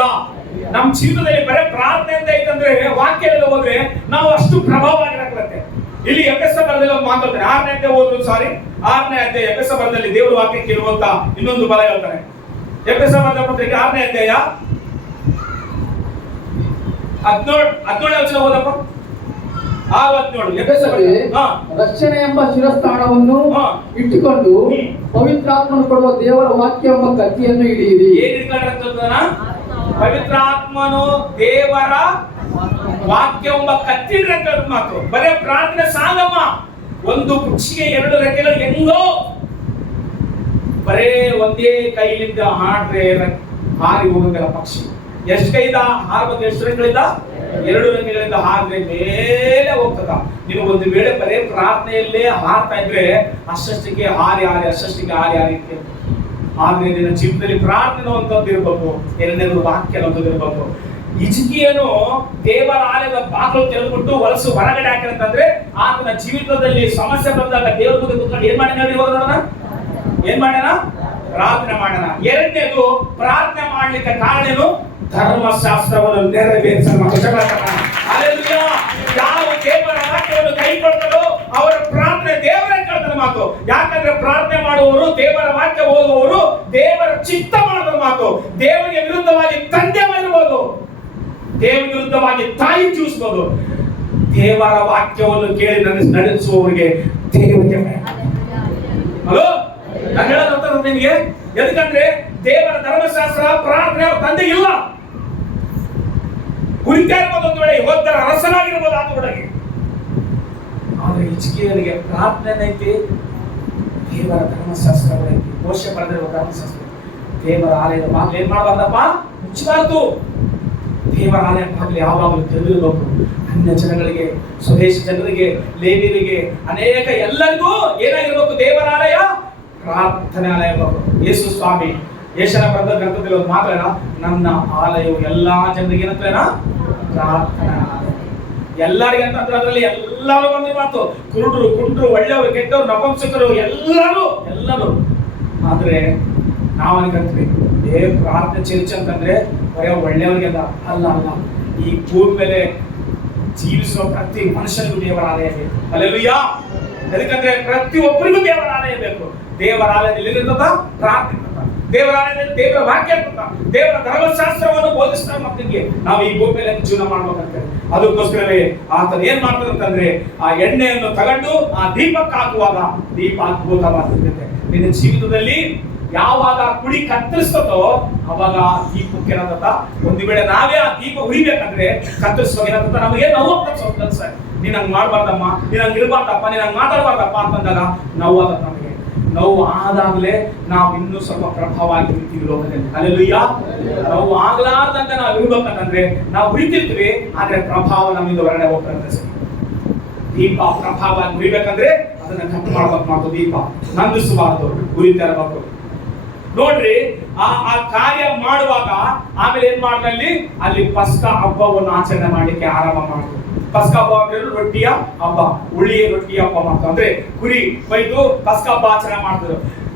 ನಮ್ ಜೀವನದಲ್ಲಿ ಬರೇ ಪ್ರಾರ್ಥನೆ ಅಂತ ಐತಂದ್ರೆ ವಾಕ್ಯದಲ್ಲಿ ಹೋದ್ರೆ ನಾವು ಅಷ್ಟು ಪ್ರಭಾವವಾಗಿರತ್ತೆ. ಇಲ್ಲಿ ಎಫೆಸ ಬರದಲ್ಲಿ ಒಂದು ಮಾತಾಡ್ತಾರೆ, 6ನೇ ಅಧ್ಯಾಯ ಓದ್ರು, 6ನೇ ಅಧ್ಯಾಯ ಎಫೆಸ ಬರದಲ್ಲಿ ದೇವರ ವಾಕ್ಯಕ್ಕೆ ಇರುವಂತ ಇನ್ನೊಂದು ಬಲ ಹೇಳ್ತಾನೆ. ಎಫೆಸ ಬರೆದ ಪತ್ರಿಕೆ 6ನೇ ಅಧ್ಯಾಯ 17 ವಚನ ಓದಪ್ಪ. ರಕ್ಷಣೆ ಎಂಬ ಶಿರಸ್ಥಾನವನ್ನು ಇಟ್ಟುಕೊಂಡು ಪವಿತ್ರಾತ್ಮನು ಕೊಡುವ ದೇವರ ವಾಕ್ಯ ಎಂಬ ಕತ್ತಿಯನ್ನು ಹಿಡಿಯಿರಿ. ಏನ್ ಇಟ್ಕೊಂಡ್ರ? ಪವಿತ್ರಾತ್ಮನು ದೇವರ ವಾಕ್ಯ ಎಂಬ ಕತ್ತಿ ಮಾತು. ಬರೇ ಪ್ರಾರ್ಥನೆ ಸಾಗಮ್ಮ. ಒಂದು ಪಕ್ಷಿಗೆ 2 ರೆಕ್ಕೆಗಳು ಹೆಂಗೋ ಬರೇ ಒಂದೇ ಕೈಲಿಂದ ಹಾಡ್ರೆ ಹಾರಿ ಹೋಗಂಗಿಲ್ಲ ಪಕ್ಷಿ. ಎಷ್ಟು ಕೈದ ಹಾರ್ಬೇಕು? ಎಷ್ಟು ರೆಕ್ಕೆಗಳಿಂದ? 2 ರೆಕ್ಕೆಗಳಿಂದ ಹಾರಿದ್ರೆ ಮೇಲೆ ಹೋಗ್ತದ. ನೀವು ಒಂದು ವೇಳೆ ಬರೇ ಪ್ರಾರ್ಥನೆಯಲ್ಲೇ ಹಾರ್ತಾ ಇದ್ರೆ ಅಷ್ಟಕ್ಕೆ ಹಾರಿ ಇರ್ತೀವಿ. ಆದ್ರೆ ನಿನ್ನ ಜೀವನದಲ್ಲಿ ಪ್ರಾರ್ಥನೆ ಅಂತದ್ದು ಇರ್ಬೇಕು, ಎರಡನೇದು ವಾಕ್ಯ ಅಂತದ್ದು ಇರ್ಬೇಕು. ಹಿಜ್ಕೀಯನು ದೇವರ ಆಲಯದ ಬಾಗಿಲು ತೆರೆದುಬಿಟ್ಟು ಹೊರಗಡೆ ಹಾಕಿರಂತಂದ್ರೆ ಆತನ ಜೀವಿತದಲ್ಲಿ ಸಮಸ್ಯೆ ಬಂದಾಗ ದೇವರ ಮುಂದೆ ಕೂತ್ಕೊಂಡು ಏನ್ ಮಾಡ್ಯಾನ? ಏನ್ ಮಾಡ್ಯಾನ? ಪ್ರಾರ್ಥನೆ ಮಾಡೋಣ. ಎರಡನೇದು ಪ್ರಾರ್ಥನೆ ಮಾಡ್ಲಿಕ್ಕೆ ಕಾರಣ ಏನು? ಧರ್ಮಶಾಸ್ತ್ರವನ್ನು ನೆರವೇರಿಸಲು. ಯಾವ ದೇವರ ವಾಕ್ಯವನ್ನು ಕೈಗೊಳ್ತಾರೋ ಅವರ ಪ್ರಾರ್ಥನೆ ದೇವರೇ ಕೇಳ್ತಾರೆ ಮಾತು. ಯಾಕಂದ್ರೆ ಪ್ರಾರ್ಥನೆ ಮಾಡುವವರು, ದೇವರ ವಾಕ್ಯ ಓದುವವರು ದೇವರ ಚಿತ್ತ ಮಾಡಿದ ಮಾತು. ದೇವರಿಗೆ ವಿರುದ್ಧವಾಗಿ ತಂದೆ ಮಾಡಿರ್ಬೋದು, ದೇವರಿಗೆ ವಿರುದ್ಧವಾಗಿ ತಾಯಿ ಚೂಸ್ಬೋದು. ದೇವರ ವಾಕ್ಯವನ್ನು ಕೇಳಿ ನಡೆಸುವವರಿಗೆ ದೇವರಿಗೆ ಹಲೋ ನಾನು ಹೇಳೋದು ನಿಮಗೆ. ಎದಕ್ಕಂದ್ರೆ ದೇವರ ಧರ್ಮಶಾಸ್ತ್ರ ಪ್ರಾರ್ಥನೆ ತಂದೆ ಇಲ್ಲ. ಕುರಿತಾ ಇರ್ಬೋದು, ಒಂದು ವೇಳೆ ಹೋದರ ರಸನಾಗಿರ್ಬೋದು, ಆತೊಳಗೆ ಆದ್ರೆ ಹಿಜ್ಕೀಯನಿಗೆ ಪ್ರಾರ್ಥನೆ ಐತಿ, ದೇವರ ಧರ್ಮಶಾಸ್ತ್ರಗಳೈತಿ, ಮೋಶೆ ಬರೆದಿರುವ ಧರ್ಮಶಾಸ್ತ್ರ. ದೇವರ ಆಲಯದ ಬಾಗಿಲು ಏನ್ ಮಾಡಬಾರ್ದಪ್ಪ, ಮುಚ್ಚಬಾರ್ದು. ದೇವರ ಆಲಯ ಬಾಗಿಲು ಯಾವಾಗಲೂ ತೆರೆದಿರಬೇಕು. ಅನ್ಯ ಜನಗಳಿಗೆ, ಸ್ವದೇಶಿ ಜನರಿಗೆ, ಲೇವಿಯರಿಗೆ, ಅನೇಕ ಎಲ್ಲರಿಗೂ ಏನಾಗಿರ್ಬೇಕು, ದೇವರ ಆಲಯ ಪ್ರಾರ್ಥನೆ ಆಲಯ ಇರಬೇಕು. ಯೇಸು ಸ್ವಾಮಿ ಯೇಷನ ಬರೆದ ಗ್ರಂಥದಲ್ಲಿ ಒಂದು ಮಾತ್ರ, ನನ್ನ ಆಲಯವು ಎಲ್ಲಾ ಜನರಿಗೆ ಏನಂತ ಪ್ರಾರ್ಥನಾ ಆಲಯ. ಎಲ್ಲರಿಗೆ ಅಂತ ಅದರಲ್ಲಿ ಎಲ್ಲರೂ ಬಂದು ಮಾತು, ಕುರುಡರು, ಕುಂಟರು, ಒಳ್ಳೆಯವರು, ಕೆಟ್ಟವರು, ನಪುಂಸಕರು, ಎಲ್ಲರೂ. ಆದ್ರೆ ನಾವು ಅನ್ಕೊಂತೀವಿ ಪ್ರಾರ್ಥನೆ ಚರ್ಚ್ ಅಂತಂದ್ರೆ ಬರೀ ಒಳ್ಳೆಯವರಿಗೆಲ್ಲ ಅಲ್ಲ. ಈ ಭೂಮಿ ಮೇಲೆ ಜೀವಿಸುವ ಪ್ರತಿ ಮನುಷ್ಯನಿಗೂ ದೇವರ ಆಲಯ ಬೇಕು. ಹಲ್ಲೆಲೂಯಾ. ಯಾಕಂದ್ರೆ ಪ್ರತಿಯೊಬ್ಬರಿಗೂ ದೇವರ ಆಲಯ ಬೇಕು. ದೇವರ ಆಲಯದಲ್ಲಿ ಇರ್ತದ ಪ್ರಾರ್ಥನೆ, ದೇವರ ಆಲಯದಲ್ಲಿ ದೇವರ ವಾಕ್ಯ ಇರ್ತದ, ದೇವರ ಧರ್ಮಶಾಸ್ತ್ರವನ್ನು ಬೋಧಿಸ್ತಾರೆ ಮಕ್ಕಳಿಗೆ. ನಾವು ಈ ಭೂಮಿ ಮೇಲೆ ಜೀವನ ಮಾಡ್ಬೇಕಂತ. ಅದಕ್ಕೋಸ್ಕರವೇ ಆತನ ಏನ್ ಮಾಡ್ತಾರೆ ಅಂತಂದ್ರೆ, ಆ ಎಣ್ಣೆಯನ್ನು ತಗೊಂಡು ಆ ದೀಪಕ್ಕೆ ಹಾಕುವಾಗ ದೀಪ ಅದ್ಭುತವಾಗಿರ್ತದೆ. ನಿನ್ನ ಜೀವಿತದಲ್ಲಿ ಯಾವಾಗ ಕುಡಿ ಕತ್ತರಿಸ್ತೋ ಅವಾಗ ದೀಪಕ್ಕೆ ಏನಂತ, ಒಂದು ವೇಳೆ ನಾವೇ ಆ ದೀಪ ಉರಿಬೇಕಂದ್ರೆ ಕತ್ತರಿಸುವಾಗ ಏನಂತ, ನಮಗೆ ನೋವು ಕೆಲಸ. ನೀನ್ ಹಂಗ್ ಮಾಡ್ಬಾರ್ದಮ್ಮ, ನೀನ್ ಹಂಗ್ ಇರ್ಬಾರ್ದಪ್ಪ, ನೀನ್ ಹಂಗ್ ಮಾತಾಡ್ಬಾರ್ದಪ್ಪ ಅಂತಂದಾಗ ನೋವು ಆಗತ್ತ. ನಮಗೆ ನೋವು ಆದಾಗ್ಲೇ ನಾವು ಇನ್ನೂ ಸ್ವಲ್ಪ ಪ್ರಭಾವ ಆಗಿರ್ತೀವಿ ಲೋಕದಲ್ಲಿ. ಹಲ್ಲೆಲೂಯಾ. ನೋವು ಆಗ್ಲಾರ್ದಂಗ ನಾವು ಇರ್ಬೇಕಂತಂದ್ರೆ ನಾವು ಉರಿತಿರ್ತೀವಿ, ಆದ್ರೆ ಪ್ರಭಾವ ನಮ್ಮಿಂದ ಹೊರಗಡೆ ಹೋಗ್ತದೆ. ದೀಪ ಪ್ರಭಾವ ಉರಿಬೇಕಂದ್ರೆ ಅದನ್ನ ಕಟ್ ಮಾಡ್ಬೇಕು. ದೀಪ ನಂದಿಸಬಾರ್ದು, ಉರಿತಾ ಇರಬೇಕು. ನೋಡ್ರಿ, ಆ ಕಾರ್ಯ ಮಾಡುವಾಗ ಆಮೇಲೆ ಏನ್ ಮಾಡಿದಲ್ಲಿ ಅಲ್ಲಿ ಪಸ್ಕ ಹಬ್ಬವನ್ನು ಆಚರಣೆ ಮಾಡ್ಲಿಕ್ಕೆ ಆರಂಭ ಮಾಡಿದ್ರು. ಪಸ್ಕ ಹಬ್ಬ ಅಂದ್ರೆ ರೊಟ್ಟಿಯ ಹಬ್ಬ, ಹುಳಿಯ ರೊಟ್ಟಿಯ ಹಬ್ಬ ಮಾಡ್ತಾರೆ. ಅಂದ್ರೆ ಕುರಿ ಕೊಯ್ದು ಪಸ್ಕ ಹಬ್ಬ ಆಚರಣೆ ಮಾಡಿದ್ರು.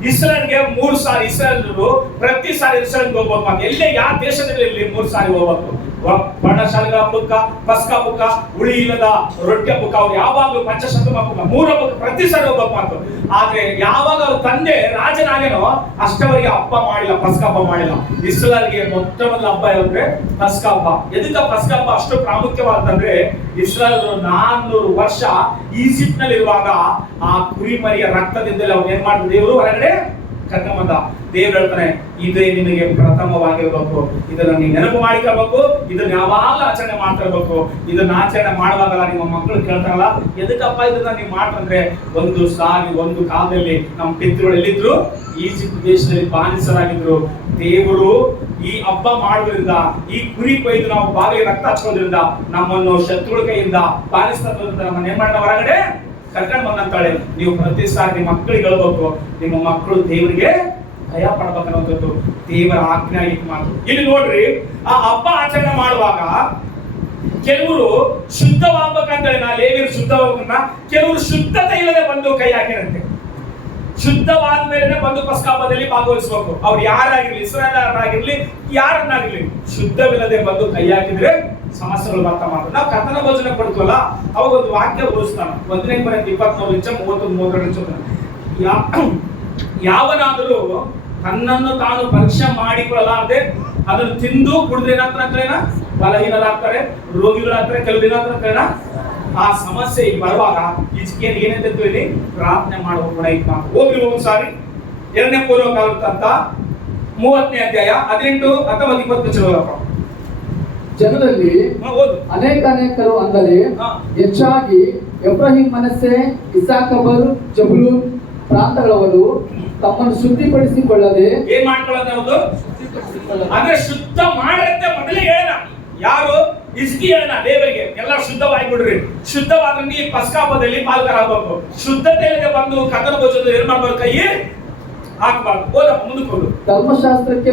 ಇಸ್ರೇಲ್ಗೆ 3 ಸಾರಿ ಇಸ್ರೇಲ್ರು ಪ್ರತಿ ಸಾರಿ ಇಸ್ರೇಲ್ಗೆ ಹೋಗ್ಬೇಕು. ಎಲ್ಲೇ ಯಾವ ದೇಶದಲ್ಲಿ 3 ಸಾರಿ ಹೋಗ್ಬೇಕು. ಬಣ್ಣಶಾಲೆಗಳ ಹಬ್ಬಕ್ಕ, ಪಸ್ಕ ಹಬ್ಬಕ್ಕ, ಹುಳಿ ಇಲ್ಲದ ರೊಟ್ಟಿ ಹಬ್ಬಕ್ಕ, ಅವ್ರು ಯಾವಾಗಲೂ ಪಂಚಶತಮ ಹಬ್ಬಕ್ಕ 3 ಹಬ್ಬಕ್ಕೆ ಪ್ರತಿ ಸಾರಿ ಹೋಗ್ಬೇಕು ಮಾತು. ಆದ್ರೆ ಯಾವಾಗ ಅವ್ರ ತಂದೆ ರಾಜನಾಗೇನೋ ಅಷ್ಟವರಿಗೆ ಹಬ್ಬ ಮಾಡಿಲ್ಲ, ಪಸ್ಕ ಹಬ್ಬ ಮಾಡಿಲ್ಲ. ಇಸ್ರೇಲ್ಗೆ ಮೊಟ್ಟ ಮೊದಲ ಹಬ್ಬ ಅಂದ್ರೆ ಪಸ್ಕ ಹಬ್ಬ. ಎದಕ್ಕ ಪಸ್ಕ ಹಬ್ಬ ಅಷ್ಟು ಪ್ರಾಮುಖ್ಯವಾದಂದ್ರೆ, ಇಸ್ರೇಲ್ 400 ವರ್ಷ ಈಜಿಪ್ಟ್ ನಲ್ಲಿ ಇರುವಾಗ ಆ ಕುರಿಮರಿಯ ರಕ್ತದಿಂದಲೇ ಅವ್ರು ಏನ್ ಮಾಡಿದ್ರು, ದೇವರು ಹೊರಗಡೆ ಕರ್ಕೊಂಬಂದ. ದೇವ್ರು ಹೇಳ್ತಾನೆ, ಇದೇ ನಿಮಗೆ ಪ್ರಥಮವಾಗಿರ್ಬೇಕು, ಇದನ್ನ ನೀವು ನೆನಪು ಮಾಡಿಕೊಳ್ಬೇಕು, ಇದನ್ನ ಯಾವಾಗ ಆಚರಣೆ ಮಾಡ್ತಿರ್ಬೇಕು. ಇದನ್ನ ಆಚರಣೆ ಮಾಡುವಾಗಲ್ಲ ನಿಮ್ಮ ಮಕ್ಕಳು ಕೇಳ್ತಾರಲ್ಲ, ಎದಕ್ಕಪ್ಪ ಇದನ್ನ ನೀವು ಮಾಡ್ತಂದ್ರೆ, ಒಂದು ಸಾರಿ ಒಂದು ಕಾಲದಲ್ಲಿ ನಮ್ಮ ಪಿತೃಗಳು ಎಲ್ಲಿದ್ರು, ಈಜಿಪ್ಟ್ ದೇಶದಲ್ಲಿ ಬಾನಿಸರಾಗಿದ್ರು. ದೇವರು ಈ ಹಬ್ಬ ಮಾಡೋದ್ರಿಂದ, ಈ ಕುರಿ ಕೊಯ್ದು ನಾವು ಬಾಗಿಲಿಗೆ ರಕ್ತ ಹಚ್ಚೋದ್ರಿಂದ ನಮ್ಮನ್ನು ಶತ್ರುಗಳ ಕೈಯಿಂದ ಬಾನಿಸ್ತದ್ರಿಂದ ನಮ್ಮನ್ನ ಏನ್ ಮಾಡಿದ ಹೊರಗಡೆ ಕರ್ಕೊಂಡು ಬಂದಂತಾಳೆ. ನೀವು ಪ್ರತಿ ಸಾರಿ ನಿಮ್ಮ ಮಕ್ಕಳಿಗೆ ಹೇಳ್ಬೇಕು, ನಿಮ್ಮ ಮಕ್ಕಳು ದೇವರಿಗೆ ಭಯ ಪಡ್ಬೇಕನ್ನೋದು ದೇವರ ಆಜ್ಞೆ ಆಗಿತ್ತು ಮಾತು. ಇಲ್ಲಿ ನೋಡ್ರಿ, ಆ ಹಬ್ಬ ಆಚರಣೆ ಮಾಡುವಾಗ ಕೆಲವರು ಶುದ್ಧವಾಗಬೇಕಂತೇಳಿ, ನಾ ಲೇವಿಯರು ಶುದ್ಧವಾಗಬೇಕನ್ನ, ಕೆಲವರು ಶುದ್ಧತೆ ಇಲ್ಲದೆ ಬಂದು ಕೈ ಹಾಕಿರಂತೆ. ಶುದ್ಧವಾದ ಮೇಲೆ ಬಂದು ಪಸ್ಕ ಹಬ್ಬದಲ್ಲಿ ಭಾಗವಹಿಸಬೇಕು. ಅವ್ರು ಯಾರಾಗಿರ್ಲಿ, ಇಸ್ರಾಯೇಲರಾಗಿರ್ಲಿ, ಯಾರನ್ನಾಗಿರ್ಲಿ, ಶುದ್ಧವಿಲ್ಲದೆ ಬಂದು ಕೈ ಹಾಕಿದ್ರೆ ಸಮಸ್ಯೆಗಳು ಬರ್ತಾ ಮಾಡ್ತಾರೆ. ನಾವು ಕರ್ತನ ಭೋಜನ ಕೊಡ್ತೀವಲ್ಲ, ಅವಾಗ ಒಂದು ವಾಕ್ಯ ಓದಿಸ್ತಾನೆ. 1 ಕೊರಿಂಥ 23:33 ಯಾವನಾದರೂ ತನ್ನನ್ನು ತಾನು ಪರೀಕ್ಷೆ ಮಾಡಿಕೊಳ್ಳಲಾರದೆ ಅದನ್ನು ತಿಂದು ಕುಡಿದ್ರೆ ಏನಾಗ್ತಾನ, ಬಲಹೀನರಾಗ್ತಾರೆ, ರೋಗಿಗಳಾಗ್ತಾರೆ, ಕೆಲವು ಏನಾಗ್ತಾರ. ಆ ಸಮಸ್ಯೆ ಈಗ ಬರುವಾಗ ಈಚೆಗೆ ಏನಂತ ಹೇಳಿ ಪ್ರಾರ್ಥನೆ ಮಾಡುವ ಗುಣ ಇತ್ತು. ಹೋಗ್ರಿ ಒಂದು ಸಾರಿ 2ನೇ ಪೂರ್ವಕಾಲ 30ನೇ ಅಧ್ಯಾಯ 18, 19, 20 ಚಲೋರಪ್ಪ. ಜನರಲ್ಲಿ ಅನೇಕರು ಅಂದರೆ ಹೆಚ್ಚಾಗಿ ಎಫ್ರಾಹಿಂ, ಮನಸ್ಸೆ, ಇಸ್ಸಾಕಾರ್, ಜಬುಲೂನ್ ಪ್ರಾಂತಗಳವರು ತಮ್ಮನ್ನು ಶುದ್ಧಿಪಡಿಸಿಕೊಳ್ಳದೆ ಏನ್ ಮಾಡ್ಕೊಳ್ಳೋದು ಅಂದ್ರೆ ಶುದ್ಧ ಮಾಡಂತೆ ಮೊದಲೇ ಹೇಳ. ಯಾರು ಇಸ್ಕಿ ಹೇಳ ದೇವರಿಗೆ ಎಲ್ಲ ಶುದ್ಧವಾಗಿ ಬಿಡ್ರಿ, ಶುದ್ಧವಾದ್ರೆ ನೀ ಪಸ್ಕ ಹಬ್ಬದಲ್ಲಿ ಪಾಲ್ಗಾರಾಗಬೇಕು. ಶುದ್ಧತೆ ಇಲ್ಲದೆ ಬಂದು ಕರ್ತನ ಭೋಜನ ಏನ್ ಮಾಡ್ಬಾರ್ದು, ಕೈ ಹಾಕ್ಬಾರ್ದು. ಓದಪ್ಪ ಮುಂದಕ್ಕೆ ಹೋಗು. ಧರ್ಮಶಾಸ್ತ್ರಕ್ಕೆ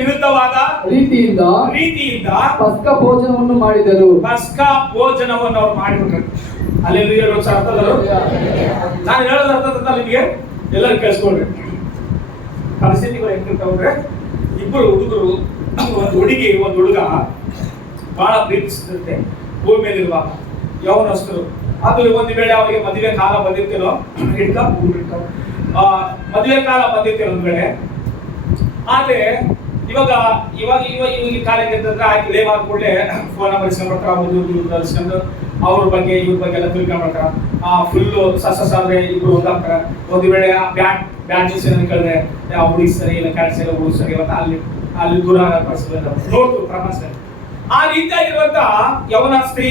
ವಿರುದ್ಧವಾದ ರೀತಿಯಿಂದ ಪಸ್ಕ ಭೋಜನವನ್ನು ಮಾಡಿದರು. ಪಸ್ಕ ಭೋಜನವನ್ನು ಅವ್ರು ಮಾಡಿಬಿಟ್ರು. ಅಲ್ಲಿ ಅರ್ಥದರು ನಾನು ಹೇಳೋದು ಅರ್ಥ ನಿಮಗೆ ಎಲ್ಲರೂ ಕೇಳಿಸ್ಕೊಂಡ್ರಿ. ಪರಿಸ್ಥಿತಿಗಳು ಹೆಂಗಿರ್ತಾವಂದ್ರೆ, ಇಬ್ಬರು ಹುಡುಗರು, ಒಂದು ಹುಡುಗಿ ಒಂದು ಹುಡುಗ ಬಹಳ ಪ್ರೀತಿಸುತ್ತೆ ಭೂಮಿ ಮೇಲಿರುವಾಗ, ಯೌವನಸ್ಥರು. ಅದು ಒಂದು ವೇಳೆ ಅವರಿಗೆ ಮದುವೆ ಕಾಲ ಬಂದಿರ್ತಿರೋ ಮದುವೆ ಕಾಲ ಬಂದಿರ್ತಿರೋ ಒಂದ್ ವೇಳೆ. ಆದ್ರೆ ಇವಾಗ ಕಾಲ ಹೆಂಗಿರ್ತಂದ್ರೆ, ಆಯ್ತು ಲೇವ್ ಆದ ಕೂಡಲೇ ಫೋನ್ ನಂಬರ್ ಇಸ್ಕೊಂಡ್ಬರ್ತಾರ, ಅವ್ರ ಬಗ್ಗೆ ಇವ್ರ ಬಗ್ಗೆ ಎಲ್ಲ ತಿಳ್ಕೊಂಡ್ಬರ್ತಾರ. ಫುಲ್ಲು ಸಕ್ಸಸ್ ಆದ್ರೆ ಇಬ್ರು ಒಂದಾಗ್ತಾರ. ಒಂದು ವೇಳೆ ಬ್ಯಾಡ್ ನ್ಯೂಸ್ ಏನಂತ ಕೇಳಿದ್ರೆ ಹುಡುಗಿ ಸರಿ ಇಲ್ಲ, ಕ್ಯಾಟ್ ಸರಿ, ಹುಡುಗ ಸರಿ ಇಲ್ಲ, ಅಲ್ಲಿ ದೂರ ನೋಡ್ತು ಪ್ರಪಂಚದಲ್ಲಿ. ಆ ರೀತಿಯಾಗಿರುವಂತ ಯವನಸ್ಥರು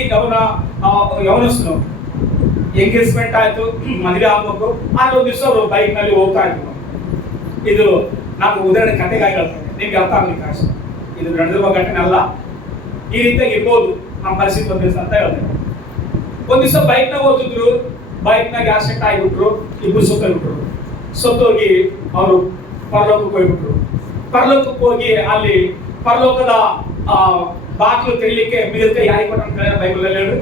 ಎಂಗೇಜ್ಮೆಂಟ್ ಆಯ್ತು, ಮದುವೆ ಆಗ್ಬೇಕು. ಆದ್ರೆ ಒಂದು ದಿವಸ ಅವರು ಬೈಕ್ ನಲ್ಲಿ ಹೋಗ್ತಾ ಇದ್ರು. ಇದು ನಾನು ಉದಾಹರಣೆ ಕಥೆಗಾಗಿ ಹೇಳ್ತೇನೆ, ನಿಮ್ಗೆ ಅರ್ಥ ಆಗ್ಲಿಕ್ಕೆ ಅಷ್ಟೇ. ಇದು ನಡೆದಿರುವ ಘಟನೆ ಅಲ್ಲ. ಈ ರೀತಿಯಾಗಿ ಇರ್ಬೋದು ನಮ್ಮ ಪರಿಸ್ಥಿತಿ ಒಂದು ದಿವಸ ಅಂತ ಹೇಳ್ತೇನೆ. ಒಂದ್ ದಿವಸ ಬೈಕ್ ನಾಗ ಹೋಗಿದ್ರು, ಬೈಕ್ ನಾಗ ಆಕ್ಸಿಡೆಂಟ್ ಆಗಿಬಿಟ್ರು, ಇಬ್ರು ಸತ್ತೋಗ್ಬಿಟ್ರು. ಸತ್ತೋಗಿ ಅವರು ಪರಲೋಕಕ್ಕೆ ಹೋಗ್ಬಿಟ್ರು. ಪರಲೋಕಕ್ಕೆ ಹೋಗಿ ಅಲ್ಲಿ ಪರಲೋಕದ ಬಾಗಿಲು ತೆಗಿಲಿಕ್ಕೆ ಮಿಗಲ್ಕೈ ಯಾರಿಗೆ ಕೊಟ್ಟ ಅಂತ ಹೇಳಿದ್ರೆ ಬೈಬಲ್ ಅಲ್ಲಿ ಹೇಳಿ,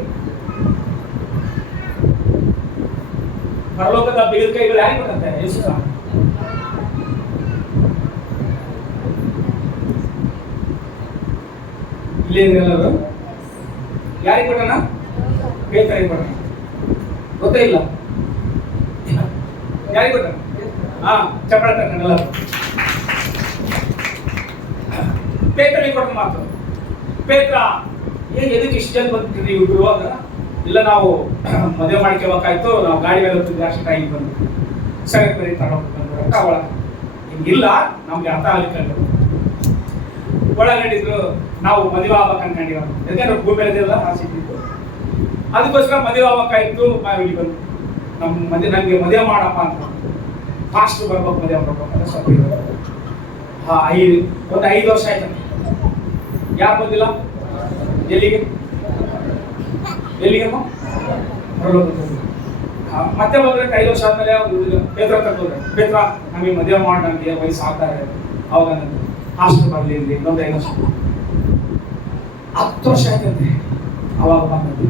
ಪರಲೋಕದ ಮಿಗಲ್ಕೈಗಳು ಯಾರಿಗೆ ಕೊಟ್ಟಂತೆ? ಯೇಸು. ಇಲ್ಲೇ ಎಲ್ಲರೂ ಯಾರಿಗೆ ಕೊಟ್ಟಣ? ಪೇತ್ರನಿಗೆ ಕೊಟ್ಟಣ. ಗೊತ್ತೇ ಇಲ್ಲ ಯಾರಿಗೆ ಕೊಟ್ಟಣ? ಚಪ್ಪಳ ತಗೊಂಡಲ್ಲ, ಪೇತ್ರನಿಗೆ ಕೊಟ್ಟ ಮಾತು. ಪೇತ್ರ ಎದಕ್ಕೆ ಇಷ್ಟು ಜನ ಬಂದಿದ್ರಿ ಇಬ್ರು ಅಂದ್ರೆ, ಇಲ್ಲ ನಾವು ಮದುವೆ ಮಾಡ್ಕೋಬೇಕಾಯ್ತು, ನಾವು ಗಾಡಿ ಮೇಲೆ ಹೋಗ್ತಿದ್ವಿ, ಆಕ್ಸಿಡೆಂಟ್ ಆಗಿ ಬಂದು ಸರಿ ಬರೀ ತಗೊಂಡು ಅವಳ ಹಿಂಗಿಲ್ಲ, ನಮ್ಗೆ ಅರ್ಥ ಆಗ್ಲಿಕ್ಕೆ ಒಳಗಡಿದ್ರು. ನಾವು ಮದುವೆ ಆಗ್ಬೇಕು ಅನ್ಕೊಂಡಿರೋ, ಯಾಕಂದ್ರೆ ಭೂಮಿ ಮೇಲೆ ಆಸೆ ಇದ್ದಿದ್ದು, ಅದಕ್ಕೋಸ್ಕರ ಮದುವೆ ಆಗ್ಬೇಕಾಯ್ತು. ಇಲ್ಲಿ ಬಂದು ನಂಗೆ ಮದುವೆ ಮಾಡಪ್ಪ ಅಂತ, ಫಾಸ್ಟ್ ಬರ್ಬೇಕು, ಮದುವೆ ಮಾಡ್ಬೇಕು ಅಂತ ಸ್ವಲ್ಪ ಒಂದು 5 ವರ್ಷ ಆಯ್ತು. ಯಾರು ಬಂದಿಲ್ಲ? ಎಲ್ಲಿಗೆ ಮತ್ತೆ ಬಂದ್ರೆ 5 ವರ್ಷ ಆದ್ಮೇಲೆ ಪೇತ್ರ ತಗೊಂಡ್ರೆ, ಪೇತ್ರ ನಮಗೆ ಮದುವೆ ಮಾಡಿ, ನಮಗೆ ವಯಸ್ಸು ಆಗ್ತಾರೆ, ಅವಾಗ ಹಾಸ್ಟೆಲ್ ಬರ್ಲಿ ಇಲ್ಲಿ ಇನ್ನೊಂದು 5 ವರ್ಷ. 10 ವರ್ಷ ಆಯ್ತಂತೆ ಅವಾಗ ಬಂದದ್ದು.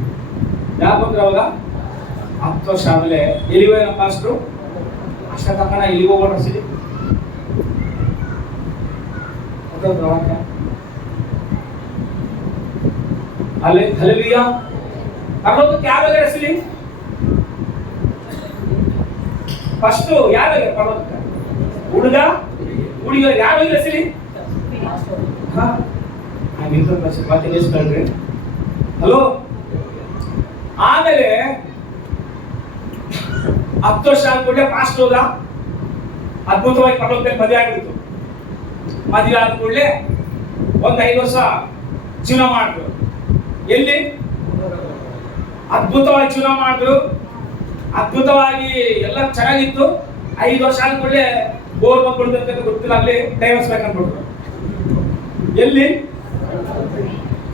ಯಾರು ಬಂದ್ರೆ ಅವಾಗ 10 ವರ್ಷ ಆದ್ಮೇಲೆ ಎಲ್ಲಿಗೆ ನಮ್ಮ ಅಷ್ಟು ಅಷ್ಟ ತಕ್ಕನ ಇಲ್ಲಿಗೆ ಹೋಗೋಣ ಸಿಡಿ ಹಲ್ಲೆಲೂಯಾ. ಪರಲೋಕಕ್ಕೆ ಯಾರು ಹೆಸಲಿ? ಫಸ್ಟ್ ಯಾರು ಪರಲೋಕಕ್ಕೆ? ಹುಡುಗ ಯಾರು ಹೆಸಲಿ? ಹಲೋ. ಆಮೇಲೆ 10 ವರ್ಷ ಆದ್ಮೇಲೆ ಫಾಸ್ಟ್ ಹೋದ, ಅದ್ಭುತವಾಗಿ ಪರಲೋಕದಲ್ಲಿ ಮದುವೆ ಆಗ್ಬಿಡ್ತು. ಮದುವೆ ಆದ ಕೂಡಲೇ ಒಂದು 5 ವರ್ಷ ಜೀವನ ಮಾಡಿದ್ರು. ಎಲ್ಲಿ? ಅದ್ಭುತವಾಗಿ ಜೀವನ ಮಾಡಿದ್ರು, ಅದ್ಭುತವಾಗಿ ಎಲ್ಲ ಚೆನ್ನಾಗಿತ್ತು. 5 ವರ್ಷ ಆದ ಕೂಡಲೇ ಬೋರ್ ಬಂದ್ಬಿಡ್ತಂತ ಗೊತ್ತಿಲ್ಲ, ಅಲ್ಲಿ ಡೈವರ್ಸ್ ಬೇಕಂದ್ಬಿಟ್ರು. ಎಲ್ಲಿ?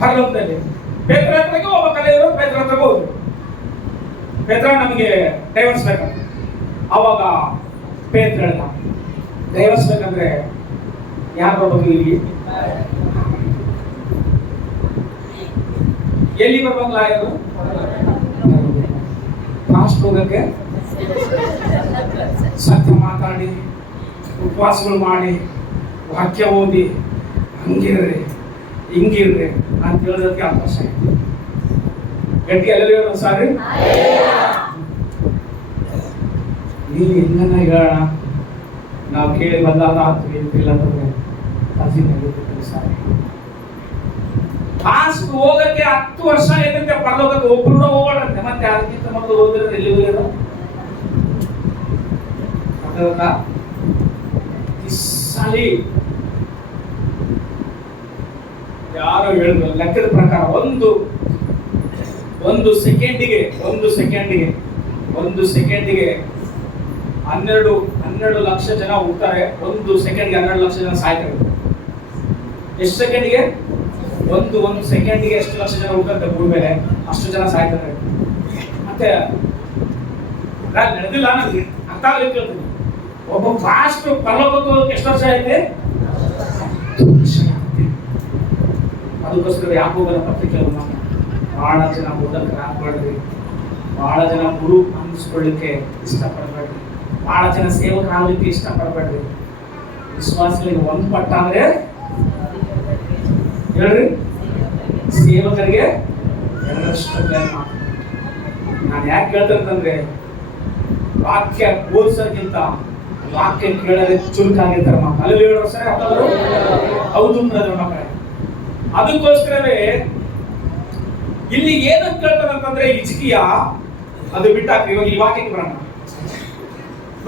ಪರಲೋಕದಲ್ಲಿ. ಪೇತ್ರ ಹತ್ರಕ್ಕೆ ಹೋಗ್ಬೇಕಲ್ಲ ಇವರು, ಪೇತ್ರ ಹತ್ರಕ್ಕೆ ಹೋದ್ರು. ಪೇತ್ರ ನಮಗೆ ಡೈವರ್ಸ್ ಬೇಕಂತ. ಅವಾಗ ಪೇತ್ರ ಹೇಳ್ದ, ಡೈವರ್ಸ್ ಬೇಕಂದ್ರೆ ಯಾರು ಬರ್ಬೇಕು? ಇಲ್ಲಿ ಎಲ್ಲಿ ಬರ್ಬೇಕಲ್ಲ ಯಾರು? ಫಾಸ್ಟ್ ಹೋಗಕ್ಕೆ ಸತ್ಯ ಮಾತಾಡಿ, ಉಪವಾಸಗಳು ಮಾಡಿ, ವಾಕ್ಯ ಓದಿ, ಹಂಗಿರ್ರಿ ಹಿಂಗಿರ್ರಿ ಅಂತ ಹೇಳೋದಕ್ಕೆ ಅವಕಾಶ ಆಯ್ತು. ಗಟ್ಟಿ ಎಲ್ಲರೂ ಸಾರಿ ನೀವು ಹೆಂಗನ ಹೇಳೋಣ, ನಾವು ಕೇಳಿ ಬಂದಾಗ ಇಲ್ಲ ಅಂತಂದ್ರೆ ಸಾರಿ. ಫಾಸ್ಟ್ ಹೋಗಕ್ಕೆ 10 ವರ್ಷ ಏನಂತೆ ಪರಲೋಕಕ್ಕೆ ಒಬ್ಬರು ಹೋಗೋಣಂತೆ. ಮತ್ತೆ ಅದಕ್ಕಿಂತ ಮೊದಲು ಹೋದ್ರೆ ಎಲ್ಲಿ ಹೋಗೋದು? ಸಾಲಿ ಯಾರು ಹೇಳಿದ್ರು ಲೆಕ್ಕದ ಪ್ರಕಾರ ಒಂದು ಸೆಕೆಂಡಿಗೆ 12 ಲಕ್ಷ ಜನ ಹೋಗ್ತಾರೆ. 1 ಸೆಕೆಂಡ್ಗೆ 12 ಲಕ್ಷ ಜನ ಸಾಯ್ತಾರೆ. ಎಷ್ಟು ಸೆಕೆಂಡಿಗೆ? ಒಂದು ಸೆಕೆಂಡಿಗೆ ಎಷ್ಟು ಲಕ್ಷ ಜನ ಹೋಗ್ತಾರೆ ಭೂಮಿ ಮೇಲೆ, ಅಷ್ಟು ಜನ ಸಾಯ್ತಾರೆ. ಮತ್ತೆ ನಡೆದಿಲ್ಲ, ನನಗೆ ಅರ್ಥ ಆಗ್ಲಿಕ್ಕೆ ಹೇಳ್ತೀನಿ. ಒಬ್ಬ ಫಾಸ್ಟ್ ಪರಲೋಕಕ್ಕೆ ಹೋಗಕ್ಕೆ ಎಷ್ಟು ವರ್ಷ ಐತೆ? 10 ವರ್ಷ ಆಗುತ್ತೆ. ಅದಕ್ಕೋಸ್ಕರ ಯಾಕೋಬನ ಪತ್ರಿಕೆ ಬಹಳ ಜನ ಬೋಧಕರಾಗಬೇಡ್ರಿ, ಬಹಳ ಜನ ಗುರು ಅನ್ನಿಸ್ಕೊಳ್ಳಿಕ್ಕೆ ಇಷ್ಟಪಡಬೇಡ್ರಿ, ಬಹಳ ಜನ ಸೇವಕರಾಗಲಿಕ್ಕೆ ಇಷ್ಟಪಡಬೇಡ್ರಿ. ವಿಶ್ವಾಸಗಳಿಗೆ ಒಂದು ಪಟ್ಟ ಅಂದ್ರೆ ಹೇಳ್ರಿ, ಸೇವಕರಿಗೆ 2ರಷ್ಟು ಮಾತು. ನಾನು ಯಾಕೆ ಹೇಳ್ತಂತಂದ್ರೆ, ವಾಕ್ಯ ಓದಿಸೋಕ್ಕಿಂತ ವಾಕ್ಯ ಕೇಳೋದೇ ಚುರುಕಾಗಿರ್ತಾರೆ ಮಕ್ಕಳು. ಅಲ್ಲಿ 7 ವರ್ಷ ಹೌದು ಮಕ್ಕಳೇ. ಅದಕ್ಕೋಸ್ಕರವೇ ಇಲ್ಲಿ ಏನಂತ ಕೇಳ್ತಾರಂತಂದ್ರೆ, ಹಿಜ್ಕೀಯ ಅದು ಬಿಟ್ಟಾಕ್ರಿ. ಇವಾಗ ಈ ವಾಕ್ಯಕ್ಕೆ ಬರೋಣ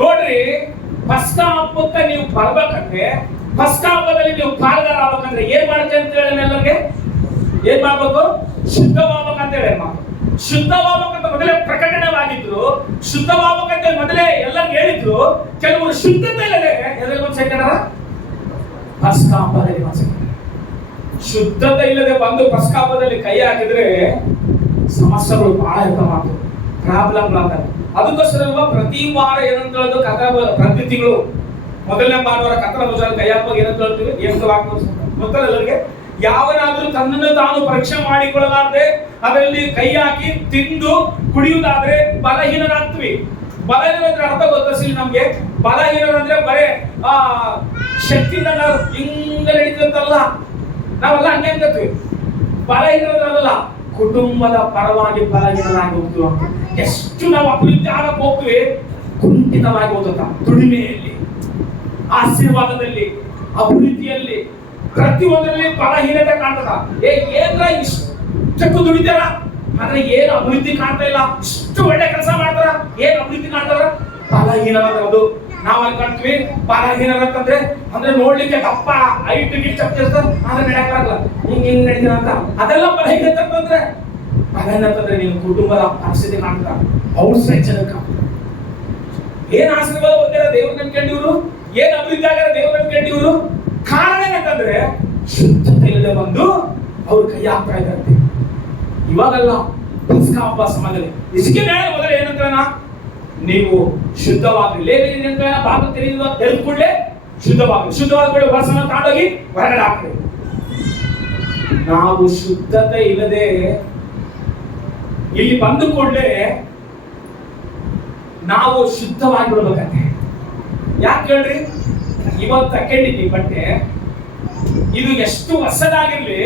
ನೋಡ್ರಿ. ಪಸ್ಕ ಹಬ್ಬಕ್ಕೆ ನೀವು ಬರ್ಬೇಕಂದ್ರೆ, ಪಸ್ಕ ಹಬ್ಬದಲ್ಲಿ ನೀವು ಪಾಲ್ಗಾರ ಆಗ್ಬೇಕಂದ್ರೆ ಏನ್ ಮಾಡ್ತೀವಿ ಅಂತ ಹೇಳಿ ಎಲ್ಲರಿಗೆ ಏನ್ ಮಾಡ್ಬೇಕು? ಶುದ್ಧವಾಗಬೇಕಂತ ಹೇಳಿ ಮಾತು. ಶುದ್ಧವಾಗಬೇಕಂತ ಮೊದಲೇ ಪ್ರಕಟಣೆವಾಗಿದ್ರು, ಶುದ್ಧವಾಗಬೇಕಂತ ಮೊದಲೇ ಎಲ್ಲ ಹೇಳಿದ್ರು. ಕೆಲವರು ಶುದ್ಧತೆ ಇಲ್ಲದೆ ಎದುರು ಒಂದು ಸೆಕೆಂಡ್ ಪಸ್ಕಾಪದಲ್ಲಿ ಶುದ್ಧತೆ ಇಲ್ಲದೆ ಬಂದು ಪಸ್ಕಾಪದಲ್ಲಿ ಕೈ ಹಾಕಿದ್ರೆ ಸಮಸ್ಯೆಗಳು ಬಹಳ ಇರ್ತಾವ, ಪ್ರಾಬ್ಲಮ್ಗಳಾಗ್ತವೆ. ಅದಕ್ಕೋಸ್ಕರ ಪ್ರತಿ ವಾರ ಏನಂತ ಹೇಳೋದು, ಪ್ರತಿ ತಿಂಗಳು ಮೊದಲನೇ ಭಾನುವಾರ ಕತ್ತಲ ಭುಜದ ಕೈ ಹಾಕುವಾಗ ಏನಂತ ಹೇಳ್ತೀವಿ, ಗೊತ್ತಲ್ಲ ಎಲ್ಲರಿಗೆ. ಯಾವನಾದ್ರೂ ತನ್ನನ್ನು ತಾನು ಪರೀಕ್ಷೆ ಮಾಡಿಕೊಳ್ಳಲಾರದೆ ಅದರಲ್ಲಿ ಕೈ ಹಾಕಿ ತಿಂದು ಕುಡಿಯುವುದಾದ್ರೆ ಬಲಹೀನರಾಗ್ತೀವಿ. ಬಲಹೀನಂದ್ರೆ ಅರ್ಥ ಗೊತ್ತಿಲ್ಲ ನಮ್ಗೆ. ಬಲಹೀನರಂದ್ರೆ ಬರೇ ಶಕ್ತಿಯಿಂದ ನಾವು ಹಿಂಗ ನಡೀತಂತಲ್ಲ, ನಾವೆಲ್ಲ ಹಂಗೆ ಅನ್ಕೋತೀವಿ. ಬಲಹೀನರಲ್ಲ, ಕುಟುಂಬದ ಪರವಾಗಿ ಬಲಹೀನರಾಗಿ ಹೋಗ್ತೀವಿ. ಎಷ್ಟು ನಾವು ಅಭಿವೃದ್ಧಿ ಆಗಕ್ಕೆ ಹೋಗ್ತೀವಿ, ಕುಂಠಿತವಾಗಿ ಹೋಗುತ್ತ. ದುಡಿಮೆಯಲ್ಲಿ, ಆಶೀರ್ವಾದದಲ್ಲಿ, ಅಭಿವೃದ್ಧಿಯಲ್ಲಿ, ಪ್ರತಿಯೊಂದರಲ್ಲಿ ಬಲಹೀನತೆ ಕಾಣ್ತದ. ಏನ್ರ ಇಷ್ಟಕ್ಕೂ ದುಡಿತಾರ, ಆದ್ರೆ ಏನು ಅಭಿವೃದ್ಧಿ ಕಾಣ್ತಾ ಇಲ್ಲ. ಇಷ್ಟು ಒಳ್ಳೆ ಕೆಲಸ ಮಾಡ್ತಾರ, ಏನ್ ಅಭಿವೃದ್ಧಿ ಕಾಣ್ತಾರ? ಬಲಹೀನರಾದ್ರು. ನಾವ್ ಅನ್ಕೊಂತೀವಿ ಬಲಹೀನರಂತಂದ್ರೆ ಅಂದ್ರೆ ನೋಡ್ಲಿಕ್ಕೆ ದಪ್ಪ ಹೈಟ್ ಗಿಟ್ ಆದ್ರೆ ನಡೆಯಕ್ಕಾಗಲ್ಲ, ಹಿಂಗ್ ನಡೀತಾರ ಅಂತ. ಅದೆಲ್ಲ ಬಲಹೀನತೆ ಅಂತಂದ್ರೆ, ಬಲಹೀನತಂದ್ರೆ ನಿನ್ ಕುಟುಂಬದ ಪರಿಸ್ಥಿತಿ ಕಾಣ್ತಾ. ಔಟ್ ಸೈಡ್ ಜನಕ ಏನ್ ಆಶೀರ್ವಾದ ಹೋಗ್ತಾರ ದೇವ್ರ ನಂಬ್ಕೊಂಡಿವ್ರು, ಏನ್ ಅಭಿವೃದ್ಧಿ ಆಗ್ಯಾರ ದೇವ್ರ ನಂಬ್ಕೊಂಡಿವ್ರು. ಕಾರಣ ಏನಂತಂದ್ರೆ ಶುದ್ಧತೆ ಇಲ್ಲದೆ ಬಂದು ಅವ್ರು ಕೈ ಹಾಕ್ತಾ ಇದ್ದಾರೆ. ಇವಾಗಲ್ಲ, ಪಸ್ಕಾ ಹಬ್ಬ ಸಮಯದಲ್ಲಿ ಇದಕ್ಕೆ ಮೊದಲು ಏನಂತ, ನೀವು ಶುದ್ಧವಾಗ್ರಿ. ಲೇವಿಯರಿಂದ ಭಾಗ ತೆಗೆದುಕೊಳ್ಳೆ ಶುದ್ಧವಾಗ್ರಿ. ಶುದ್ಧವಾದ ಕೂಡ ವರ್ಷನ ತಾಂಡೋಗಿ ಹೊರಗಡೆ ಹಾಕ್ರಿ. ನಾವು ಶುದ್ಧತೆ ಇಲ್ಲದೆ ಇಲ್ಲಿ ಬಂದುಕೊಂಡ್ರೆ ನಾವು ಶುದ್ಧವಾಗಿ ಬಿಡ್ಬೇಕಂತೆ. ಯಾಕೆ ಹೇಳ್ರಿ, ಇವತ್ತು ತಕೊಂಡಿದ್ವಿ ಬಟ್ಟೆ, ಇದು ಎಷ್ಟು ಹೊಸದಾಗಿರ್ಲಿ,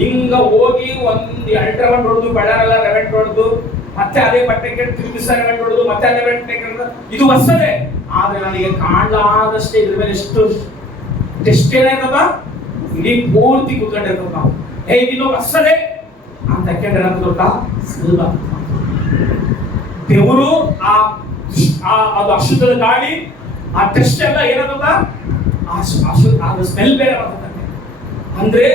ಹಿಂಗ ಹೋಗಿ ಒಂದ್ 2 ರೌಂಡ್ ಹೊಡೆದು ಬೆಳರೆಲ್ಲ ರೆವೆಂಟ್ ಹೊಡೆದು ಮತ್ತೆ ಅದೇ ಬಟ್ಟೆ ಕೆಟ್ಟು ತಿರುಗಿಸ ರೆವೆಂಟ್ ಹೊಡೆದು ಮತ್ತೆ ಅದೇ ಬಟ್ಟೆ ಕೆಟ್ಟು, ಇದು ಹೊಸದೇ. ಆದ್ರೆ ನನಗೆ ಕಾಣಲಾದಷ್ಟೇ ಇದ್ರ ಮೇಲೆ ಎಷ್ಟು ಟೆಸ್ಟ್ ಏನಾಯ್ತದ, ಇಡೀ ಪೂರ್ತಿ ಕೂತ್ಕೊಂಡಿರ್ತದ. ನಾವು ಇದಿನ್ನೂ ಹೊಸದೇ ಅಂತ ತಕೊಂಡ್ರೆ ಗೊತ್ತಾ, ಸುಲಭ. ದೇವರು ಅದು ಅಶುದ್ಧದ ಗಾಳಿ, ಆ ಟೆಸ್ಟ್ ಎಲ್ಲ ಏನದ, ಅದು ಸ್ಮೆಲ್ ಬೇರೆ ಬರ್ತದೆ. ಅಂದ್ರೆ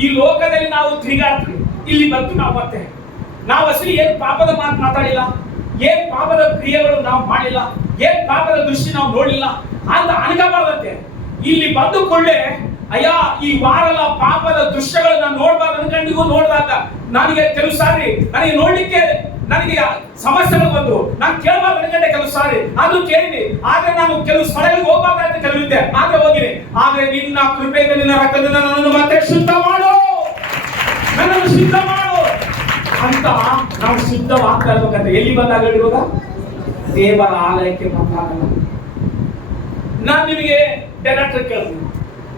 ಈ ಲೋಕದಲ್ಲಿ ನಾವು ತಿರುಗಾಡ್ತೀವಿ, ಇಲ್ಲಿ ಬಂತು ನಾವು ಮತ್ತೆ ನಾವು ಅಸಲಿ ಏನ್ ಪಾಪದ ಮಾತು ಮಾತಾಡಿಲ್ಲ, ಏನ್ ಪಾಪದ ಕ್ರಿಯೆಗಳು ನಾವು ಮಾಡಿಲ್ಲ, ಏನ್ ಪಾಪದ ದೃಷ್ಟಿ ನಾವು ನೋಡಿಲ್ಲ ಅಂತ ಅನ್ಕೋಬಾರ್ದಂತೆ. ಇಲ್ಲಿ ಬಂದುಕೊಳ್ಳೆ ಅಯ್ಯ ಈ ವಾರಲ್ಲ ಪಾಪದ ದೃಶ್ಯಗಳು ನಾನು ನೋಡ್ಬಾರ್ದು ಅನ್ಕೊಂಡಿಗೂ ನೋಡಿದಾಗ ನನಗೆ ಕೆಲವು ಸಾರಿ ನನಗೆ ನೋಡ್ಲಿಕ್ಕೆ ನನಗೆ ಸಮಸ್ಯೆಗಳು ಬಂದು ನಾನು ಕೇಳಬಾರ್ದು ಅನ್ಕೊಂಡೆ ಕೆಲವು ಸಾರಿ, ಅದು ಕೇಳಿನಿ. ಆದ್ರೆ ನಾನು ಕೆಲವು ಸ್ಥಳಗಳಿಗೆ ಹೋಗ್ಬಾರ್ದು ಕೆಲವಿದ್ದೆ, ಆದ್ರೆ ಹೋಗಿನಿ. ಆದ್ರೆ ನಿನ್ನ ಕೃಪೆಯಿಂದ ನಿನ್ನ ರಕ್ತದಿಂದ ನನ್ನನ್ನು ಮತ್ತೆ ಶುದ್ಧ ಮಾಡು, ನನ್ನನ್ನು ಶುದ್ಧ ಮಾಡು ಅಂತ ನಾವು ಶುದ್ಧವಾಗ್ತಾ ಇರ್ಬೇಕಂತ. ಎಲ್ಲಿ ಬಂದಾಗ ಇವಾಗ ದೇವರ ಆಲಯಕ್ಕೆ ಬಂದಾಗಲ್ಲ. ನಾನು ನಿಮಗೆ ಡೈರೆಕ್ಟರ್ ಕೇಳ್ತೀನಿ,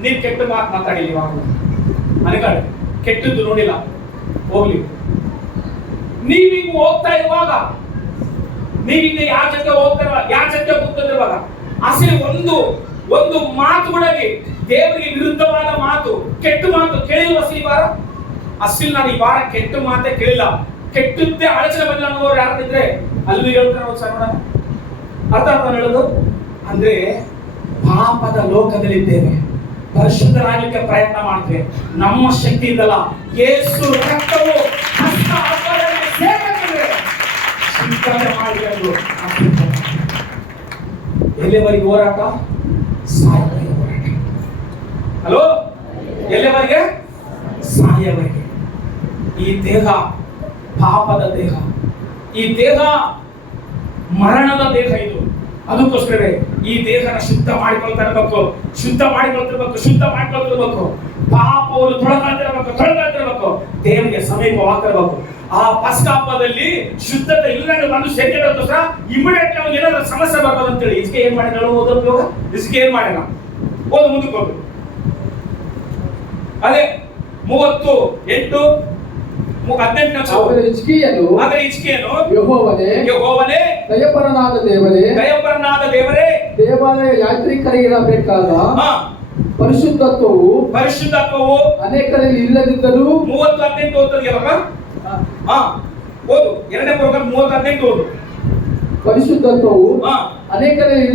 ನೀವು ಕೆಟ್ಟ ಮಾತು ಮಾತಾಡಿಲ್ಲ, ಇವಾಗ ಅನ್ಕೊಳ್ಳಿ ಕೆಟ್ಟದ್ದು ನೋಡಿಲ್ಲ, ಹೋಗ್ಲಿ. ನೀವೀಗ ಹೋಗ್ತಾ ಇರುವಾಗ, ನೀವೀಗ ಯಾವ ಜೊತೆ ಹೋಗ್ತಾ ಯಾವ ಜೊತೆ ಕೂತಿರುವಾಗ ಅಸಲಿ ಒಂದು ಮಾತು ಕೂಡ ದೇವರಿಗೆ ವಿರುದ್ಧವಾದ ಮಾತು, ಕೆಟ್ಟ ಮಾತು ಕೇಳಿಲ್ವ ಅಸಲಿ ವಾರ? ಅಸಲಿ ನಾನು ಈ ವಾರ ಕೆಟ್ಟ ಮಾತೇ ಕೇಳಿಲ್ಲ, ಕೆಟ್ಟದ್ದೇ ಆಲೋಚನೆ ಬಂದಿಲ್ಲ ಅನ್ನೋರು ಯಾರಿದ್ರೆ ಅಲ್ಲಿ ಹೇಳ್ತಾರೆ ಒಂದು ಸರ್ ನೋಡೋಣ. ಅರ್ಥ ಹೇಳೋದು ಅಂದ್ರೆ ಪಾಪದ ಲೋಕದಲ್ಲಿದ್ದೇವೆ, ಪರಿಶುದ್ಧರಾಗಲಿಕ್ಕೆ ಪ್ರಯತ್ನ ಮಾಡ್ತೇವೆ. ನಮ್ಮ ಶಕ್ತಿಯಿಂದಲ್ಲ, ಯೇಸು ರಕ್ತವು ಎಲ್ಲಿವರೆಗೆ ಹೋರಾಟ? ಸಾಯವರೆಗೆ ಹೋರಾಟ. ಹಲೋ, ಎಲ್ಲಿವರೆಗೆ? ಸಾಯವರೆಗೆ. ಈ ದೇಹ ಪಾಪದ ದೇಹ, ಈ ದೇಹ ಮರಣದ ದೇಹ. ಇದು ಅದಕ್ಕೋಸ್ಕರ ಈ ದೇಹನ ಶುದ್ಧ ಮಾಡಿಕೊಳ್ತಾ ಇರಬೇಕು, ಶುದ್ಧ ಮಾಡಿಕೊಳ್ತಿರ್ಬೇಕು. ಪಾಪವನ್ನು ತೊಳಗಾಡ್ತಿರ್ಬೇಕು, ದೇವರಿಗೆ ಸಮೀಪವಾಗ್ತಿರ್ಬೇಕು. ಆ ಪಸ್ಕಾ ಹಬ್ಬದಲ್ಲಿ ಶುದ್ಧತೆ ಇಲ್ಲ ಬಂದು ಸೇರ್ಕೊಂಡ್ರೆ ಇಮಿಡಿಯೇಟ್ಲಿ ಅವ್ನಿಗೆ ಏನಾದ್ರು ಸಮಸ್ಯೆ ಬರ್ಬೋದು ಅಂತೇಳಿ ಇದಕ್ಕೆ ಏನ್ ಮಾಡಿ ಓದೋದು, ಇದಕ್ಕೆ ಏನ್ ಮಾಡೋಣ, ಓದು ಮುಂದಕ್ಕೆ ಹೋಗು. ಅದೇ 38:18 ಅದರ ಹಿಜ್ಕೀಯನು ಯೆಹೋವನೇ ದಯಾಪರನಾದ ದೇವರೇ, ದೇವಾಲಯ ಯಾತ್ರಿಕರಿಗಿರಬೇಕಾದ ಪರಿಶುದ್ಧತ್ವವು ಅನೇಕರಲ್ಲಿ ಇಲ್ಲದಿದ್ದರೂ 30:18 ಓದ್ತದೆ ಯಾವಾಗ? ಓದು, 2ನೇ ಪ್ರೋಗ್ರಾಮ್ 30:18 ಓದು. ಪರಿಶುದ್ಧತ್ವವು ಅನೇಕರಲ್ಲಿ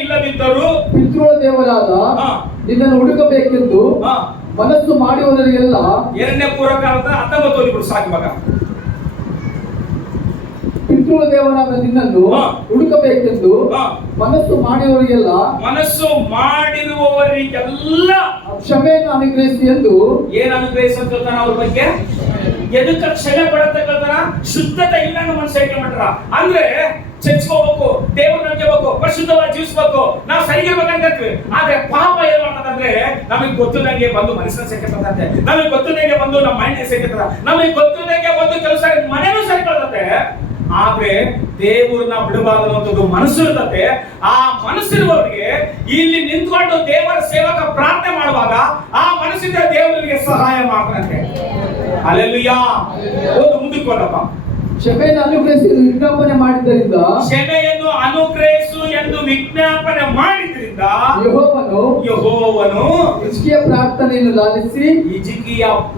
ಇಲ್ಲದಿದ್ದರೂ ಪಿತೃಗಳ ದೇವರಾದ ನಿನ್ನನ್ನು ಹುಡುಕಬೇಕೆಂದು ಮನಸ್ಸು ಮಾಡುವವರಿಗೆಲ್ಲ ಎರಡನೇ ಪೂರ್ವಕ 19 ಓದಿಬಿಡು ಸಾಕು ಇವಾಗ. ಪಿತೃ ದೇವರಾದ ನಿನ್ನನ್ನು ಹುಡುಕಬೇಕೆಂದು ಮನಸ್ಸು ಮಾಡುವವರಿಗೆಲ್ಲ ಕ್ಷಮೆಯನ್ನು ಅನುಗ್ರಹಿಸಿ ಎಂದು. ಏನ್ ಅನುಗ್ರಹಿಸ್ತಾನ ಅವ್ರ ಬಗ್ಗೆ? ಎದಕ್ಕೆ ಕ್ಷಮೆ ಪಡತಕ್ಕಂತಾನ? ಶುದ್ಧತೆ ಇಲ್ಲ ಮನುಷ್ಯ ಮಾಡ್ತಾರ. ಅಂದ್ರೆ ಚರ್ಚ್ಕೋಬೇಕು, ದೇವ್ರ ನಂಬಬೇಕು, ಪರಿಶುದ್ಧವಾಗಿ ಜೀವಿಸ್ಬೇಕು, ನಾವು ಸರಿಗಿರ್ಬೇಕಂತೀವಿ. ಆದ್ರೆ ಪಾಪ ಏನ್ ಮಾಡ್ತದಂದ್ರೆ ನಮಗೆ ಗೊತ್ತಿಲ್ಲಂಗೆ ಬಂದು ಮನಸ್ಸನ್ನ ಸೇರ್ಕತ್ತಂತೆ, ನಮಗೆ ಗೊತ್ತಿಲ್ಲಂಗೆ ಬಂದು ನಮ್ಮ ಮೈಂಡ್ ಸೇರ್ಕತ್ತದ, ನಮಗೆ ಗೊತ್ತಿಲ್ಲಂಗೆ ಬಂದು ಕೆಲಸ ಮನೆನೂ ಸೇರ್ಕೊಳ್ತದೆ. ಆದ್ರೆ ದೇವರನ್ನ ಬಿಡಬಾರದು ಅನ್ನೋದು ಮನಸ್ಸು ಇರ್ತದೆ. ಆ ಮನಸ್ಸಿರುವವರಿಗೆ ಇಲ್ಲಿ ನಿಂತ್ಕೊಂಡು ದೇವರ ಸೇವಕ ಪ್ರಾರ್ಥನೆ ಮಾಡುವಾಗ ಆ ಮನಸ್ಸಿಂದ ದೇವರಿಗೆ ಸಹಾಯ ಮಾಡ್ತಾನಂತೆ. ಹಲ್ಲೆಲೂಯಾ. ಒಂದು ಮುಂದಕ್ಕೆ ಹೋದಪ್ಪ. ಕ್ಷಮೆಯನ್ನು ಅನುಗ್ರಹಿಸಿ ವಿಜ್ಞಾಪನೆ ಮಾಡಿದ್ದರಿಂದ, ಕ್ಷಮೆಯನ್ನು ಅನುಗ್ರಹಿಸು ಎಂದು ವಿಜ್ಞಾಪನೆ ಮಾಡಿದ್ರಿಂದ ಯೆಹೋವನು ಹಿಜ್ಕೀಯ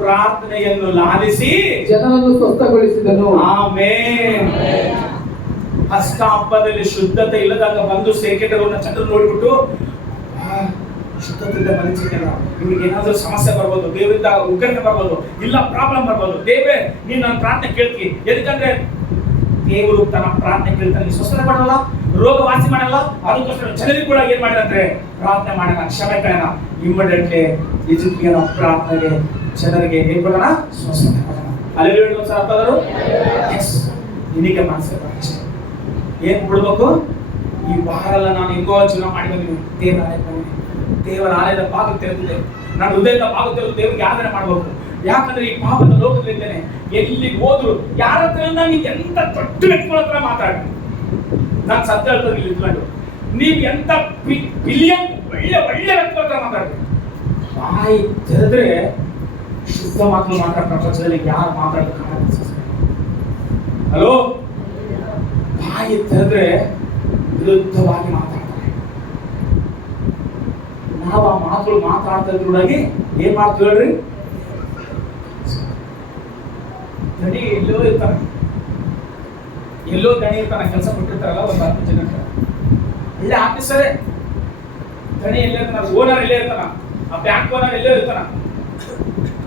ಪ್ರಾರ್ಥನೆಯನ್ನು ಲಾಲಿಸಿ ಜನರನ್ನು ಸ್ವಸ್ಥಗೊಳಿಸಿದನು. ಆಮೆನ್. ಪಸ್ಕ ಹಬ್ಬದಲ್ಲಿ ಶುದ್ಧತೆ ಇಲ್ಲದಾಗ ಬಂದು ಸೇಕೆಟರನ್ನ ಚಂದ್ರ ನೋಡ್ಬಿಟ್ಟು ಶುದ್ಧತೆಯಿಂದ ಮನಸ್ಸಿಗೆಲ್ಲ ಇವ್ರಿಗೆ ಏನಾದ್ರೂ ಸಮಸ್ಯೆ ಬರ್ಬೋದು, ದೇವರಿಂದ ಉಗ್ರತೆ ಬರ್ಬೋದು, ಇಲ್ಲ ಪ್ರಾಬ್ಲಮ್ ಬರ್ಬೋದು. ದೇವರೇ ನೀನು ನನ್ನ ಪ್ರಾರ್ಥನೆ ಕೇಳ್ತಿ. ಎದಕ್ಕಂದ್ರೆ ದೇವರು ತನ್ನ ಪ್ರಾರ್ಥನೆ ಕೇಳ್ತಾನೆ, ಸ್ವಸ್ಥತೆ ಮಾಡಲ್ಲ, ರೋಗ ವಾಸಿ ಮಾಡಲ್ಲ. ಅದಕ್ಕೋಸ್ಕರ ಜನರಿಗೆ ಕೂಡ ಏನ್ ಮಾಡಿದಂದ್ರೆ ಪ್ರಾರ್ಥನೆ ಮಾಡೋಣ, ಕ್ಷಮೆ ಕೇಳೋಣ. ಇಮಿಡಿಯೇಟ್ಲಿ ಈಜಿಪ್ಟಿನ ಪ್ರಾರ್ಥನೆಗೆ ಜನರಿಗೆ ಏನ್ ಕೊಡೋಣ? ಸ್ವಸ್ಥತೆ ಕೊಡೋಣ. ಅಲ್ಲಿ ಅರ್ಥದರು ನಿನಗೆ ಮನಸ್ಸು ಏನ್ ಬಿಡ್ಬೇಕು? ಈ ವಾರ ಎಲ್ಲ ನಾನು ಹೆಂಗೋ ಜೀವನ ಮಾಡಿ ಬಂದಿದ್ದೀನಿ. ದೇವರ ಆಲಯದ ಬಾಗಿಲು ತೆರೆದಿದೆ, ನಾನು ಹೃದಯದ ಬಾಗಿಲು ತೆರೆದು ದೇವರಿಗೆ ಆರಾಧನೆ ಮಾಡಬೇಕು. ಯಾಕಂದ್ರೆ ಈ ಪಾಪದ ಲೋಕದಲ್ಲಿದ್ದೇನೆ. ಎಲ್ಲಿ ಹೋದ್ರು ಯಾರ ಹತ್ರ ನೀವು ಎಂತ ದೊಡ್ಡ ವ್ಯಕ್ತಿಗಳ ಹತ್ರ ಮಾತಾಡಿ, ನಾನು ಸತ್ಯ ಹೇಳ್ತಾರೆ ಇಲ್ಲಿ ಇಟ್ಕೊಂಡು ನೀವು ಎಂತ ಬಿಲಿಯನ್ ಒಳ್ಳೆ ಒಳ್ಳೆ ವ್ಯಕ್ತಿಗಳ ಹತ್ರ ಮಾತಾಡ್ತೀವಿ. ಬಾಯಿ ತೆರೆದ್ರೆ ಶುದ್ಧ ಮಾತು ಮಾತ್ರ ಪ್ರಪಂಚದಲ್ಲಿ ಯಾರು ಮಾತಾಡೋದು? ಹಲೋ, ಬಾಯಿ ತೆರೆದ್ರೆ ವಿರುದ್ಧವಾಗಿ ಮಾತಾಡ್ತಾರೆ. ನಾವು ಆ ಮಾತುಗಳು ಮಾತಾಡ್ತಾ ಇದ್ರೊಳಗೆ ಏನ್ ಮಾಡ್ತೀವಿ ಹೇಳ್ರಿ? ದಣಿ ಎಲ್ಲೋ ಇರ್ತಾನೆ, ಎಲ್ಲೋ ದಣಿ ಇರ್ತಾನೆ, ಕೆಲಸ ಕೊಟ್ಟಿರ್ತಾರಲ್ಲ ಒಂದು 10 ಜನ ಇಲ್ಲೇ ಆಫೀಸರೇ ದಣಿ ಎಲ್ಲೇ ಇರ್ತಾನ, ಓನರ್ ಎಲ್ಲೇ ಇರ್ತಾನ, ಆ ಬ್ಯಾಂಕ್ ಓನರ್ ಎಲ್ಲೇ ಇರ್ತಾನ.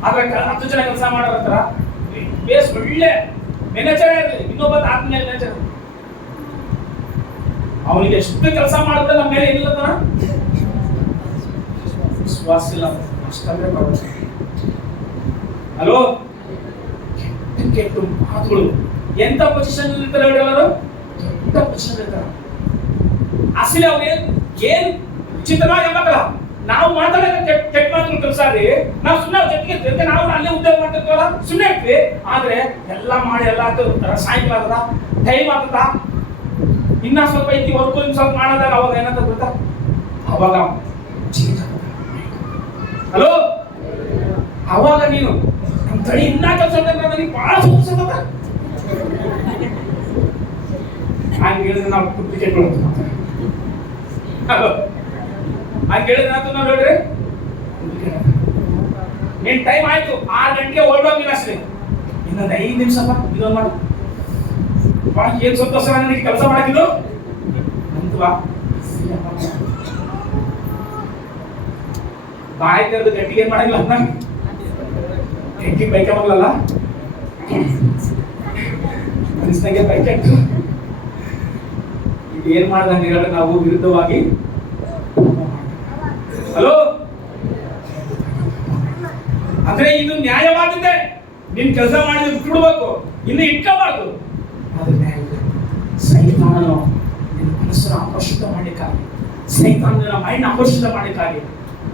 ಆದ್ರೆ 10 ಜನ ಕೆಲಸ ಮಾಡೋರ್ತಾರ, ಬೇಸ್ ಒಳ್ಳೆ ಮ್ಯಾನೇಜರ್ ಇರಲಿ, ಇನ್ನೊಬ್ಬ ಆತ್ಮೀಯ ಮ್ಯಾನೇಜರ್, ಅವನಿಗೆ ಎಷ್ಟು ಕೆಲಸ ಮಾಡಿದ್ರೆ ನಮ್ಮ ಮೇಲೆ ಏನಿಲ್ಲತಾನ ವಿಶ್ವಾಸ ಇಲ್ಲ. ಅಷ್ಟೇ ಬರುತ್ತೆ. ಹಲೋ, ಕೆಟ್ಟ ಮಾತುಗಳು ಎಂತ ಪೊಸಿಷನ್ ಇರ್ತಾರೆ ಹೇಳಿ? ಅವರು ದೊಡ್ಡ ಪೊಸಿಷನ್ ಇರ್ತಾರೆ. ಅಸಲಿ ಅವ್ರು ಏನ್ ಚಿತ್ರವಾಗಿ ಮಕ್ಕಳ ನಾವು ಮಾತಾಡೋಕೆ ಕೆಟ್ಟ ಮಾತುಗಳು ಕೆಲಸ ರೀ. ನಾವು ಸುಮ್ಮನೆ ಜೊತೆಗೆ ನಾವು ಅಲ್ಲೇ ಉದ್ಯೋಗ ಮಾಡ್ತಿರ್ತೀವಲ್ಲ, ಸುಮ್ಮನೆ ಇರ್ತೀವಿ. ಆದ್ರೆ ಎಲ್ಲ ಮಾಡಿ ಎಲ್ಲ ಸಾಯಂಕಾಲ ಆಗದ, ಟೈಮ್ ಆಗ್ತದ, ಇನ್ನ ಸ್ವಲ್ಪ ಐತಿ ವರ್ಕು ಸ್ವಲ್ಪ ಮಾಡೋದಾಗ ಅವಾಗ ಏನಂತ ಗೊತ್ತಾ? ಅವಾಗ ಹಲೋ, ಅವಾಗ ನೀನು ನಮ್ಮ ತಡಿ ಇನ್ನ ಕೆಲಸ ನನಗೆ ಬಹಳ ಸೋಸದ ಹಂಗೆ ಹೇಳಿದ್ರೆ ನಾವು ಟಿಕೆಟ್ ಕೊಡ್ತೀವಿ. ಹಲೋ, ಹಂಗೆ ಹೇಳಿದ್ರೆ ನಾವು ಹೇಳ್ರಿ ನಿನ್ ಟೈಮ್ ಆಯ್ತು, 6 ಗಂಟೆಗೆ ಹೊರಡೋಗಿಲ್ಲ ಅಷ್ಟೇ, ಇನ್ನೊಂದು 5 ನಿಮಿಷ ಇದೊಂದು ಮಾಡು. ಏನ್ ಸಂತೋಷ ನನಗೆ ಕೆಲಸ ಮಾಡಾಕಿದ್ದು ಅಂತವಾ? ಬಾಯಿ ತೆರೆದು ಗಟ್ಟಿಗೆ ಏನ್ ಮಾಡಂಗಿಲ್ಲ, ಗಟ್ಟಿ ಬೈಕ ಮಗಳಲ್ಲ, ಮನಸ್ಸಿನಾಗೆ ಬೈಕ. ಈಗ ಏನ್ ಮಾಡ್ದಂಗೆ ಹೇಳಿ ನಾವು ವಿರುದ್ಧವಾಗಿ. ಹಲೋ, ಅಂದ್ರೆ ಇದು ನ್ಯಾಯವಾಗಿದೆ. ನಿನ್ ಕೆಲಸ ಮಾಡಿದ್ರೆ ಬಿಟ್ಬಿಡ್ಬೇಕು, ಇನ್ನು ಇಟ್ಕೋಬಾರ್ದು. ಸೈತಾನನು ನಿನ್ನ ಮನಸ್ಸನ್ನು ಆಕರ್ಷಿತ ಮಾಡಲಿಕ್ಕಾಗಿ, ಸೈತಾನನ ಮೈಂಡ್ ಆಕರ್ಷಿತ ಮಾಡಲಿಕ್ಕಾಗಿ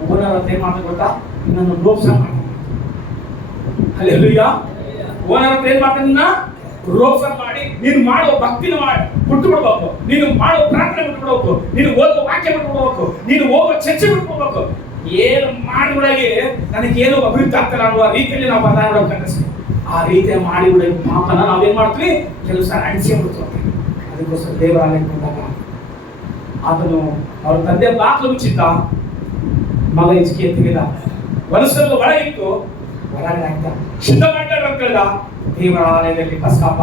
ಓನರ್ ಅಂತ ಏನ್ ಮಾಡ್ತಾ ಗೊತ್ತಾ? ನಿನ್ನನ್ನು ರೋಪ್ಸ ಮಾಡಿ. ಹಲ್ಲೆಲೂಯಾ. ಓನರ್ ಅಂತ ಏನ್ ಮಾಡ್ತಾನೆ? ನಿನ್ನ ರೋಪ್ಸ ಮಾಡಿ ನೀನು ಮಾಡೋ ಭಕ್ತಿನ ಮಾಡಿ ಬಿಟ್ಟು ಬಿಡ್ಬೇಕು, ನೀನು ಮಾಡೋ ಪ್ರಾರ್ಥನೆ ಬಿಟ್ಟು ಬಿಡ್ಬೇಕು, ನೀನು ಓದೋ ವಾಕ್ಯ ಬಿಟ್ಟು ಬಿಡ್ಬೇಕು, ನೀನು ಹೋಗೋ ಚರ್ಚೆ ಬಿಟ್ಟು ಬಿಡ್ಬೇಕು. ಏನು ಮಾಡಿಬಿಡಾಗಿ ನನಗೇನು ಅಭಿವೃದ್ಧಿ ಆಗ್ತಾನೆ ಅನ್ನುವ ರೀತಿಯಲ್ಲಿ ನಾವು ಬದಲಾವಣೆ ಆ ರೀತಿಯ ಮಾಡಿಬಿಡ ಪಾಪನ ನಾವೇನ್ ಮಾಡ್ತೀವಿ? ಕೆಲಸ ಅಣಿಸಿ ಬಿಡ್ತೀವಿ. ಅದಕ್ಕೋಸ್ಕರ ದೇವರ ಆಲಯಕ್ಕೆ ಬಂದಾಗ ಆತನು ಅವ್ರ ತಂದೆ ಬಾಗಿಲು ಮುಚ್ಚಿದ್ದ, ಮಗ ಹಿಜ್ಕೀಯ ತೆಗೆದ, ಮನಸ್ಸನ್ನು ಒಳಗಿತ್ತು, ಹೊರಗಡೆ ಆಯ್ತ ಶುದ್ಧ ಮಾಡ್ಕೊಂಡು ಅಂತ ಹೇಳಿದ. ದೇವರ ಆಲಯದಲ್ಲಿ ಪಸ್ಕಹಬ್ಬ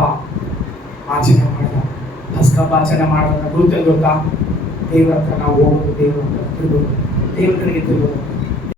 ಆಚರಣೆ ಮಾಡಿದ. ಪಸ್ಕಹಬ್ಬ ಆಚರಣೆ ಮಾಡಿದ ಗುರುತು ಗೊತ್ತಾ? ದೇವರ ಹತ್ರ ನಾವು ಹೋಗೋದು, ದೇವರ ಹತ್ರ ತಿರುಗೋದು, ದೇವರ ಕಡೆಗೆ ತಿರುಗೋದು.